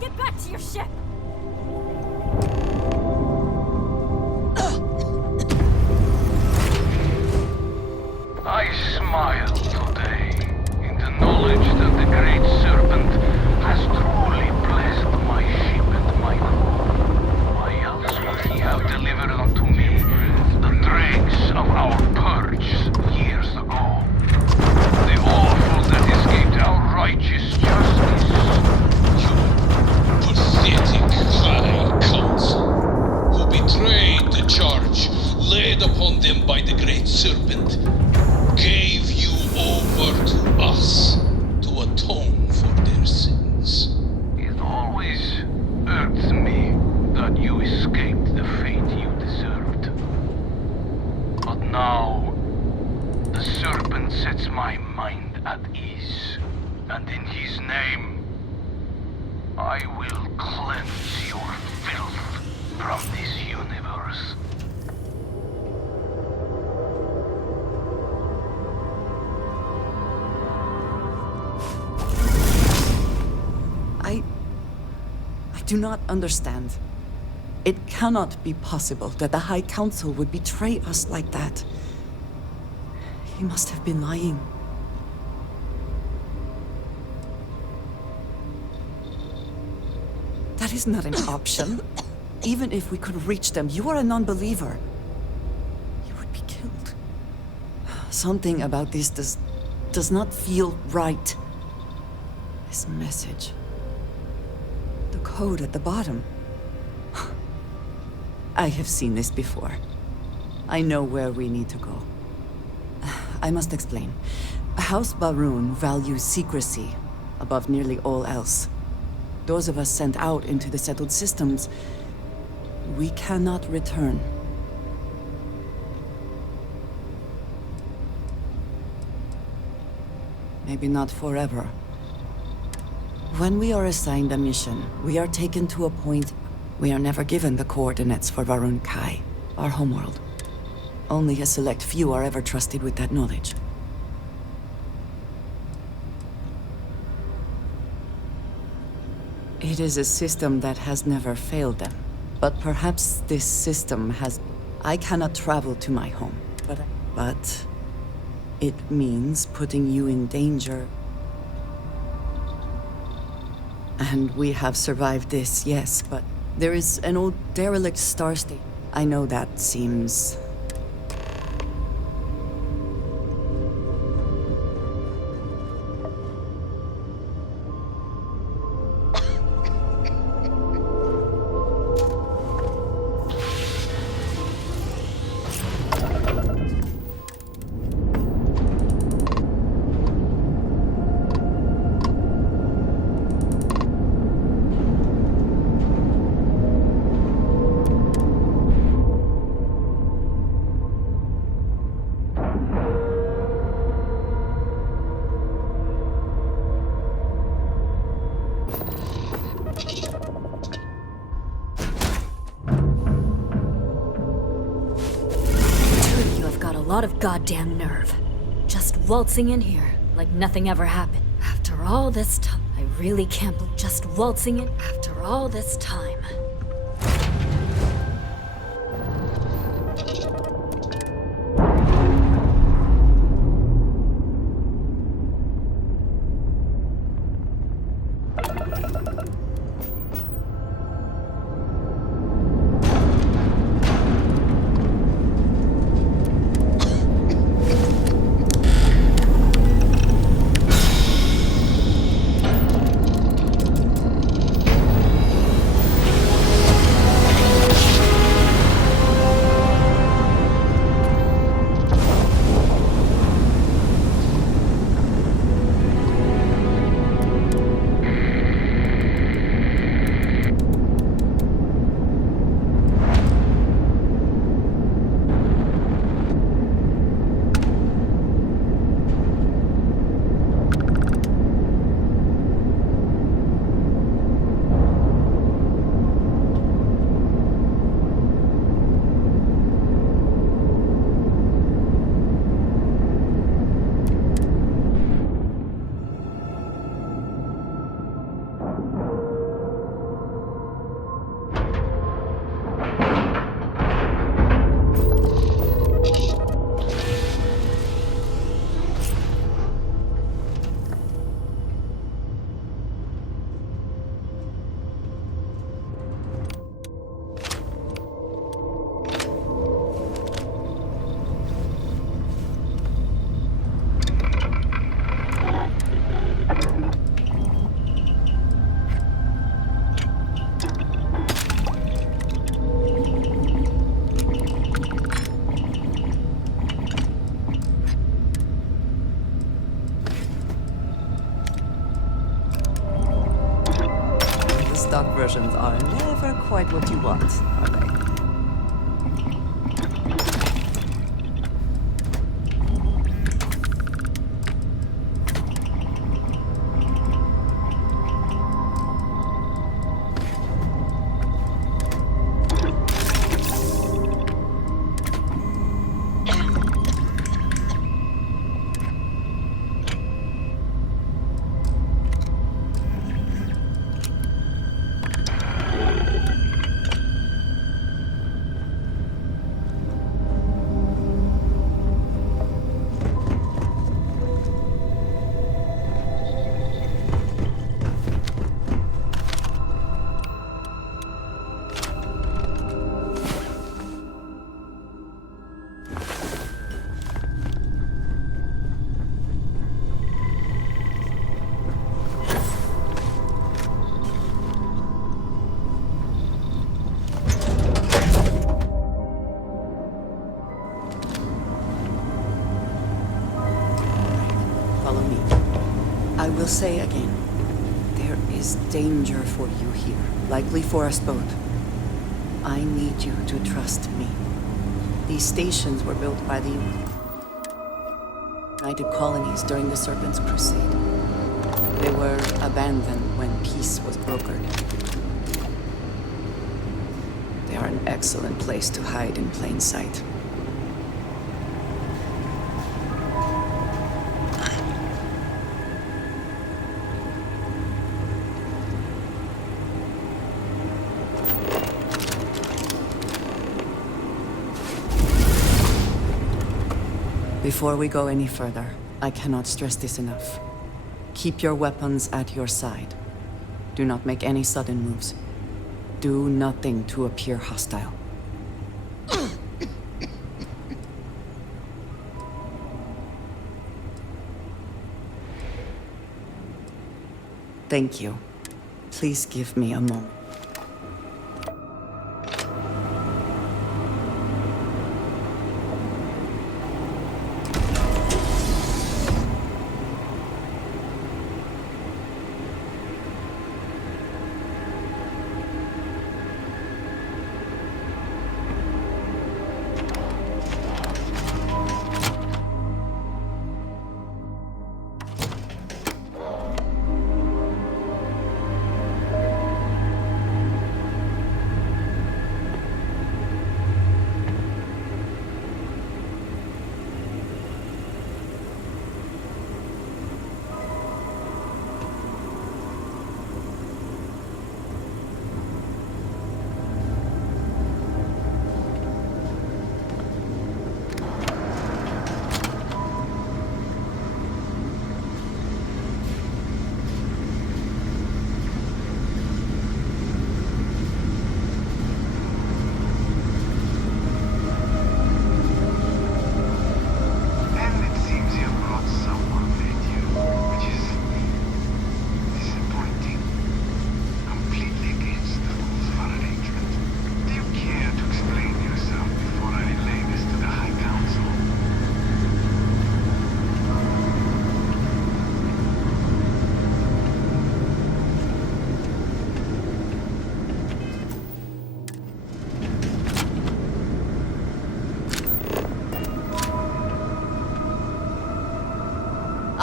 Get back to your ship! I smile today in the knowledge that the Great Serpent has truly blessed my ship and my crew. Why else would he have delivered unto me the dregs of our purge years ago? The awful that escaped our righteous justice. You pathetic High Council, who betrayed the charge laid upon them by the Great Serpent, gave you over to us to atone for their sins. It always irks me that you escaped the fate you deserved. But now, the Serpent sets my mind at ease, and in his name, I will cleanse your filth from this universe. I do not understand. It cannot be possible that the High Council would betray us like that. He must have been lying. That is not an option. Even if we could reach them, you are a non-believer. You would be killed. Something about this does not feel right. This message. The code at the bottom. I have seen this before. I know where we need to go. I must explain. House Baroon values secrecy above nearly all else. Those of us sent out into the settled systems, we cannot return. Maybe not forever. When we are assigned a mission, we are taken to a point. We are never given the coordinates for Varun Kai, our homeworld. Only a select few are ever trusted with that knowledge. It is a system that has never failed them. But perhaps this system has... I cannot travel to my home, but it means putting you in danger. And we have survived this, yes, but there is an old derelict star station. I know that seems... lot of goddamn nerve. Just waltzing in here like nothing ever happened. After all this time, I really can't believe just waltzing in after all this time. Stock versions are never quite what you want, are they? will say again, there is danger for you here, likely for us both. I need you to trust me. These stations were built by the United Colonies during the Serpent's Crusade. They were abandoned when peace was brokered. They are an excellent place to hide in plain sight. Before we go any further, I cannot stress this enough. Keep your weapons at your side. Do not make any sudden moves. Do nothing to appear hostile. Thank you. Please give me a moment.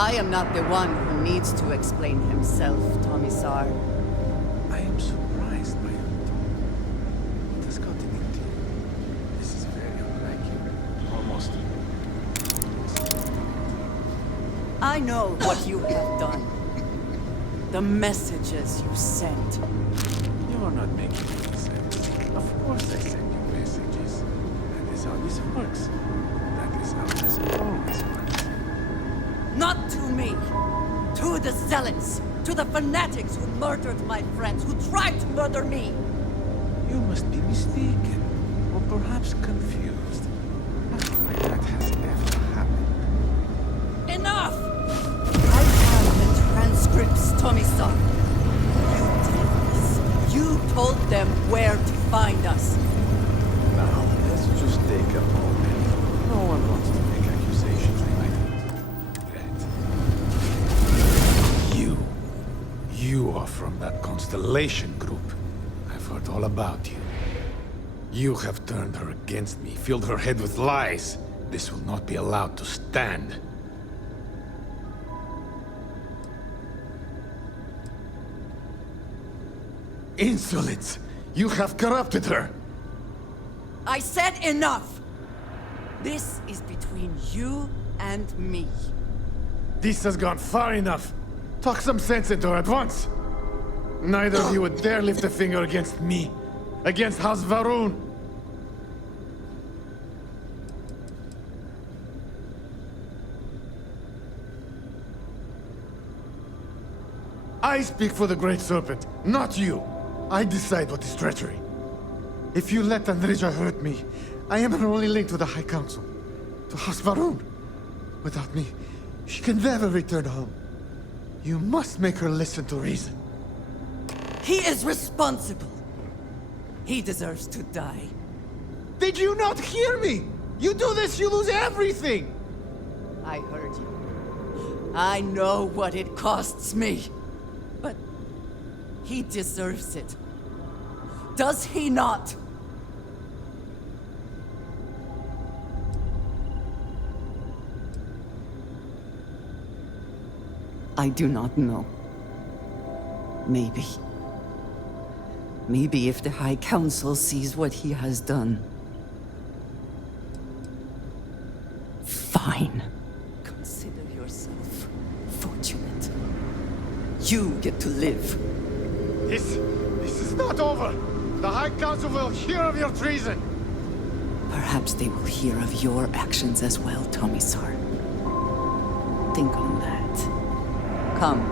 I am not the one who needs to explain himself, Tomisar. I am surprised by your tone. What has gotten into you? This is very unlike you. Almost. I know what you have done. The messages you sent. You are not making any sense. Of course I send you messages. That is how this works. That is how this always works. Not to me! To the zealots! To the fanatics who murdered my friends, who tried to murder me! You must be mistaken, or perhaps confused. Nothing like that has ever happened. Enough! I have the transcripts, Tomisar. You did this. You told them where to find us. Now, let's just take a moment. No one wants to make accusations they might regret. You are from that Constellation group. I've heard all about you. You have turned her against me, filled her head with lies. This will not be allowed to stand. Insolence! You have corrupted her! I said enough! This is between you and me. This has gone far enough. Talk some sense into her at once. Neither of you would dare lift a finger against me. Against House Varun. I speak for the Great Serpent, not you. I decide what is treachery. If you let Andreja hurt me, I am her only link to the High Council. To House Varun. Without me, she can never return home. You must make her listen to reason. He is responsible. He deserves to die. Did you not hear me? You do this, you lose everything! I heard you. I know what it costs me. But he deserves it. Does he not? I do not know. Maybe. Maybe if the High Council sees what he has done. Fine. Consider yourself fortunate. You get to live. This is not over. The High Council will hear of your treason. Perhaps they will hear of your actions as well, Tomisar. Think on that. Come.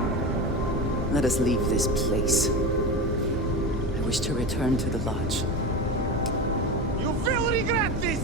Let us leave this place. I wish to return to the lodge. You will regret this!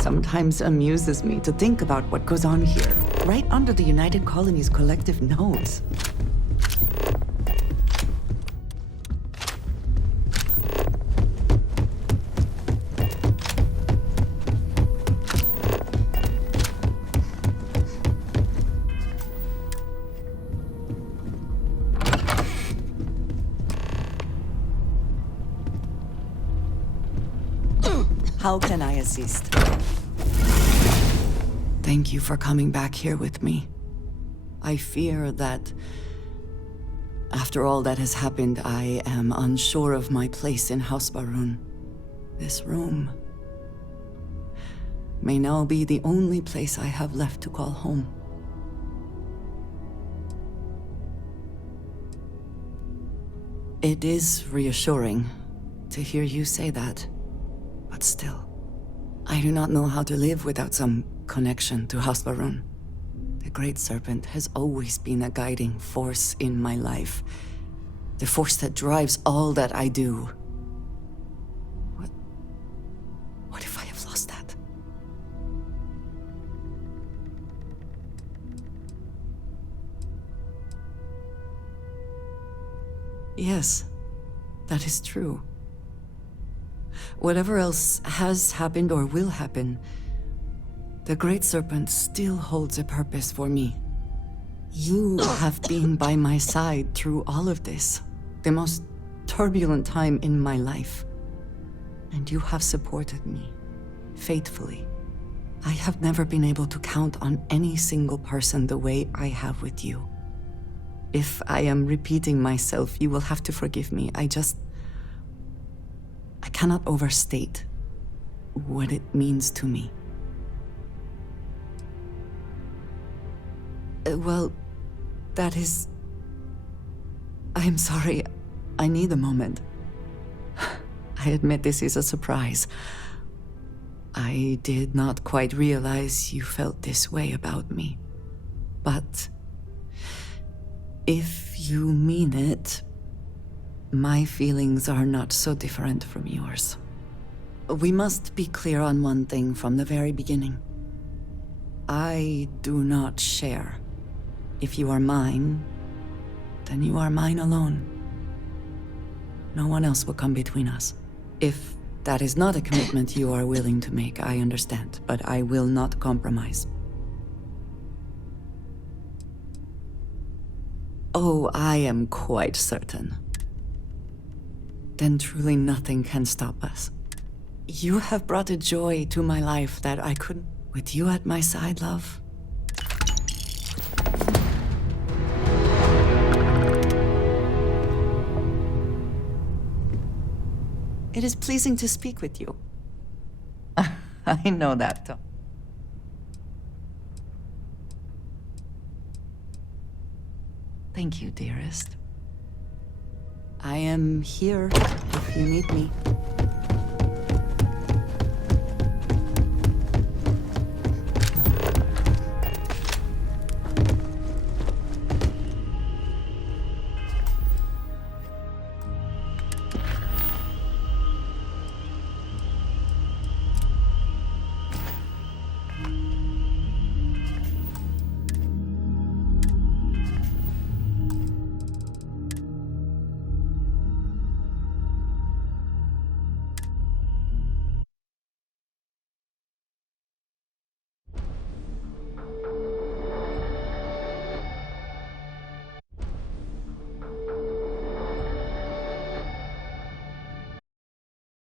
Sometimes amuses me to think about what goes on here, right under the United Colonies' collective nose. How can I assist? Thank you for coming back here with me. I fear that after all that has happened, I am unsure of my place in House Barun. This room may now be the only place I have left to call home. It is reassuring to hear you say that, but still, I do not know how to live without some connection to Hasbarun. The Great Serpent has always been a guiding force in my life. The force that drives all that I do. What if I have lost that? Yes, that is true. Whatever else has happened or will happen, the Great Serpent still holds a purpose for me. You have been by my side through all of this, the most turbulent time in my life. And you have supported me, faithfully. I have never been able to count on any single person the way I have with you. If I am repeating myself, you will have to forgive me. I cannot overstate what it means to me. Well, that is... I'm sorry. I need a moment. I admit this is a surprise. I did not quite realize you felt this way about me. But If you mean it, my feelings are not so different from yours. We must be clear on one thing from the very beginning. I do not share. If you are mine, then you are mine alone. No one else will come between us. If that is not a commitment you are willing to make, I understand, but I will not compromise. Oh, I am quite certain. Then truly nothing can stop us. You have brought a joy to my life that I couldn't. With you at my side, love. It is pleasing to speak with you. I know that, though. Thank you, dearest. I am here if you need me.